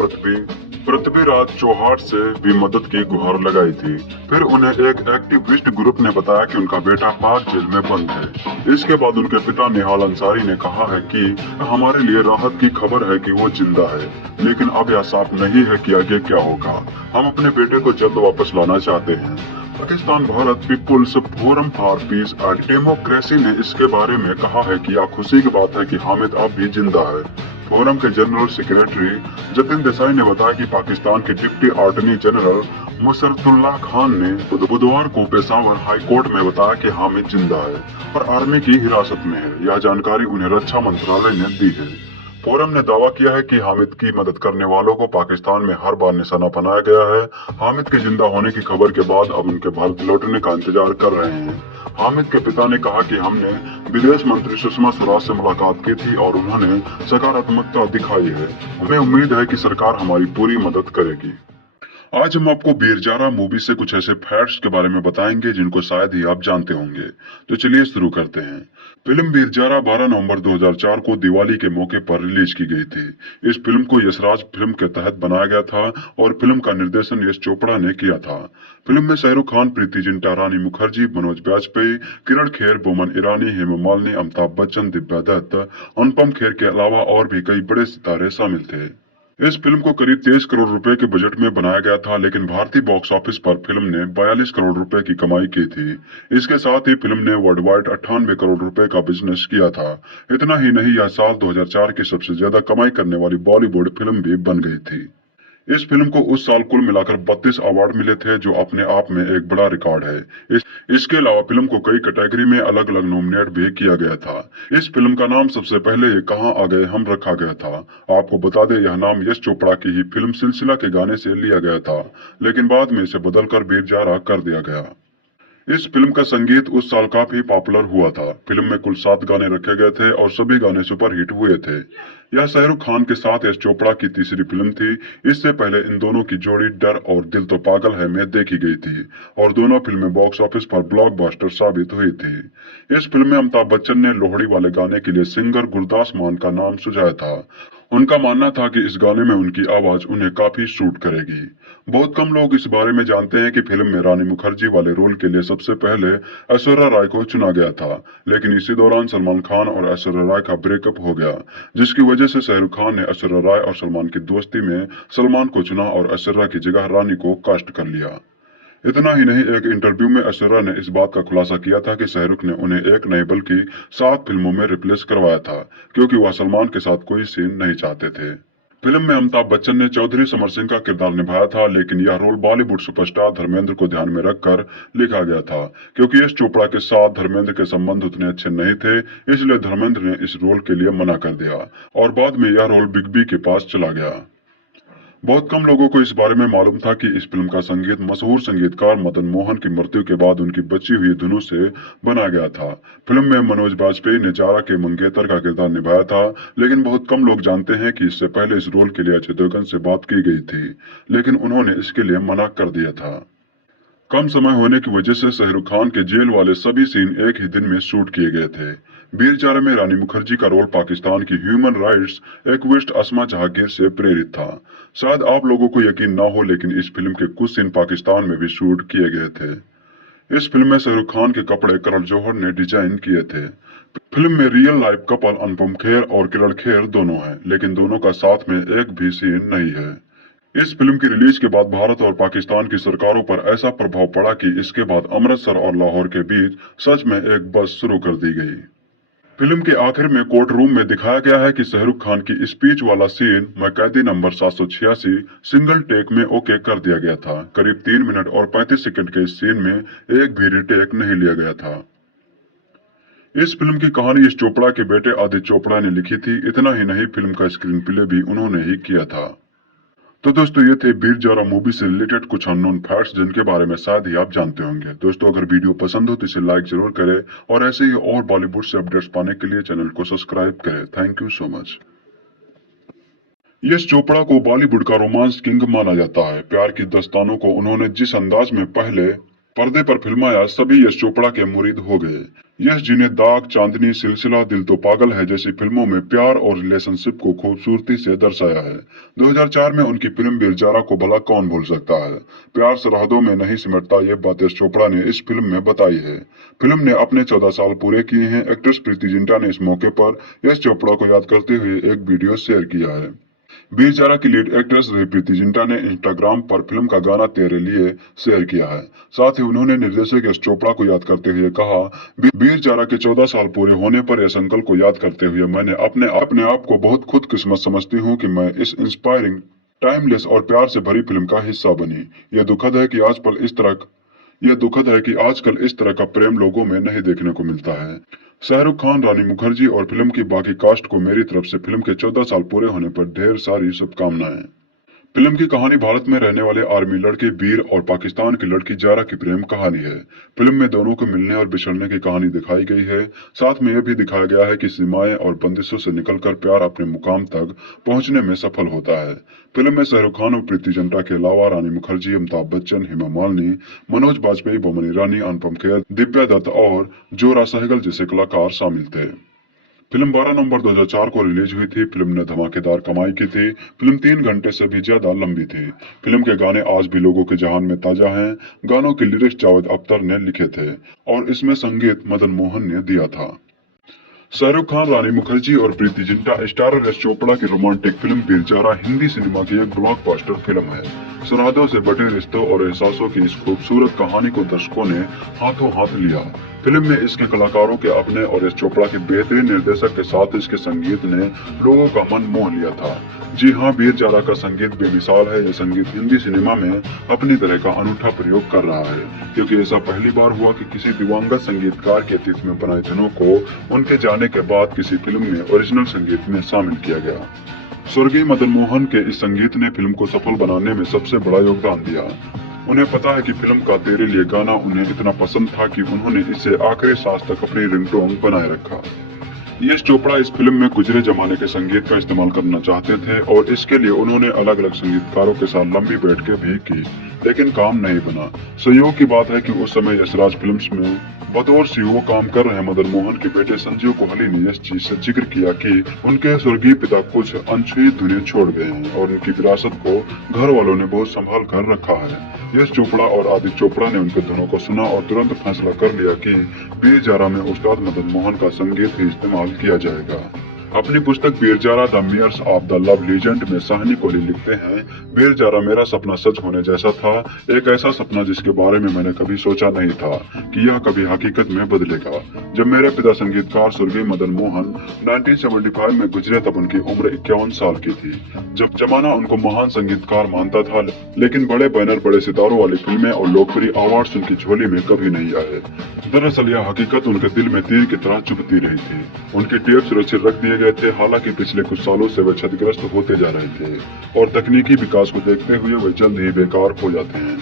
पृथ्वीराज चौहान से भी मदद की गुहार लगाई थी। फिर उन्हें एक एक्टिविस्ट ग्रुप ने बताया कि उनका बेटा पाक जेल में बंद है। इसके बाद उनके पिता निहाल अंसारी ने कहा है कि हमारे लिए राहत की खबर है कि वो जिंदा है, लेकिन अब यह साफ नहीं है कि आगे क्या होगा। हम अपने बेटे को जल्द वापस लाना चाहते हैं। Pakistan Bharat people's forum for peace and democracy ने इसके बारे में कहा है कि यह खुशी की बात है कि हामिद अब भी जिंदा है। फोरम के जनरल सेक्रेटरी जतिन देसाई ने बताया कि पाकिस्तान के डिप्टी अटॉर्नी जनरल मुशर्रफुल्लाह खान ने बुधवार को पेशावर हाई कोर्ट में बताया कि हामिद जिंदा है और आर्मी की हिरासत में है। यह जानकारी उन्हें रक्षा मंत्रालय ने दी है। फोरम ने दावा किया है कि हामिद की मदद करने वालों को पाकिस्तान में हर बार निशाना बनाया गया है। हामिद के जिंदा होने की खबर के बाद अब उनके भारत लौटने का इंतजार कर रहे हैं। हामिद के पिता ने कहा कि हमने विदेश मंत्री सुषमा स्वराज से मुलाकात की थी और उन्होंने सकारात्मकता दिखाई है। हमें उम्मीद है कि सरकार हमारी पूरी मदद करेगी। आज हम आपको वीर जारा मूवी से कुछ ऐसे फैक्ट्स के बारे में बताएंगे जिनको शायद ही आप जानते होंगे। तो चलिए शुरू करते हैं। फिल्म वीर जारा 12 नवंबर 2004 को दिवाली के मौके पर रिलीज की गई थी। इस फिल्म को यशराज फिल्म के तहत बनाया गया था और फिल्म का निर्देशन यश चोपड़ा ने किया था। फिल्म में शाहरुख खान, प्रीति जिंटा, रानी मुखर्जी, मनोज वाजपेयी, किरण खेर, बोमन ईरानी, हेमा मालिनी, अमिताभ बच्चन, दिव्या दत्त, अनुपम खेर के अलावा और भी कई बड़े सितारे शामिल थे। इस फिल्म को करीब 23 करोड़ रुपए के बजट में बनाया गया था, लेकिन भारतीय बॉक्स ऑफिस पर फिल्म ने 42 करोड़ रुपए की कमाई की थी। इसके साथ ही फिल्म ने वर्ल्ड वाइड 98 करोड़ रुपए का बिजनेस किया था। इतना ही नहीं, यह साल 2004 की सबसे ज्यादा कमाई करने वाली बॉलीवुड फिल्म भी बन गई थी। इस फिल्म को उस साल कुल मिलाकर 32 अवार्ड मिले थे, जो अपने आप में एक बड़ा रिकॉर्ड है। इसके अलावा फिल्म को कई कैटेगरी में अलग अलग नॉमिनेट भी किया गया था। इस फिल्म का नाम सबसे पहले ये कहाँ आ गए हम रखा गया था। आपको बता दें, यह नाम यश चोपड़ा की ही फिल्म सिलसिला के गाने से लिया गया था, लेकिन बाद में इसे बदलकर वीर जारा कर दिया गया। इस फिल्म का संगीत उस साल काफी पॉपुलर हुआ था। फिल्म में कुल 7 गाने रखे गए थे और सभी गाने सुपरहिट हुए थे। यह शाहरुख खान के साथ यश चोपड़ा की तीसरी फिल्म थी। इससे पहले इन दोनों की जोड़ी डर और दिल तो पागल है में देखी गई थी और दोनों फिल्में बॉक्स ऑफिस पर ब्लॉकबस्टर साबित हुई थी। इस फिल्म में अमिताभ बच्चन ने लोहड़ी वाले गाने के लिए सिंगर गुरदास मान का नाम सुझाया था। उनका मानना था कि इस गाने में उनकी आवाज उन्हें काफी सूट करेगी। बहुत कम लोग इस बारे में जानते हैं कि फिल्म में रानी मुखर्जी वाले रोल के लिए सबसे पहले ऐश्वर्या राय को चुना गया था, लेकिन इसी दौरान सलमान खान और ऐश्वर्या राय का ब्रेकअप हो गया, जिसकी वजह से शाहरुख खान ने ऐश्वर्या राय और सलमान की दोस्ती में सलमान को चुना और ऐश्वर्या की जगह रानी को कास्ट कर लिया। इतना ही नहीं, एक इंटरव्यू में ऐश्वर्या ने इस बात का खुलासा किया था कि शाहरुख ने उन्हें एक नहीं बल्कि 7 फिल्मों में रिप्लेस करवाया था, क्योंकि वह सलमान के साथ कोई सीन नहीं चाहते थे। फिल्म में अमिताभ बच्चन ने चौधरी समर सिंह का किरदार निभाया था, लेकिन यह रोल बॉलीवुड सुपरस्टार धर्मेंद्र को ध्यान में रखकर लिखा गया था, क्योंकि यश चोपड़ा के साथ धर्मेंद्र के संबंध उतने अच्छे नहीं थे। इसलिए धर्मेंद्र ने इस रोल के लिए मना कर दिया और बाद में यह रोल बिग बी के पास चला गया। बहुत कम लोगों को इस बारे में मालूम था कि इस फिल्म का संगीत मशहूर संगीतकार मदन मोहन की मृत्यु के बाद उनकी बची हुई धुनों से बना गया था। फिल्म में मनोज बाजपेयी ने जारा के मंगेतर का किरदार निभाया था, लेकिन बहुत कम लोग जानते हैं कि इससे पहले इस रोल के लिए अजय देवगन से बात की गई थी, लेकिन उन्होंने इसके लिए मना कर दिया था। कम समय होने की वजह से शाहरुख खान के जेल वाले सभी सीन एक ही दिन में शूट किए गए थे। वीर जारा में रानी मुखर्जी का रोल पाकिस्तान की ह्यूमन राइट्स एक्टिविस्ट अस्मा जहांगीर से प्रेरित था। शायद आप लोगों को यकीन ना हो, लेकिन इस फिल्म के कुछ सीन पाकिस्तान में भी शूट किए गए थे। इस फिल्म में शाहरुख खान के कपड़े करण जौहर ने डिजाइन किए थे। फिल्म में real life couple Anupam Kher और किरण खेर दोनों हैं, लेकिन दोनों का साथ में एक भी सीन नहीं है। इस फिल्म की रिलीज के बाद भारत और पाकिस्तान की सरकारों पर ऐसा प्रभाव पड़ा कि इसके बाद अमृतसर और लाहौर के बीच सच में एक बस शुरू कर दी गई। फिल्म के आखिर में कोर्ट रूम में दिखाया गया है कि शाहरुख खान की स्पीच वाला सीन मैं कैदी नंबर 786 सिंगल टेक में ओके कर दिया गया था। करीब 3 मिनट और 35 सेकंड के इस सीन में एक भी रिटेक नहीं लिया गया था। इस फिल्म की कहानी यश चोपड़ा के बेटे आदित्य चोपड़ा ने लिखी थी। इतना ही नहीं, फिल्म का स्क्रीन प्ले भी उन्होंने ही किया था। तो दोस्तों, ये थे वीर जारा मूवी से रिलेटेड कुछ अननोन फैक्ट्स, जिनके बारे में शायद ही आप जानते होंगे। दोस्तों, अगर वीडियो पसंद हो तो इसे लाइक जरूर करें और ऐसे ही और बॉलीवुड से अपडेट्स पाने के लिए चैनल को सब्सक्राइब करें। Thank you so much. Yash Chopra को बॉलीवुड का रोमांस किंग माना जाता है। प्यार की दास्तानों को उन्होंने जिस अंदाज में पहले पर्दे पर फिल्माया, सभी यश चोपड़ा के मुरीद हो गए। यश जी ने दाग, चांदनी, सिलसिला, दिल तो पागल है जैसी फिल्मों में प्यार और रिलेशनशिप को खूबसूरती से दर्शाया है। 2004 में उनकी फिल्म वीर जारा को भला कौन भूल सकता है। प्यार सरहदों में नहीं सिमटता, ये बात यश चोपड़ा ने इस फिल्म में बताई है। फिल्म ने अपने 14 साल पूरे किए हैं। एक्ट्रेस प्रीति जिंटा ने इस मौके पर यश चोपड़ा को याद करते हुए एक वीडियो शेयर किया है। वीर जारा की लीड एक्ट्रेस प्रीति जिंटा ने इंस्टाग्राम पर फिल्म का गाना तेरे लिए शेयर किया है। साथ ही उन्होंने निर्देशक यश चोपड़ा को याद करते हुए कहा, वीर जारा के 14 साल पूरे होने पर इस अंकल को याद करते हुए मैंने अपने आप को बहुत खुदकिस्मत समझती हूँ कि मैं इस इंस्पायरिंग, टाइमलेस और प्यार से भरी फिल्म का हिस्सा बनी। यह दुखद है कि आजकल इस तरह का प्रेम लोगों में नहीं देखने को मिलता है। शाहरुख खान, रानी मुखर्जी और फिल्म की बाकी कास्ट को मेरी तरफ से फिल्म के 14 साल पूरे होने पर ढेर सारी शुभकामनाएं। फिल्म की कहानी भारत में रहने वाले आर्मी लड़के वीर और पाकिस्तान की लड़की जारा की प्रेम कहानी है। फिल्म में दोनों को मिलने और बिछड़ने की कहानी दिखाई गई है। साथ में यह भी दिखाया गया है कि सीमाएं और बंदिशों से निकलकर प्यार अपने मुकाम तक पहुंचने में सफल होता है। फिल्म में शाहरुख खान और प्रीति जिंटा के अलावा रानी मुखर्जी, अमिताभ बच्चन, हेमा मालिनी, मनोज बाजपेयी, बोमन ईरानी, अनुपम खेर, दिव्या दत्त और जोरा सहगल जैसे कलाकार शामिल थे। फिल्म 12 नवंबर 2004 को रिलीज हुई थी। फिल्म ने धमाकेदार कमाई की थी। फिल्म 3 घंटे से भी ज्यादा लंबी थी। फिल्म के गाने आज भी लोगों के जहान में ताजा हैं। गानों के लिरिक्स जावेद अख्तर ने लिखे थे और इसमें संगीत मदन मोहन ने दिया था। शाहरुख खान, रानी मुखर्जी और प्रीति जिंटा स्टारर यश चोपड़ा की रोमांटिक फिल्म बीरजारा हिंदी सिनेमा की एक ब्लॉकबस्टर फिल्म है। सुरादों से बटे रिश्तों और एहसासों की इस खूबसूरत कहानी को दर्शकों ने हाथों हाथ लिया। फिल्म में इसके कलाकारों के अपने और यश चोपड़ा के बेहतरीन निर्देशक के साथ इसके संगीत ने लोगों का मन मोह लिया था। जी हाँ, बीरजारा का संगीत बेमिसाल है। यह संगीत हिंदी सिनेमा में अपनी तरह का अनूठा प्रयोग कर रहा है, क्योंकि ऐसा पहली बार हुआ कि किसी दिवंगत संगीतकार के अतीत में बनाए धुनों को उनके जाने के बाद किसी फिल्म में ओरिजिनल संगीत में शामिल किया गया। स्वर्गीय मदन मोहन के इस संगीत ने फिल्म को सफल बनाने में सबसे बड़ा योगदान दिया। उन्हें पता है कि फिल्म का तेरे लिए गाना उन्हें इतना पसंद था कि उन्होंने इसे आखिरी सांस तक अपनी रिंगटोन बनाए रखा। यश चोपड़ा इस फिल्म में गुजरे जमाने के संगीत का इस्तेमाल करना चाहते थे और इसके लिए उन्होंने अलग अलग संगीतकारों के साथ लंबी बैठकें भी की, लेकिन काम नहीं बना। संयोग की बात है कि उस समय यशराज फिल्म्स में बतौर सीईओ काम कर रहे मदन मोहन के बेटे संजीव कोहली ने इस चीज से जिक्र किया कि उनके स्वर्गीय पिता कुछ अनछुई धुनें छोड़ गए हैं और उनकी विरासत को घर वालों ने बहुत संभाल कर रखा है। यश चोपड़ा और आदित्य चोपड़ा ने उनके धुनों को सुना और तुरंत फैसला कर लिया कि बीरजारा में उस्ताद मदन मोहन का संगीत ही इस्तेमाल किया जाएगा। अपनी पुस्तक Veer Zaara the mayors of the love legend में साहनी कोहली लिखते हैं, बीरजारा मेरा सपना सच होने जैसा था, एक ऐसा सपना जिसके बारे में मैंने कभी सोचा नहीं था कि यह कभी हकीकत में बदलेगा। जब मेरे पिता संगीतकार स्वर्गीय मदन मोहन 1975 में गुजरे तब उनकी उम्र 51 साल की थी। जब जमाना उनको महान संगीतकार मानता था, लेकिन बड़े बैनर, बड़े सितारों वाली फिल्में और लोकप्रिय अवार्ड्स उनकी झोली में कभी नहीं आए। दरअसल यह हकीकत उनके दिल में तीर की तरह चुभती रही थी। उनके टेप सुरक्षित रख दिए गए थे, हालांकि पिछले कुछ सालों से वे क्षतिग्रस्त होते जा रहे थे और तकनीकी विकास को देखते हुए वे जल्द ही बेकार हो जाते हैं।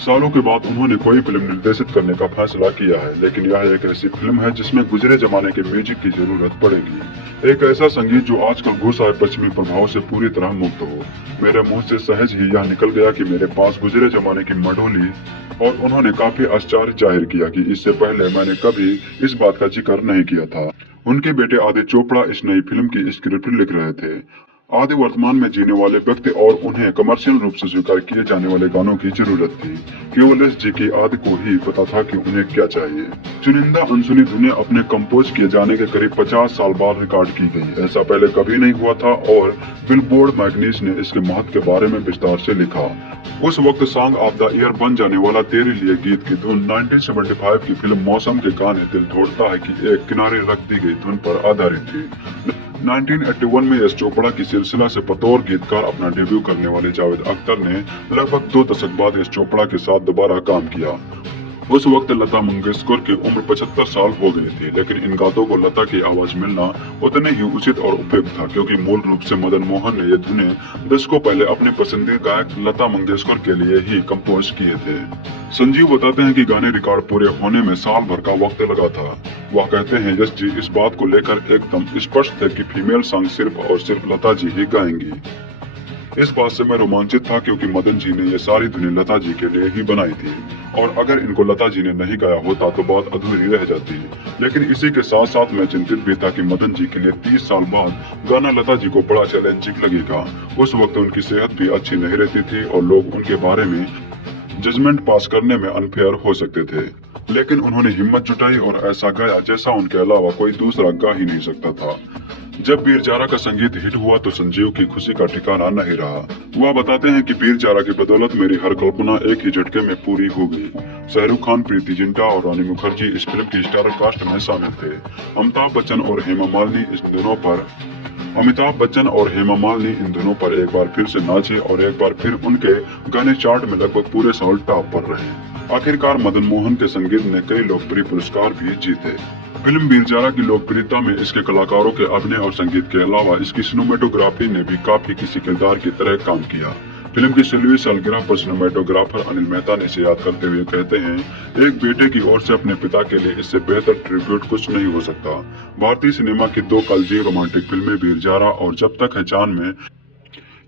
सालों के बाद उन्होंने कोई फिल्म निर्देशित करने का फैसला किया है, लेकिन यह एक ऐसी फिल्म है जिसमें गुजरे जमाने के म्यूजिक की जरूरत पड़ेगी। एक ऐसा संगीत जो आजकल घुस आए पश्चिमी प्रभाव से पूरी तरह मुक्त हो। मेरे मुंह से सहज ही यह निकल गया कि मेरे पास गुजरे जमाने की मढ़ोली, और उन्होंने काफी आश्चर्य जाहिर किया कि इससे पहले मैंने कभी इस बात का जिक्र नहीं किया था। उनके बेटे आदित्य चोपड़ा इस नई फिल्म की स्क्रिप्ट लिख रहे थे। आदि वर्तमान में जीने वाले व्यक्ति और उन्हें कमर्शियल रूप से स्वीकार किए जाने वाले गानों की जरूरत थी। केवल यश जी की आदि को ही पता था कि उन्हें क्या चाहिए। चुनिंदा अनसुनी धुनें अपने कंपोज किए जाने के करीब 50 साल बाद रिकॉर्ड की गई। ऐसा पहले कभी नहीं हुआ था और बिलबोर्ड मैगजीन ने इसके महत्व के बारे में विस्तार से लिखा। उस वक्त सॉन्ग ऑफ द ईयर बन जाने वाला तेरे लिए गीत की धुन 1975 की फिल्म मौसम के गाने दिल तोड़ता है की एक किनारे रख दी गई धुन पर आधारित थी। 1981 में यश चोपड़ा की सिलसिला से बतौर गीतकार अपना डेब्यू करने वाले जावेद अख्तर ने लगभग 2 दशक बाद यश चोपड़ा के साथ दोबारा काम किया। उस वक्त लता मंगेशकर की उम्र 75 साल हो गई थी, लेकिन इन गातों को लता की आवाज मिलना उतने ही उचित और उपयुक्त था, क्योंकि मूल रूप से मदन मोहन ने ये धुनें दशकों पहले अपने पसंदीदा गायक लता मंगेशकर के लिए ही कंपोज किए थे। संजीव बताते हैं कि गाने रिकॉर्ड पूरे होने में साल भर का वक्त लगा था। वह कहते हैं यश जी इस बात को लेकर एकदम स्पष्ट थे कि फीमेल सॉन्ग सिर्फ और सिर्फ लता जी ही गाएंगी। इस बात से मैं रोमांचित था, क्योंकि मदन जी ने ये सारी धुनें लता जी के लिए ही बनाई थी और अगर इनको लता जी ने नहीं गाया होता तो बात अधूरी रह जाती। लेकिन इसी के साथ साथ मैं चिंतित भी था कि मदन जी के लिए 30 साल बाद गाना लता जी को बड़ा चैलेंजिंग लगेगा। उस वक्त उनकी सेहत भी अच्छी नहीं रहती थी और लोग उनके बारे में जजमेंट पास करने में अनफेयर हो सकते थे, लेकिन उन्होंने हिम्मत जुटाई और ऐसा गाया जैसा उनके अलावा कोई दूसरा गा ही नहीं सकता था। जब बीरजारा का संगीत हिट हुआ तो संजीव की खुशी का ठिकाना नहीं रहा। वह बताते हैं कि बीरजारा की बदौलत मेरी हर कल्पना एक ही झटके में पूरी हो गई। शाहरुख खान, प्रीति जिंटा और रानी मुखर्जी इस फिल्म की स्टार कास्ट में शामिल थे। अमिताभ बच्चन और हेमा मालिनी इन दिनों पर एक बार फिर से नाचे और एक बार फिर उनके गाने चार्ट में लगभग पूरे साल टॉप पर रहे। आखिरकार मदन मोहन के संगीत ने कई लोकप्रिय पुरस्कार भी जीते। फिल्म बीरजारा की लोकप्रियता में इसके कलाकारों के अभिनय और संगीत के अलावा इसकी सिनेमेटोग्राफी ने भी काफी किसी किरदार की तरह काम किया। फिल्म की 16वीं सालगिरह पर सिनेमेटोग्राफर अनिल मेहता ने इसे याद करते हुए कहते हैं, एक बेटे की ओर से अपने पिता के लिए इससे बेहतर ट्रिब्यूट कुछ नहीं हो सकता। भारतीय सिनेमा की 2 कालजयी रोमांटिक फिल्में बीरजारा और जब तक है चांद में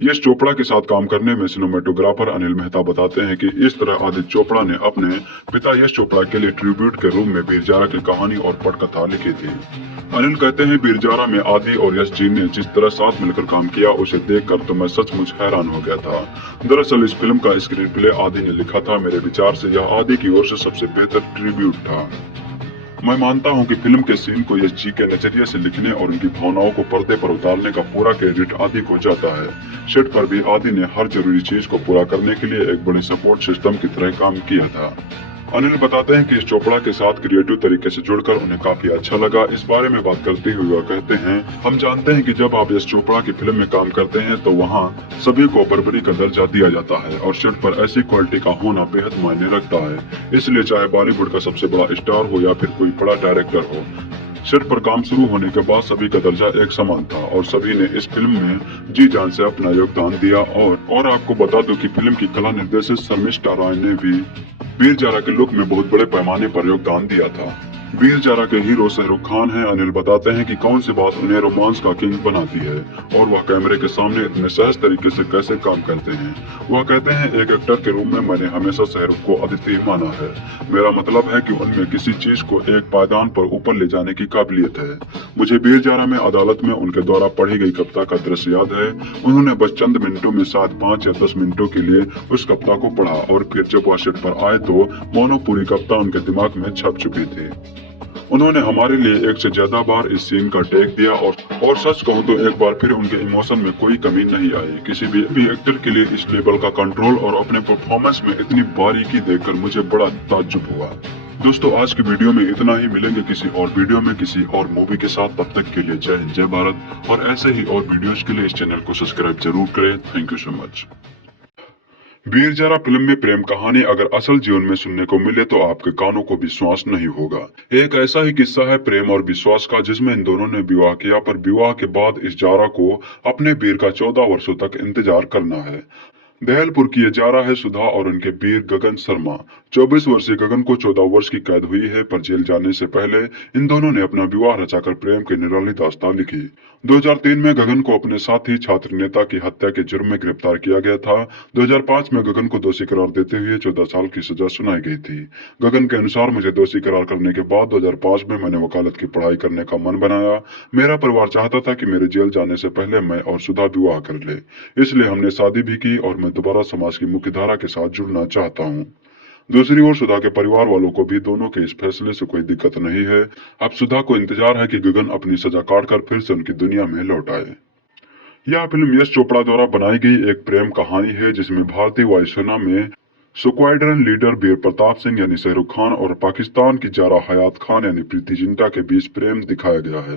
यश चोपड़ा के साथ काम करने में सिनेमेटोग्राफर अनिल मेहता बताते हैं कि इस तरह आदित्य चोपड़ा ने अपने पिता यश चोपड़ा के लिए ट्रिब्यूट के रूप में बीरजारा की कहानी और पटकथा लिखी थी। अनिल कहते हैं, बीरजारा में आदि और यश जी ने जिस तरह साथ मिलकर काम किया उसे देखकर तो मैं सचमुच हैरान हो गया था। दरअसल इस फिल्म का स्क्रीन प्ले आदि ने लिखा था। मेरे विचार से यह आदि की ओर से सबसे बेहतर ट्रिब्यूट था। मैं मानता हूं कि फिल्म के सीन को यश जी के नजरिए से लिखने और उनकी भावनाओं को पर्दे पर उतारने का पूरा क्रेडिट आदि को जाता है। सेट पर भी आदि ने हर जरूरी चीज को पूरा करने के लिए एक बड़े सपोर्ट सिस्टम की तरह काम किया था। अनिल बताते हैं कि इस चोपड़ा के साथ क्रिएटिव तरीके से जुड़कर उन्हें काफी अच्छा लगा। इस बारे में बात करते हुए वह कहते हैं, हम जानते हैं कि जब आप यश चोपड़ा की फिल्म में काम करते हैं तो वहाँ सभी को बराबरी का दर्जा दिया जाता है और सेट पर ऐसी क्वालिटी का होना बेहद मायने रखता है। इसलिए चाहे बॉलीवुड का सबसे बड़ा स्टार हो या फिर कोई बड़ा डायरेक्टर हो, सेट पर काम शुरू होने के बाद सभी का दर्जा एक समान था और सभी ने इस फिल्म में जी जान से अपना योगदान दिया। और आपको बता दूं कि फिल्म की कला निर्देशक शर्मिष्ठा राय ने भी वीर जारा के लुक में बहुत बड़े पैमाने पर योगदान दिया था। वीर जारा के हीरो शाहरुख खान हैं। अनिल बताते हैं कि कौन सी बात उन्हें रोमांस का किंग बनाती है और वह कैमरे के सामने इतने सहज तरीके से कैसे काम करते हैं। वह कहते हैं, एक एक्टर के रूप में मैंने हमेशा शाहरुख को अद्वितीय माना है। मेरा मतलब है कि उनमें किसी चीज को एक पायदान पर ऊपर ले जाने की काबिलियत है। मुझे वीर जारा में अदालत में उनके द्वारा पढ़ी गई कविता का दृश्य याद है। उन्होंने बस चंद मिनटों में शायद 5 या 10 मिनटों के लिए उस कविता को पढ़ा और फिर जब वह सेट पर आए तो मानो पूरी कविता उनके दिमाग में छप चुकी थी। उन्होंने हमारे लिए एक से ज्यादा बार इस सीन का टेक दिया और सच कहूं तो एक बार फिर उनके इमोशन में कोई कमी नहीं आई। किसी भी एक्टर के लिए इस लेवल का कंट्रोल और अपने परफॉर्मेंस में इतनी बारीकी देखकर मुझे बड़ा ताज्जुब हुआ। दोस्तों, आज की वीडियो में इतना ही। मिलेंगे किसी और वीडियो में किसी और मूवी के साथ। तब तक के लिए जय हिंद, जय भारत। और ऐसे ही और वीडियोस के लिए इस चैनल को सब्सक्राइब जरूर करें। Thank you so much. Veer Zaara film में प्रेम कहानी अगर असल जीवन में सुनने को मिले तो आपके कानों को विश्वास नहीं होगा। एक ऐसा ही किस्सा है प्रेम और विश्वास का, जिसमें इन दोनों ने विवाह किया, पर विवाह के बाद इस जारा को अपने वीर का 14 वर्षों तक इंतजार करना है। दहलपुर की ये जारा है सुधा और उनके वीर गगन शर्मा। 24 वर्षीय गगन को 14 वर्ष की कैद हुई है, पर जेल जाने से पहले इन दोनों ने अपना विवाह रचाकर प्रेम की निराली दास्तान लिखी। 2003 में गगन को अपने साथी छात्र नेता की हत्या के जुर्म में गिरफ्तार किया गया था। 2005 में गगन को दोषी करार देते हुए 14 साल की सजा सुनाई गई थी। गगन के अनुसार, मुझे दोषी करार करने के बाद 2005 में मैंने वकालत की पढ़ाई करने का मन बनाया। मेरा परिवार चाहता था कि मेरे जेल जाने से पहले मैं और सुधा विवाह कर ले, इसलिए हमने शादी भी की और मैं दोबारा समाज की मुख्य धारा के साथ जुड़ना चाहता हूँ। दूसरी ओर सुधा के परिवार वालों को भी दोनों के इस फैसले से कोई दिक्कत नहीं है। अब सुधा को इंतजार है कि गगन अपनी सजा काटकर फिर से उनकी दुनिया में लौट आए। यह फिल्म यश चोपड़ा द्वारा बनाई गई एक प्रेम कहानी है, जिसमें भारतीय वायुसेना में स्क्वाड्रन लीडर वीर प्रताप सिंह यानी शाहरुख खान और पाकिस्तान की जारा हयात खान यानी प्रीति जिंटा के बीच प्रेम दिखाया गया है।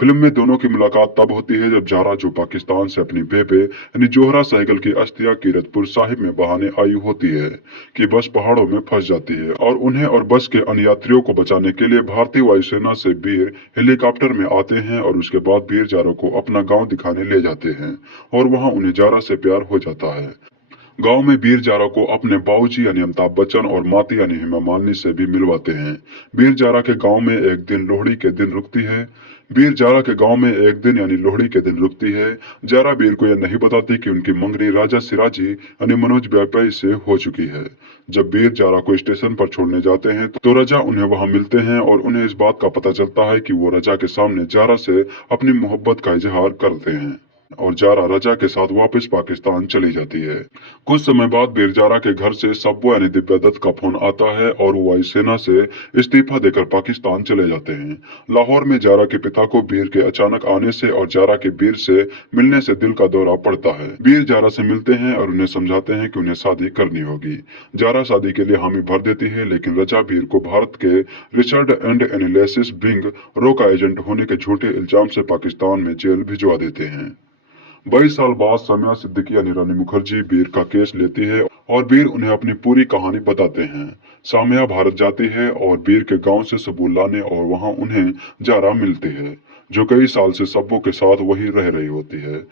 फिल्म में दोनों की मुलाकात तब होती है जब जारा, जो पाकिस्तान से अपनी बेबे यानी जोहरा सहगल की अस्थियां कीरतपुर साहिब में बहाने आई होती है, कि बस पहाड़ों में फंस जाती है और उन्हें और बस के अन्य यात्रियों को बचाने के लिए भारतीय वायुसेना से वीर हेलीकॉप्टर में आते हैं और उसके बाद वीर जारा को अपना गाँव दिखाने ले जाते हैं और वहाँ उन्हें जारा से प्यार हो जाता है। गांव में वीर जारा को अपने बाबूजी यानी अमिताभ बच्चन और माती यानी हेमा मालिनी से भी मिलवाते हैं। वीर जारा के गांव में एक दिन लोहड़ी के दिन रुकती है। वीर जारा के गांव में एक दिन यानी लोहड़ी के दिन रुकती है। जारा वीर को यह नहीं बताती कि उनकी मंगनी राजा सिराजी यानी मनोज व्यापारी से हो चुकी है। जब वीर जारा को स्टेशन पर छोड़ने जाते हैं तो रजा उन्हें वहां मिलते हैं और उन्हें इस बात का पता चलता है कि वो रजा के सामने जारा से अपनी मोहब्बत का इजहार करते हैं और जारा रजा के साथ वापस पाकिस्तान चली जाती है। कुछ समय बाद वीर जारा के घर से सब्बो यानी दिव्या दत्त का फोन आता है और वो वायुसेना से इस्तीफा देकर पाकिस्तान चले जाते हैं। लाहौर में जारा के पिता को वीर के अचानक आने से और जारा के वीर से मिलने से दिल का दौरा पड़ता है। वीर जारा से मिलते हैं और उन्हें समझाते हैं कि उन्हें शादी करनी होगी। जारा शादी के लिए हामी भर देती है, लेकिन रजा वीर को भारत के रिसर्च एंड एनालिसिस विंग रो का एजेंट होने के झूठे इल्जाम से पाकिस्तान में जेल भिजवा देते हैं। 22 साल बाद सामिया सिद्दीकी यानी रानी मुखर्जी वीर का केस लेती है और वीर उन्हें अपनी पूरी कहानी बताते हैं। सामिया भारत जाती है और वीर के गांव से सबूत लाने और वहां उन्हें जारा मिलती है, जो कई साल से सब्बों के साथ वही रह रही होती है।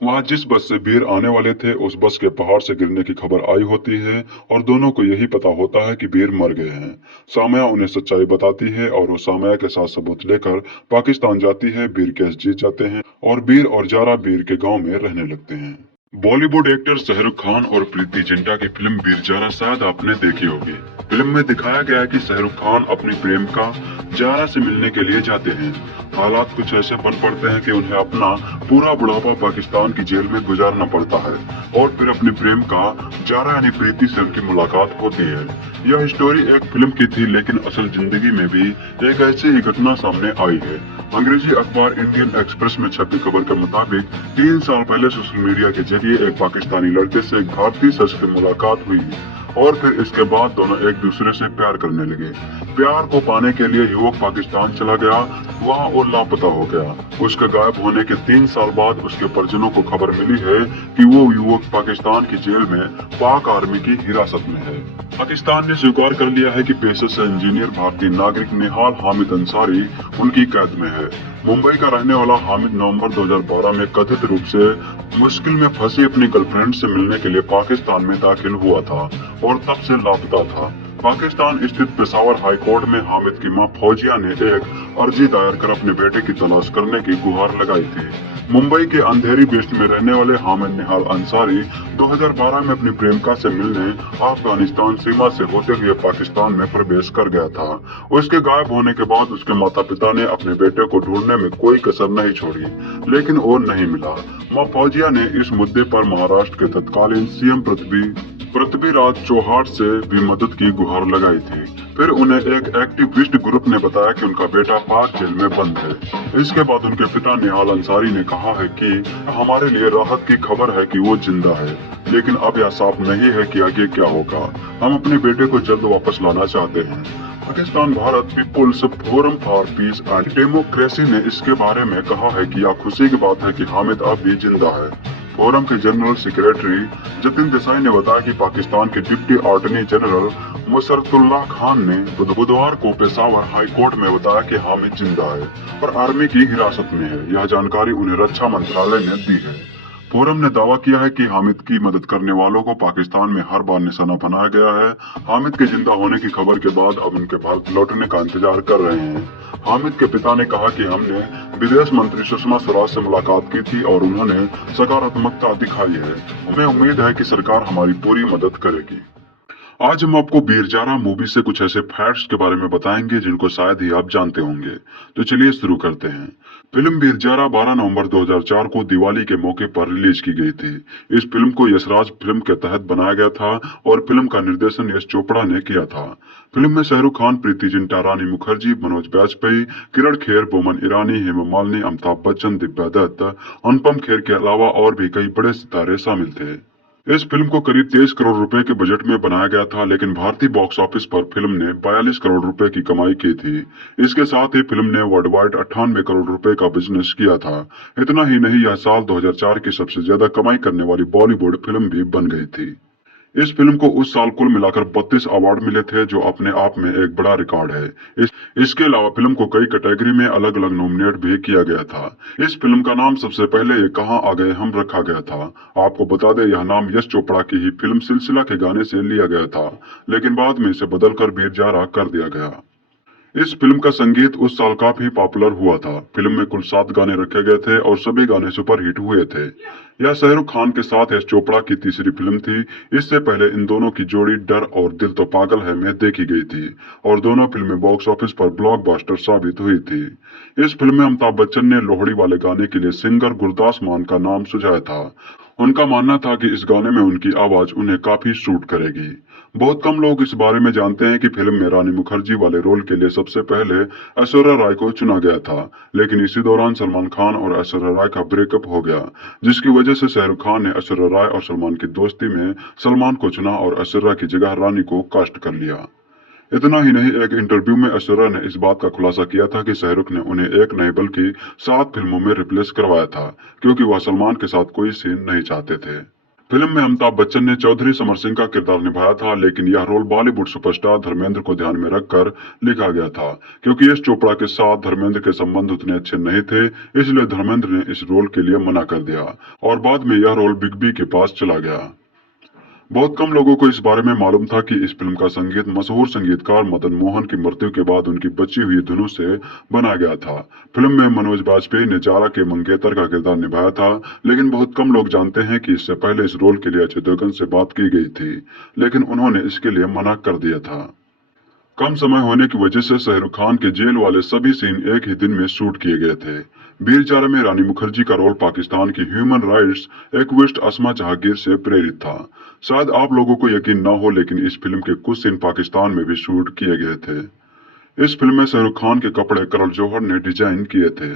वहां जिस बस से वीर आने वाले थे उस बस के पहाड़ से गिरने की खबर आई होती है और दोनों को यही पता होता है कि वीर मर गए हैं। सामिया उन्हें सच्चाई बताती है और वो सामिया के साथ सबूत लेकर पाकिस्तान जाती है। वीर केस जीत जाते हैं और वीर और जारा वीर के गांव में रहने लगते हैं। बॉलीवुड एक्टर शाहरुख खान और प्रीति जिंटा की फिल्म वीर जारा शायद आपने देखी होगी। फिल्म में दिखाया गया है कि शाहरुख खान अपनी प्रेमिका जारा से मिलने के लिए जाते हैं। हालात कुछ ऐसे बन पड़ते हैं कि उन्हें अपना पूरा बुढ़ापा पाकिस्तान की जेल में गुजारना पड़ता है और फिर अपनी प्रेमिका जारा यानी प्रीति से उनकी मुलाकात होती है। यह स्टोरी एक फिल्म की थी, लेकिन असल जिंदगी में भी एक ऐसी ही घटना सामने आई है। अंग्रेजी अखबार इंडियन एक्सप्रेस में छपी खबर के मुताबिक 3 साल पहले सोशल मीडिया के जरिए एक पाकिस्तानी लड़के से एक भारतीय शख्स की मुलाकात हुई और फिर इसके बाद दोनों एक दूसरे से प्यार करने लगे। प्यार को पाने के लिए युवक पाकिस्तान चला गया, वहां और लापता हो गया। उसके गायब होने के 3 साल बाद उसके परिजनों को खबर मिली है कि वो युवक पाकिस्तान की जेल में पाक आर्मी की हिरासत में है। पाकिस्तान ने स्वीकार कर लिया है कि पेशे से इंजीनियर भारतीय नागरिक निहाल हामिद अंसारी उनकी कैद में है। मुंबई का रहने वाला हामिद नवंबर 2012 में कथित रूप से मुश्किल में फंसी अपनी गर्लफ्रेंड से मिलने के लिए पाकिस्तान में दाखिल हुआ था और तब से लापता था। पाकिस्तान स्थित पेशावर हाई कोर्ट में हामिद की मां फौजिया ने एक अर्जी दायर कर अपने बेटे की तलाश करने की गुहार लगाई थी। मुंबई के अंधेरी बेस्ट में रहने वाले हामिद निहाल अंसारी 2012 में अपनी प्रेमिका से मिलने अफगानिस्तान सीमा से होते हुए पाकिस्तान में प्रवेश कर गया था। उसके गायब होने के बाद उसके माता पिता ने अपने बेटे को ढूंढने में कोई कसर नहीं छोड़ी, लेकिन वो नहीं मिला। मां फौजिया ने इस मुद्दे पर महाराष्ट्र के तत्कालीन सीएम पृथ्वीराज चौहान से भी मदद की गुहार लगाई थी। फिर उन्हें एक एक्टिविस्ट ग्रुप ने बताया कि उनका बेटा पाक जेल में बंद है। इसके बाद उनके पिता निहाल अंसारी ने कहा है कि हमारे लिए राहत की खबर है कि वो जिंदा है, लेकिन अब यह साफ नहीं है कि आगे क्या होगा। हम अपने बेटे को जल्द वापस लाना चाहते हैं। Pakistan Bharat people's forum for peace and democracy ने इसके बारे में कहा है कि यह खुशी की बात है कि हामिद अब भी जिंदा है। फोरम के जनरल सेक्रेटरी जतिन देसाई ने बताया कि पाकिस्तान के डिप्टी अटॉर्नी जनरल मुशर्रफुल्लाह खान ने बुधवार को पेशावर हाई कोर्ट में बताया कि हामिद जिंदा है और आर्मी की हिरासत में है। यह जानकारी उन्हें रक्षा मंत्रालय ने दी है। फोरम ने दावा किया है कि हामिद की मदद करने वालों को पाकिस्तान में हर बार निशाना बनाया गया है। हामिद के जिंदा होने की खबर के बाद अब उनके भारत लौटने का इंतजार कर रहे हैं। हामिद के पिता ने कहा कि हमने विदेश मंत्री सुषमा स्वराज से मुलाकात की थी और उन्होंने सकारात्मकता दिखाई है। हमें उम्मीद है कि सरकार हमारी पूरी मदद करेगी। आज हम आपको वीर जारा मूवी से कुछ ऐसे फैक्ट्स के बारे में बताएंगे जिनको शायद ही आप जानते होंगे। तो चलिए शुरू करते हैं। फिल्म वीर जारा 12 नवंबर 2004 को दिवाली के मौके पर रिलीज की गई थी। इस फिल्म को यशराज फिल्म के तहत बनाया गया था और फिल्म का निर्देशन यश चोपड़ा ने किया था। फिल्म में शाहरुख खान, प्रीति जिंटा, रानी मुखर्जी, मनोज बाजपेयी, किरण खेर, बोमन ईरानी, हेमा मालिनी, अमिताभ बच्चन, दिव्या दत्त, अनुपम खेर के अलावा और भी कई बड़े सितारे शामिल थे। इस फिल्म को करीब 23 करोड़ रुपए के बजट में बनाया गया था, लेकिन भारतीय बॉक्स ऑफिस पर फिल्म ने 42 करोड़ रुपए की कमाई की थी। इसके साथ ही फिल्म ने वर्ल्ड वाइड 98 करोड़ रुपए का बिजनेस किया था। इतना ही नहीं, यह साल 2004 की सबसे ज्यादा कमाई करने वाली बॉलीवुड फिल्म भी बन गई थी। इस फिल्म को उस साल कुल मिलाकर 32 अवार्ड मिले थे, जो अपने आप में एक बड़ा रिकॉर्ड है। इसके अलावा फिल्म को कई कैटेगरी में अलग अलग नॉमिनेट भी किया गया था। इस फिल्म का नाम सबसे पहले ये कहाँ आ गए हम रखा गया था। आपको बता दें, यह नाम यश चोपड़ा की ही फिल्म सिलसिला के गाने से लिया गया था, लेकिन बाद में इसे बदलकर वीर जारा कर दिया गया। इस फिल्म का संगीत उस साल काफी पॉपुलर हुआ था। फिल्म में कुल 7 गाने रखे गए थे और सभी गाने सुपरहिट हुए थे। यह शाहरुख खान के साथ यश चोपड़ा की तीसरी फिल्म थी। इससे पहले इन दोनों की जोड़ी डर और दिल तो पागल है में देखी गई थी और दोनों फिल्में बॉक्स ऑफिस पर ब्लॉकबस्टर साबित हुई थी। इस फिल्म में अमिताभ बच्चन ने लोहड़ी वाले गाने के लिए सिंगर गुरदास मान का नाम सुझाया था। उनका मानना था कि इस गाने में उनकी आवाज उन्हें काफी सूट करेगी। बहुत कम लोग इस बारे में जानते हैं कि फिल्म में रानी मुखर्जी वाले रोल के लिए सबसे पहले ऐश्वर्या राय को चुना गया था, लेकिन इसी दौरान सलमान खान और ऐश्वर्या राय का ब्रेकअप हो गया, जिसकी वजह से शाहरुख खान ने ऐश्वर्या राय और सलमान की दोस्ती में सलमान को चुना और ऐश्वर्या की जगह रानी को कास्ट कर लिया। इतना ही नहीं, एक इंटरव्यू में ऐश्वर्या ने इस बात का खुलासा किया था कि शाहरुख ने उन्हें एक नहीं बल्कि 7 फिल्मों में रिप्लेस करवाया था, क्योंकि वह सलमान के साथ कोई सीन नहीं चाहते थे। फिल्म में अमिताभ बच्चन ने चौधरी समर सिंह का किरदार निभाया था, लेकिन यह रोल बॉलीवुड सुपरस्टार धर्मेंद्र को ध्यान में रखकर लिखा गया था, क्योंकि यश चोपड़ा के साथ धर्मेंद्र के संबंध उतने अच्छे नहीं थे। इसलिए धर्मेंद्र ने इस रोल के लिए मना कर दिया और बाद में यह रोल बिग बी के पास चला गया। बहुत कम लोगों को इस बारे में मालूम था कि इस फिल्म का संगीत मशहूर संगीतकार मदन मोहन की मृत्यु के बाद उनकी बची हुई धुनों से बनाया गया था। फिल्म में मनोज बाजपेयी ने जारा के मंगेतर का किरदार निभाया था, लेकिन बहुत कम लोग जानते हैं कि इससे पहले इस रोल के लिए अजय देवगन से बात की गई थी, लेकिन उन्होंने इसके लिए मना कर दिया था। कम समय होने की वजह से शाहरुख खान के जेल वाले सभी सीन एक ही दिन में शूट किए गए थे। वीर जारा में रानी मुखर्जी का रोल पाकिस्तान की ह्यूमन राइट्स एक्टिविस्ट अस्मा जहांगीर से प्रेरित था। शायद आप लोगों को यकीन न हो, लेकिन इस फिल्म के कुछ सीन पाकिस्तान में भी शूट किए गए थे। इस फिल्म में शाहरुख खान के कपड़े करण जौहर ने डिजाइन किए थे।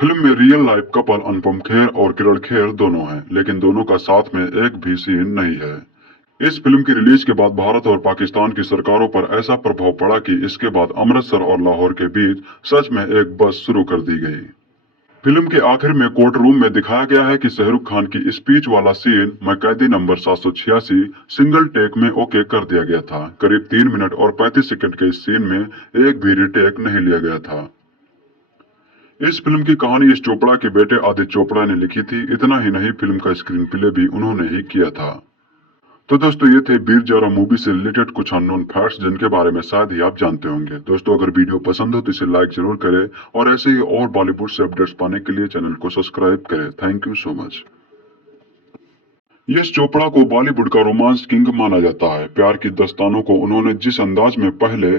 फिल्म में real life couple Anupam Kher और किरण खेर दोनों हैं, लेकिन दोनों का साथ में एक भी सीन नहीं है। इस फिल्म की रिलीज के बाद भारत और पाकिस्तान की सरकारों पर ऐसा प्रभाव पड़ा कि इसके बाद अमृतसर और लाहौर के बीच सच में एक बस शुरू कर दी गई। फिल्म के आखिर में कोर्ट रूम में दिखाया गया है कि शाहरुख खान की स्पीच वाला सीन मैं कैदी नंबर 786 सिंगल टेक में ओके कर दिया गया था। करीब 3 मिनट और 35 सेकंड के इस सीन में एक भी रीटेक नहीं लिया गया था। इस फिल्म की कहानी यश चोपड़ा के बेटे आदित्य चोपड़ा ने लिखी थी। इतना ही नहीं, फिल्म का स्क्रीन प्ले भी उन्होंने ही किया था। तो दोस्तों, ये थे वीर जारा मूवी से रिलेटेड कुछ अननोन फैक्ट्स जिनके बारे में शायद ही आप जानते होंगे। दोस्तों, अगर वीडियो पसंद हो तो इसे लाइक जरूर करें और ऐसे ही और बॉलीवुड से अपडेट्स पाने के लिए चैनल को सब्सक्राइब करें। Thank you so much. Yash Chopra को बॉलीवुड का रोमांस किंग माना जाता है। प्यार की दास्तानों को उन्होंने जिस अंदाज में पहले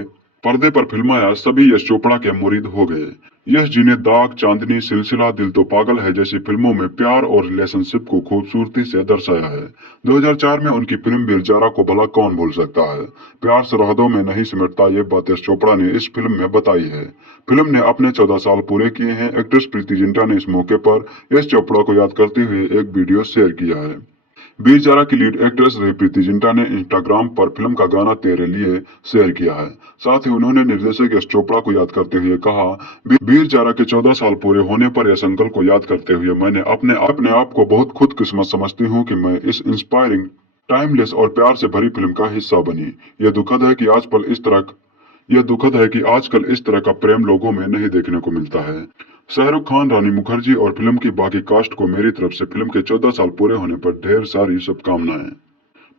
पर्दे पर फिल्माया, सभी यश चोपड़ा के मुरीद हो गए। यश जी ने दाग, चांदनी, सिलसिला, दिल तो पागल है जैसी फिल्मों में प्यार और रिलेशनशिप को खूबसूरती से दर्शाया है। 2004 में उनकी फिल्म वीर जारा को भला कौन भूल सकता है। प्यार सरहदों में नहीं सिमटता, ये बात यश चोपड़ा ने इस फिल्म में बताई है। फिल्म ने अपने 14 साल पूरे किए हैं। एक्ट्रेस प्रीति जिंटा ने इस मौके पर यश चोपड़ा को याद करते हुए एक वीडियो शेयर किया है। वीर जारा की लीड एक्ट्रेस रही प्रीति जिंटा ने इंस्टाग्राम पर फिल्म का गाना तेरे लिए शेयर किया है। साथ ही उन्होंने निर्देशक यश चोपड़ा को याद करते हुए कहा, वीर जारा के 14 साल पूरे होने पर यश अंकल को याद करते हुए मैंने अपने आप को बहुत खुदकिस्मत समझती हूँ कि मैं इस इंस्पायरिंग, टाइमलेस और प्यार से भरी फिल्म का हिस्सा बनी। यह दुखद है कि आजकल इस तरह का प्रेम लोगों में नहीं देखने को मिलता है। शाहरुख खान, रानी मुखर्जी और फिल्म की बाकी कास्ट को मेरी तरफ से फिल्म के 14 साल पूरे होने पर ढेर सारी शुभकामनाएं।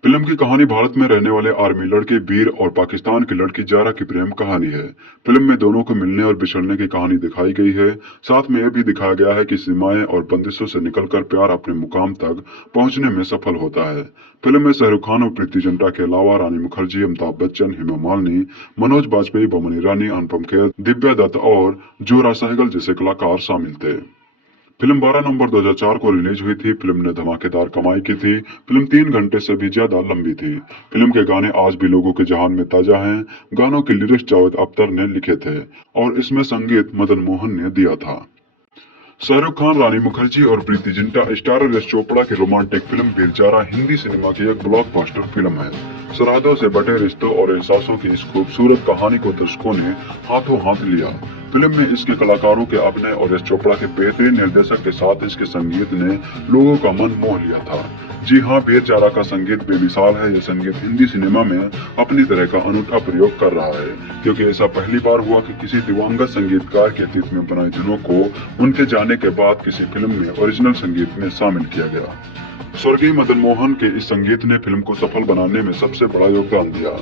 फिल्म की कहानी भारत में रहने वाले आर्मी लड़के वीर और पाकिस्तान की लड़की जारा की प्रेम कहानी है। फिल्म में दोनों को मिलने और बिछड़ने की कहानी दिखाई गई है। साथ में यह भी दिखाया गया है कि सीमाएं और बंदिशों से निकलकर प्यार अपने मुकाम तक पहुंचने में सफल होता है। फिल्म में शाहरुख खान और प्रीति जिंटा के अलावा रानी मुखर्जी, अमिताभ बच्चन, हेमा मालिनी, मनोज बाजपेयी, बमन ईरानी, अनुपम खेर, दिव्या दत्त और जोरा सहगल जैसे कलाकार शामिल थे। फिल्म 12 नवंबर 2004 को रिलीज हुई थी। फिल्म ने धमाकेदार कमाई की थी। फिल्म 3 घंटे से भी ज्यादा लंबी थी। फिल्म के गाने आज भी लोगों के जहान में ताजा हैं। गानों के लिरिक्स जावेद अख्तर ने लिखे थे और इसमें संगीत मदन मोहन ने दिया था। शाहरुख खान, रानी मुखर्जी और प्रीति जिंटा स्टारर यश चोपड़ा की romantic film Veer Zaara Hindi cinema की एक ब्लॉकबस्टर फिल्म है। सरहदों से बटे रिश्तों और एहसासों की इस खूबसूरत कहानी को दर्शकों ने हाथों हाथ लिया। फिल्म में इसके कलाकारों के अभिनय और यश चोपड़ा के बेहतरीन निर्देशक के साथ इसके संगीत ने लोगों का मन मोह लिया था। जी हाँ, वीर जारा का संगीत बेमिसाल है। यह संगीत हिंदी सिनेमा में अपनी तरह का अनूठा प्रयोग कर रहा है, क्योंकि ऐसा पहली बार हुआ कि किसी दिवंगत संगीतकार के अतीत में बनाई धुनों को उनके जाने के बाद किसी फिल्म में ओरिजिनल संगीत में शामिल किया गया। स्वर्गीय मदन मोहन के इस संगीत ने फिल्म को सफल बनाने में सबसे बड़ा योगदान दिया।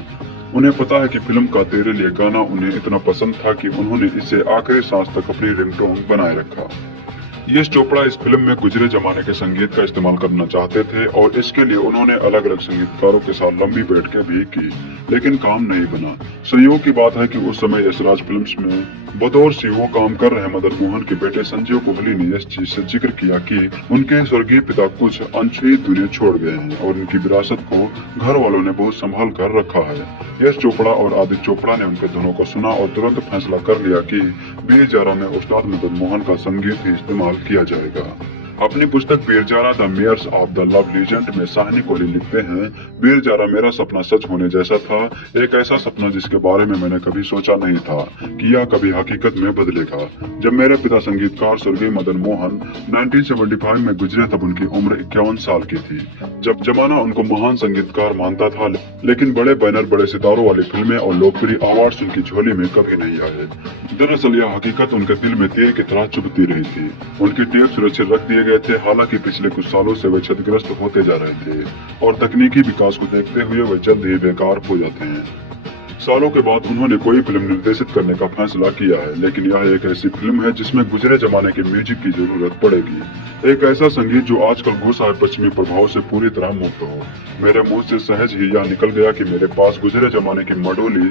उन्हें पता है कि फिल्म का तेरे लिए गाना उन्हें इतना पसंद था कि उन्होंने इसे आखिरी सांस तक अपनी रिंगटोन बनाए रखा। यश चोपड़ा इस फिल्म में गुजरे जमाने के संगीत का इस्तेमाल करना चाहते थे और इसके लिए उन्होंने अलग अलग संगीतकारों के साथ लंबी बैठकें भी की, लेकिन काम नहीं बना। संयोग की बात है कि उस समय यशराज फिल्म्स में बतौर सीईओ काम कर रहे मदन मोहन के बेटे संजीव कोहली ने इस चीज से जिक्र किया कि उनके स्वर्गीय पिता कुछ अनछुई दुनिया छोड़ गए हैं और उनकी विरासत को घर वालों ने बहुत संभाल कर रखा है। यश चोपड़ा और आदित्य चोपड़ा ने उनके धुनों को सुना और तुरंत फैसला कर लिया कि वीर जारा में उस्ताद मदन मोहन का संगीत ही इस्तेमाल किया जाएगा। अपनी पुस्तक Veer Zaara the mayors of the love legend में साहनी कोहली लिखते हैं, वीर जारा मेरा सपना सच होने जैसा था। एक ऐसा सपना जिसके बारे में मैंने कभी सोचा नहीं था कि यह कभी हकीकत में बदलेगा। जब मेरे पिता संगीतकार स्वर्गीय मदन मोहन 1975 में गुजरे तब उनकी उम्र 51 साल की थी। जब जमाना उनको महान संगीतकार मानता था, लेकिन बड़े बैनर, बड़े सितारों वाली फिल्में और लोकप्रिय अवार्ड्स उनकी झोली में कभी नहीं आए। दरअसल यह हकीकत उनके दिल में तीर की तरह चुभती रही थी। उनके टेप सुरक्षित रख दिए गए थे। हालांकि पिछले कुछ सालों से वे क्षतिग्रस्त होते जा रहे थे और तकनीकी विकास को देखते हुए वे जल्द ही बेकार हो जाते हैं। सालों के बाद उन्होंने कोई फिल्म निर्देशित करने का फैसला किया है, लेकिन यह एक ऐसी फिल्म है जिसमें गुजरे जमाने के म्यूजिक की जरूरत पड़ेगी। एक ऐसा संगीत जो आजकल घुस आए पश्चिमी प्रभाव से पूरी तरह मुक्त हो। मेरे मुंह से सहज ही यह निकल गया कि मेरे पास गुजरे जमाने की मडोली,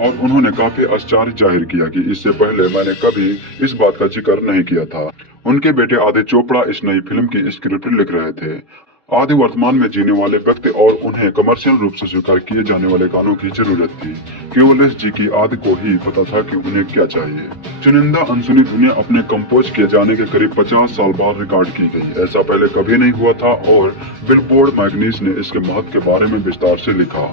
और उन्होंने काफी आश्चर्य जाहिर किया कि इससे पहले मैंने कभी इस बात का जिक्र नहीं किया था। उनके बेटे आदित्य चोपड़ा इस नई फिल्म की स्क्रिप्ट लिख रहे थे। आदि वर्तमान में जीने वाले व्यक्ति और उन्हें कमर्शियल रूप से स्वीकार किए जाने वाले गानों की जरूरत थी। केवल एस जी की आदि को ही पता था कि उन्हें क्या चाहिए। चुनिंदा अनसुनी धुनें अपने कंपोज किए जाने के करीब 50 साल बाद रिकॉर्ड की गई। ऐसा पहले कभी नहीं हुआ था और बिलबोर्ड मैगजीन ने इसके महत्व के बारे में विस्तार से लिखा।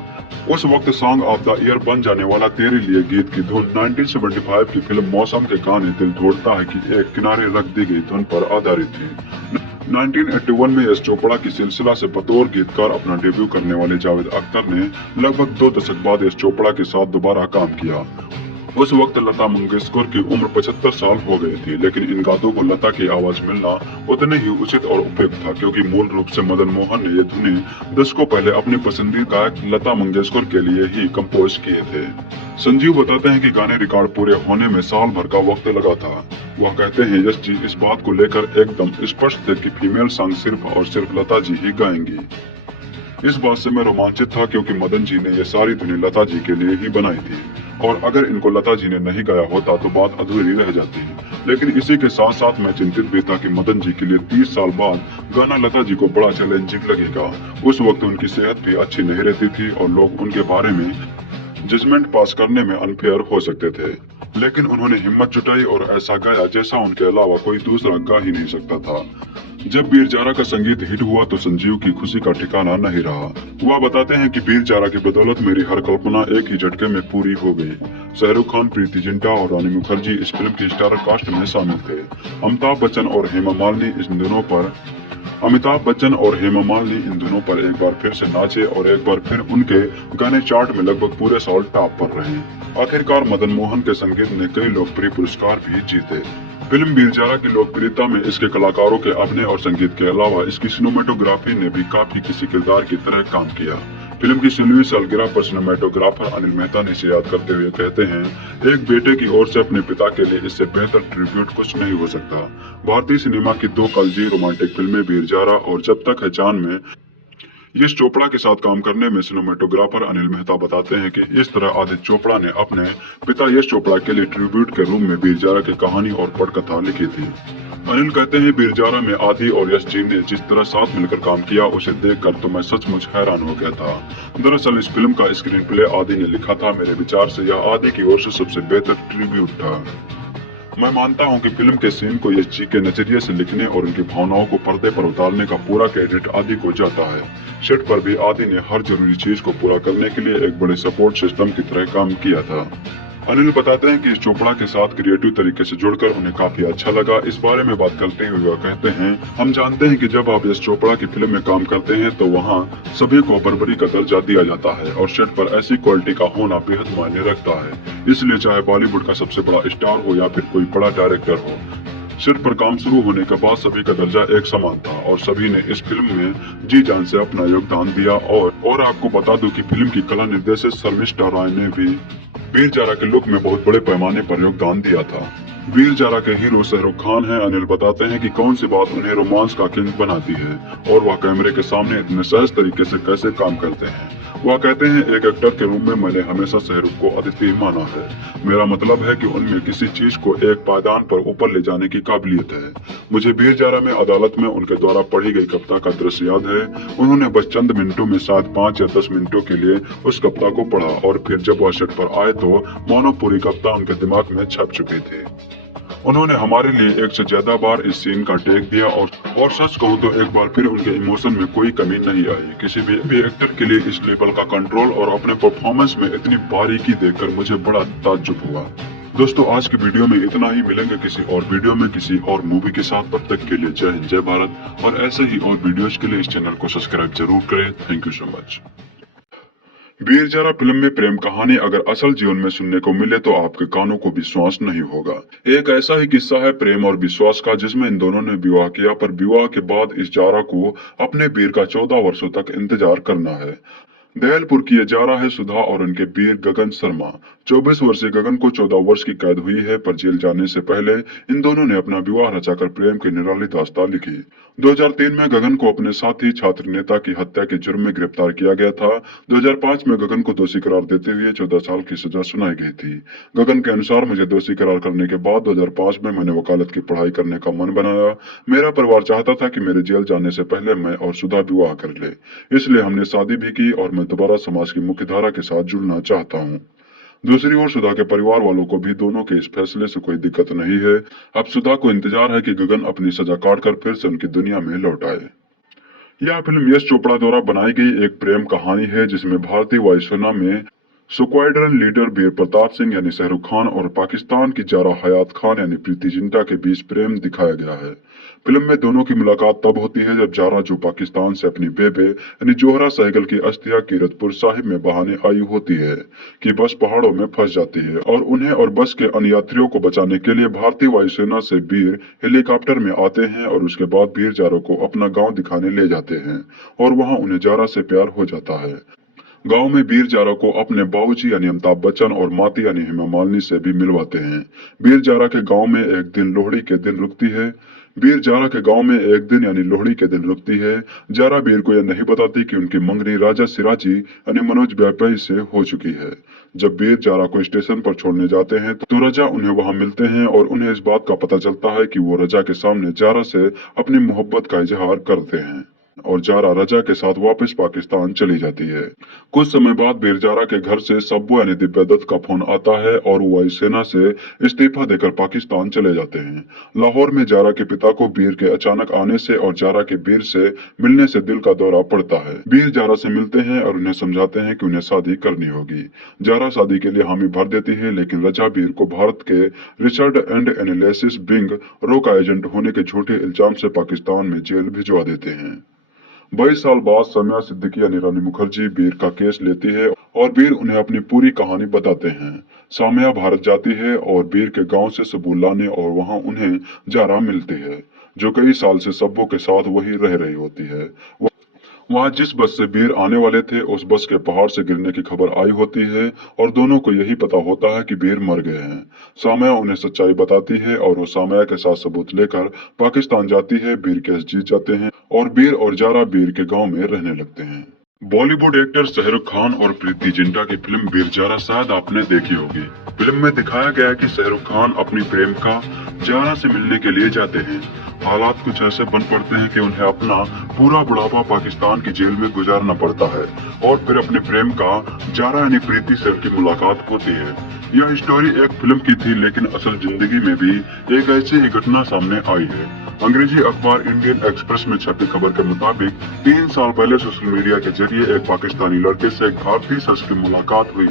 उस वक्त सॉन्ग ऑफ द ईयर बन जाने वाला तेरे लिए गीत की धुन 1975 की फिल्म मौसम के गाने दिल तोड़ता है कि एक किनारे रख दी गई धुन पर आधारित थी। 1981 में एस चोपड़ा की सिलसिला से बतौर गीतकार अपना डेब्यू करने वाले जावेद अख्तर ने लगभग 2 दशक बाद एस चोपड़ा के साथ दोबारा काम किया। उस वक्त लता मंगेशकर की उम्र 75 साल हो गई थी, लेकिन इन गानों को लता की आवाज मिलना उतने ही उचित और उपयुक्त था, क्योंकि मूल रूप से मदन मोहन ने ये धुनें दशकों पहले अपनी पसंदीदा गायक लता मंगेशकर के लिए ही कंपोज किए थे। संजीव बताते हैं कि गाने रिकॉर्ड पूरे होने में साल भर का वक्त लगा था। वह कहते हैं यश जी इस बात को लेकर एकदम स्पष्ट थे कि फीमेल सॉन्ग सिर्फ और सिर्फ लता जी ही गाएंगी। इस बात से मैं रोमांचित था, क्योंकि मदन जी ने ये सारी धुनें लता जी के लिए ही बनाई थी और अगर इनको लता जी ने नहीं गाया होता तो बात अधूरी रह जाती। लेकिन इसी के साथ साथ मैं चिंतित भी था कि मदन जी के लिए 30 साल बाद गाना लता जी को बड़ा चैलेंजिंग लगेगा। उस वक्त उनकी सेहत भी अच्छी नहीं रहती थी और लोग उनके बारे में जजमेंट पास करने में अनफेयर हो सकते थे, लेकिन उन्होंने हिम्मत जुटाई और ऐसा गाया जैसा उनके अलावा कोई दूसरा गा ही नहीं सकता था। जब वीर जारा का संगीत हिट हुआ तो संजीव की खुशी का ठिकाना नहीं रहा। वह बताते हैं कि वीर जारा की बदौलत मेरी हर कल्पना एक ही झटके में पूरी हो गई। शाहरुख खान, प्रीति जिंटा और रानी मुखर्जी इस फिल्म की स्टार कास्ट में शामिल थे। अमिताभ बच्चन और हेमा मालिनी इन दिनों पर एक बार फिर से नाचे और एक बार फिर उनके गाने चार्ट में लगभग पूरे साल टॉप पर रहे। आखिरकार मदन मोहन के संगीत ने कई लोकप्रिय पुरस्कार भी जीते। फिल्म वीर जारा की लोकप्रियता में इसके कलाकारों के अभिनय और संगीत के अलावा इसकी सिनेमेटोग्राफी ने भी काफी किसी किरदार की तरह काम किया। फिल्म की 16वीं सालगिरह पर सिनेमेटोग्राफर अनिल मेहता ने इसे याद करते हुए कहते हैं, एक बेटे की ओर से अपने पिता के लिए इससे बेहतर ट्रिब्यूट कुछ नहीं हो सकता। भारतीय सिनेमा की 2 कलजी रोमांटिक फिल्में वीर जारा और जब तक है जान में यश चोपड़ा के साथ काम करने में सिनेमेटोग्राफर अनिल मेहता बताते हैं कि इस तरह आदित्य चोपड़ा ने अपने पिता यश चोपड़ा के लिए ट्रिब्यूट के रूप में वीर जारा की कहानी और पटकथा लिखी थी। अनिल कहते हैं, वीर जारा में आदि और यश जी ने जिस तरह साथ मिलकर काम किया उसे देखकर तो मैं सचमुच हैरान हो गया था। दरअसल इस फिल्म का स्क्रीन प्ले आदि ने लिखा था। मेरे विचार से यह आदि की ओर से सबसे बेहतर ट्रिब्यूट था। मैं मानता हूं कि फिल्म के सीन को यश जी के नजरिए से लिखने और उनकी भावनाओं को पर्दे पर उतारने का पूरा क्रेडिट आदि को जाता है। सेट पर भी आदि ने हर जरूरी चीज को पूरा करने के लिए एक बड़े सपोर्ट सिस्टम की तरह काम किया था। अनिल बताते हैं कि इस चोपड़ा के साथ क्रिएटिव तरीके से जुड़कर उन्हें काफी अच्छा लगा। इस बारे में बात करते हुए वह कहते हैं, हम जानते हैं कि जब आप इस चोपड़ा की फिल्म में काम करते हैं तो वहाँ सभी को बराबरी का दर्जा दिया जाता है और सेट पर ऐसी क्वालिटी का होना बेहद मायने रखता है। इसलिए चाहे बॉलीवुड का सबसे बड़ा स्टार हो या फिर कोई बड़ा डायरेक्टर हो, सेट पर काम शुरू होने के बाद सभी का दर्जा एक समान था और सभी ने इस फिल्म में जी जान से अपना योगदान दिया। और आपको बता दूं कि फिल्म की कला निर्देशक शर्मिष्ठा राय ने भी वीर जारा के लुक में बहुत बड़े पैमाने पर योगदान दिया था। वीर जारा के हीरो शाहरुख खान हैं। अनिल बताते हैं कि कौन सी बात उन्हें रोमांस का किंग बनाती है और वह कैमरे के सामने इतने सहज तरीके से कैसे काम करते हैं। वह कहते हैं, एक एक्टर के रूप में मैंने हमेशा शाहरुख को अद्वितीय माना है। मेरा मतलब है कि उनमें किसी चीज को एक पायदान पर ऊपर ले जाने की काबिलियत है। मुझे वीर जारा में अदालत में उनके द्वारा पढ़ी गई कविता का दृश्य याद है। उन्होंने बस चंद मिनटों में शायद 5 या 10 मिनटों के लिए उस कविता को पढ़ा और फिर जब वह सेट पर आए तो मानो पूरी कविता उनके दिमाग में छप चुकी थी। उन्होंने हमारे लिए 1 से ज्यादा बार इस सीन का टेक दिया और सच कहूँ तो एक बार फिर उनके इमोशन में कोई कमी नहीं आई। किसी भी एक्टर के लिए इस लेवल का कंट्रोल और अपने परफॉर्मेंस में इतनी बारीकी देखकर मुझे बड़ा ताज्जुब हुआ। दोस्तों, आज की वीडियो में इतना ही। मिलेंगे किसी और वीडियो में किसी और मूवी के साथ। तब तक के लिए जय हिंद, जय भारत। और ऐसे ही और वीडियोज के लिए इस चैनल को सब्सक्राइब जरूर करें। Thank you so much. Veer Zaara film में प्रेम कहानी अगर असल जीवन में सुनने को मिले तो आपके कानों को विश्वास नहीं होगा। एक ऐसा ही किस्सा है प्रेम और विश्वास का, जिसमें इन दोनों ने विवाह किया, पर विवाह के बाद इस जारा को अपने वीर का 14 वर्षों तक इंतजार करना है। दयालपुर की ये जारा है सुधा और उनके वीर गगन शर्मा। 24 वर्षीय गगन को 14 वर्ष की कैद हुई है, पर जेल जाने से पहले इन दोनों ने अपना विवाह रचाकर प्रेम की निराली दास्तां लिखी। 2003 में गगन को अपने साथी छात्र नेता की हत्या के जुर्म में गिरफ्तार किया गया था। 2005 में गगन को दोषी करार देते हुए 14 साल की सजा सुनाई गई थी। गगन के अनुसार, मुझे दोषी करार करने के बाद 2005 में मैंने वकालत की पढ़ाई करने का मन बनाया। मेरा परिवार चाहता था कि मेरे जेल जाने से पहले मैं और सुधा विवाह कर ले, इसलिए हमने शादी भी की और मैं दोबारा समाज की मुख्य धारा के साथ जुड़ना चाहता हूँ। दूसरी ओर सुधा के परिवार वालों को भी दोनों के इस फैसले से कोई दिक्कत नहीं है। अब सुधा को इंतजार है कि गगन अपनी सजा काटकर फिर से उनकी दुनिया में लौट आए। यह फिल्म यश चोपड़ा द्वारा बनाई गई एक प्रेम कहानी है, जिसमें भारतीय वायुसेना में स्क्वाड्रन लीडर वीर प्रताप सिंह यानी शाहरुख खान और पाकिस्तान की जारा हयात खान यानी प्रीति जिंटा के बीच प्रेम दिखाया गया है। फिल्म में दोनों की मुलाकात तब होती है जब जारा, जो पाकिस्तान से अपनी बेबे यानी जोहरा सहगल की अस्थियां कीरतपुर साहिब में बहाने आई होती है, कि बस पहाड़ों में फंस जाती है और उन्हें और बस के अन्य यात्रियों को बचाने के लिए भारतीय वायुसेना से वीर हेलीकॉप्टर में आते हैं और उसके बाद वीर जारा को अपना गाँव दिखाने ले जाते हैं और वहाँ उन्हें जारा से प्यार हो जाता है। गांव में वीर जारा को अपने बाबूजी यानी अमिताभ बच्चन और माती यानी हेमा मालिनी से भी मिलवाते हैं। वीर जारा के गांव में एक दिन लोहड़ी के दिन रुकती है। वीर जारा के गांव में एक दिन यानी लोहड़ी के दिन रुकती है। जारा वीर को यह नहीं बताती कि उनकी मंगनी राजा सिराजी यानी मनोज व्यापारी से हो चुकी है। जब वीर जारा को स्टेशन पर छोड़ने जाते हैं तो रजा उन्हें वहां मिलते हैं और उन्हें इस बात का पता चलता है कि वो रजा के सामने जारा से अपनी मोहब्बत का इजहार करते हैं और जारा रजा के साथ वापस पाकिस्तान चली जाती है। कुछ समय बाद वीर जारा के घर से सब्बू यानी दिव्या दत्त का फोन आता है और वो वायुसेना से इस्तीफा देकर पाकिस्तान चले जाते हैं। लाहौर में जारा के पिता को वीर के अचानक आने से और जारा के वीर से मिलने से दिल का दौरा पड़ता है। वीर जारा से मिलते हैं और उन्हें समझाते हैं कि उन्हें शादी करनी होगी। जारा शादी के लिए हामी भर देती है, लेकिन रजा वीर को भारत के रिसर्च एंड एनालिसिस विंग रो का एजेंट होने के झूठे इल्जाम से पाकिस्तान में जेल भिजवा देते हैं। 22 साल बाद साम्या सिद्दीकी यानी रानी मुखर्जी वीर का केस लेती है और वीर उन्हें अपनी पूरी कहानी बताते हैं। साम्या भारत जाती है और वीर के गांव से सबूत लाने और वहां उन्हें जारा मिलती है, जो कई साल से सब्बू के साथ वही रह रही होती है। वहां जिस बस से वीर आने वाले थे उस बस के पहाड़ से गिरने की खबर आई होती है और दोनों को यही पता होता है कि वीर मर गए हैं। साम्या उन्हें सच्चाई बताती है और वो साम्या के साथ सबूत लेकर पाकिस्तान जाती है। वीर केस जीत जाते हैं और वीर और जारा वीर के गांव में रहने लगते हैं। बॉलीवुड एक्टर शाहरुख खान और प्रीति जिंटा की फिल्म वीर जारा शायद आपने देखी होगी। फिल्म में दिखाया गया है कि शाहरुख खान अपनी प्रेमिका जारा से मिलने के लिए जाते हैं। हालात कुछ ऐसे बन पड़ते हैं कि उन्हें अपना पूरा बुढ़ापा पाकिस्तान की जेल में गुजारना पड़ता है और फिर अपने प्रेमिका जारा यानी प्रीति से उनकी मुलाकात होती है। यह स्टोरी एक फिल्म की थी, लेकिन असल जिंदगी में भी एक ऐसी ही घटना सामने आई है। अंग्रेजी अखबार इंडियन एक्सप्रेस में छपी खबर के मुताबिक 3 साल पहले सोशल मीडिया के जरिए एक पाकिस्तानी लड़के से एक भारतीय शख्स की मुलाकात हुई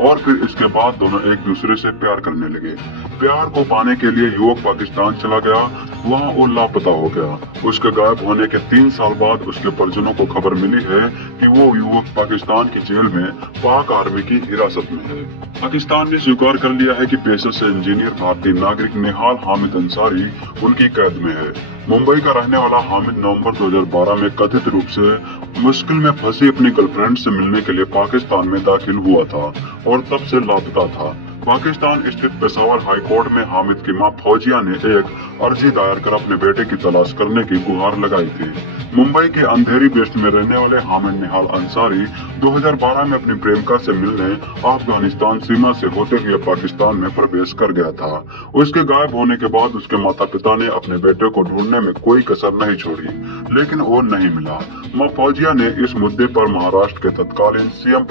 और फिर इसके बाद दोनों एक दूसरे से प्यार करने लगे। प्यार को पाने के लिए युवक पाकिस्तान चला गया, वहाँ वो लापता हो गया। उसके गायब होने के 3 साल बाद उसके परिजनों को खबर मिली है कि वो युवक पाकिस्तान की जेल में पाक आर्मी की हिरासत में है। पाकिस्तान ने स्वीकार कर लिया है कि पेशे से इंजीनियर भारतीय नागरिक निहाल हामिद अंसारी उनकी कैद में है। मुंबई का रहने वाला हामिद नवंबर 2012 में कथित रूप से मुश्किल में फंसी अपनी गर्लफ्रेंड से मिलने के लिए पाकिस्तान में दाखिल हुआ था और तब से लापता था। पाकिस्तान स्थित पेशावर हाई कोर्ट में हामिद की मां फौजिया ने एक अर्जी दायर कर अपने बेटे की तलाश करने की गुहार लगाई थी। मुंबई के अंधेरी वेस्ट में रहने वाले हामिद निहाल अंसारी 2012 में अपनी प्रेमिका से मिलने अफगानिस्तान सीमा से होते हुए पाकिस्तान में प्रवेश कर गया था। उसके गायब होने के बाद उसके माता पिता ने अपने बेटे को ढूंढने में कोई कसर नहीं छोड़ी, लेकिन वो नहीं मिला। मां फौजिया ने इस मुद्दे पर महाराष्ट्र के तत्कालीन सीएम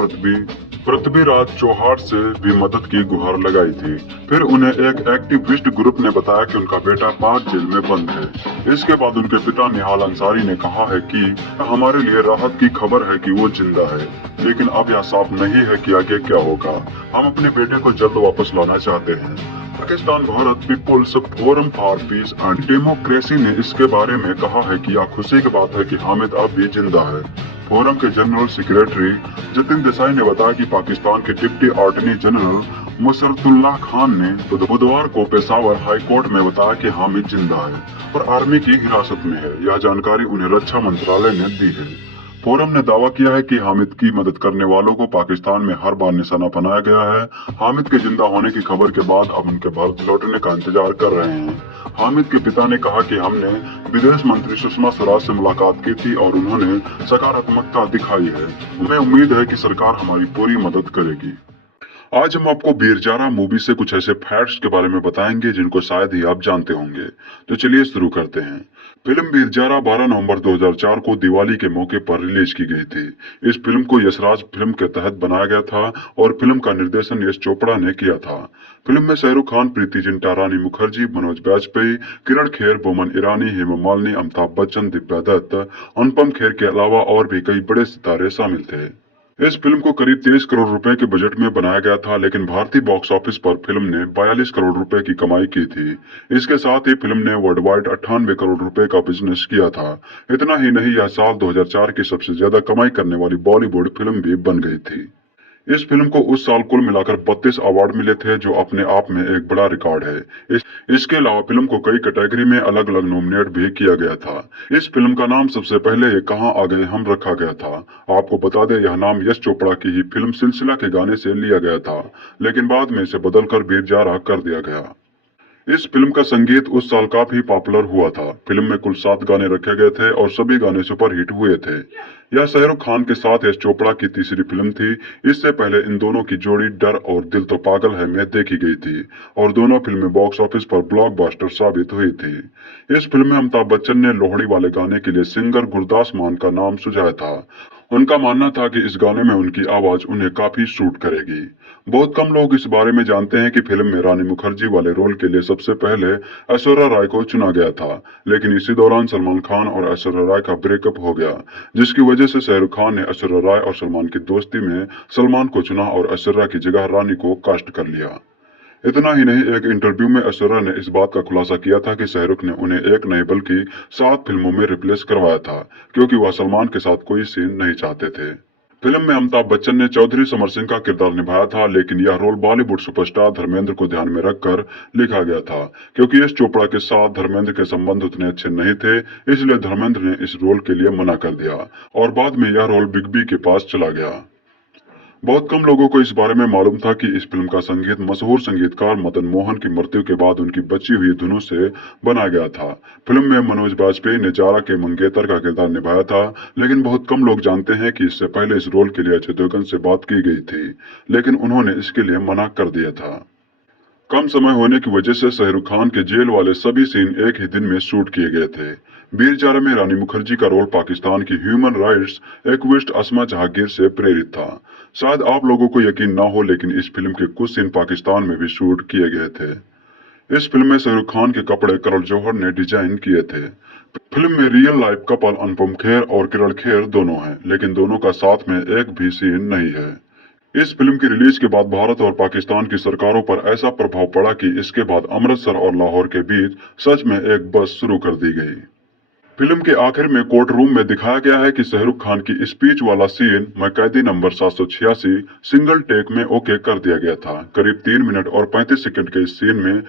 पृथ्वीराज चौहान से भी मदद की गुहार लगाई थी। फिर उन्हें एक एक्टिविस्ट ग्रुप ने बताया कि उनका बेटा पाक जेल में बंद है। इसके बाद उनके पिता निहाल अंसारी ने कहा है कि हमारे लिए राहत की खबर है कि वो जिंदा है, लेकिन अब यह साफ नहीं है कि आगे क्या होगा। हम अपने बेटे को जल्द वापस लाना चाहते हैं। Pakistan Bharat people's forum for peace and democracy ने इसके बारे में कहा है कि यह खुशी की बात है कि हामिद अब भी जिंदा है। फोरम के जनरल सेक्रेटरी जतिन देसाई ने बताया कि पाकिस्तान के डिप्टी अटॉर्नी जनरल मसरतुल्लाह खान ने बुधवार को पेशावर हाई कोर्ट में बताया कि हामिद जिंदा है और आर्मी की हिरासत में है। यह जानकारी उन्हें रक्षा मंत्रालय ने दी है। फोरम ने दावा किया है कि हामिद की मदद करने वालों को पाकिस्तान में हर बार निशाना बनाया गया है। हामिद के जिंदा होने की खबर के बाद अब उनके भारत लौटने का इंतजार कर रहे हैं। हामिद के पिता ने कहा कि हमने विदेश मंत्री सुषमा स्वराज से मुलाकात की थी और उन्होंने सकारात्मकता दिखाई है। हमें उम्मीद है कि सरकार हमारी पूरी मदद करेगी। आज हम आपको बीरजारा मूवी से कुछ ऐसे फैक्ट्स के बारे में बताएंगे जिनको शायद ही आप जानते होंगे। तो चलिए शुरू करते हैं। फिल्म बीरजारा 12 नवंबर 2004 को दिवाली के मौके पर रिलीज की गई थी। इस फिल्म को यशराज फिल्म के तहत बनाया गया था और फिल्म का निर्देशन यश चोपड़ा ने किया था। फिल्म में शाहरुख खान, प्रीति जिंटा, रानी मुखर्जी, मनोज बाजपेयी, किरण खेर, बोमन ईरानी, हेमा मालिनी, अमिताभ बच्चन, दिव्या दत्त, अनुपम खेर के अलावा और भी कई बड़े सितारे शामिल थे। इस फिल्म को करीब 23 करोड़ रुपए के बजट में बनाया गया था, लेकिन भारतीय बॉक्स ऑफिस पर फिल्म ने 42 करोड़ रुपए की कमाई की थी। इसके साथ ही फिल्म ने वर्ल्ड वाइड 98 करोड़ रुपए का बिजनेस किया था। इतना ही नहीं, यह साल 2004 की सबसे ज्यादा कमाई करने वाली बॉलीवुड फिल्म भी बन गई थी। इस फिल्म को उस साल कुल मिलाकर 32 अवार्ड मिले थे, जो अपने आप में एक बड़ा रिकॉर्ड है। इसके अलावा फिल्म को कई कैटेगरी में अलग अलग नॉमिनेट भी किया गया था। इस फिल्म का नाम सबसे पहले ये कहाँ आ गए हम रखा गया था। आपको बता दें, यह नाम यश चोपड़ा की ही फिल्म सिलसिला के गाने से लिया गया था, लेकिन बाद में इसे बदलकर बीरजारा कर दिया गया। इस फिल्म का संगीत उस साल काफी पॉपुलर हुआ था। फिल्म में कुल 7 गाने रखे गए थे और सभी गाने सुपरहिट हुए थे। यह शाहरुख खान के साथ यश चोपड़ा की तीसरी फिल्म थी। इससे पहले इन दोनों की जोड़ी डर और दिल तो पागल है में देखी गई थी और दोनों फिल्में बॉक्स ऑफिस पर ब्लॉकबस्टर साबित हुई थी। इस फिल्म में अमिताभ बच्चन ने लोहड़ी वाले गाने के लिए सिंगर गुरदास मान का नाम सुझाया था। उनका मानना था कि इस गाने में उनकी आवाज उन्हें काफी सूट करेगी। बहुत कम लोग इस बारे में जानते हैं कि फिल्म में रानी मुखर्जी वाले रोल के लिए सबसे पहले ऐश्वर्या राय को चुना गया था, लेकिन इसी दौरान सलमान खान और ऐश्वर्या राय का ब्रेकअप हो गया, जिसकी वजह से शाहरुख खान ने ऐश्वर्या राय और सलमान की दोस्ती में सलमान को चुना और ऐश्वर्या की जगह रानी को कास्ट कर लिया। इतना ही नहीं, एक इंटरव्यू में ऐश्वर्या ने इस बात का खुलासा किया था कि शाहरुख ने उन्हें एक नहीं बल्कि 7 फिल्मों में रिप्लेस करवाया था, क्योंकि वह सलमान के साथ कोई सीन नहीं चाहते थे। फिल्म में अमिताभ बच्चन ने चौधरी समर सिंह का किरदार निभाया था, लेकिन यह रोल बॉलीवुड सुपरस्टार धर्मेंद्र को ध्यान में रखकर लिखा गया था, क्योंकि यश चोपड़ा के साथ धर्मेंद्र के संबंध उतने अच्छे नहीं थे। इसलिए धर्मेंद्र ने इस रोल के लिए मना कर दिया और बाद में यह रोल बिग बी के पास चला गया। बहुत कम लोगों को इस बारे में मालूम था कि इस फिल्म का संगीत मशहूर संगीतकार मदन मोहन की मृत्यु के बाद उनकी बची हुई धुनों से बनाया गया था। फिल्म में मनोज बाजपेयी ने जारा के मंगेतर का किरदार निभाया था, लेकिन बहुत कम लोग जानते हैं कि इससे पहले इस रोल के लिए अजय देवगन से बात की गई थी, लेकिन उन्होंने इसके लिए मना कर दिया था। कम समय होने की वजह से शाहरुख खान के जेल वाले सभी सीन एक ही दिन में शूट किए गए थे। बीरजारा में रानी मुखर्जी का रोल पाकिस्तान की ह्यूमन राइट्स एक्टिविस्ट अस्मा जहांगीर से प्रेरित था। शायद आप लोगों को यकीन ना हो, लेकिन इस फिल्म के कुछ सीन पाकिस्तान में भी शूट किए गए थे। इस फिल्म में शाहरुख खान के कपड़े करण जौहर ने डिजाइन किए थे। फिल्म में real life couple Anupam Kher और किरण खेर दोनों हैं, लेकिन दोनों का साथ में एक भी सीन नहीं है। इस फिल्म की रिलीज के बाद भारत और पाकिस्तान की सरकारों पर ऐसा प्रभाव पड़ा कि इसके बाद अमृतसर और लाहौर के बीच सच में एक बस शुरू कर दी गई। फिल्म के आखिर में कोर्ट रूम में दिखाया गया है कि शाहरुख खान की स्पीच वाला सीन मैं कैदी नंबर 786 सिंगल टेक में ओके कर दिया गया था। करीब 3 मिनट और 35 सेकंड के इस सीन में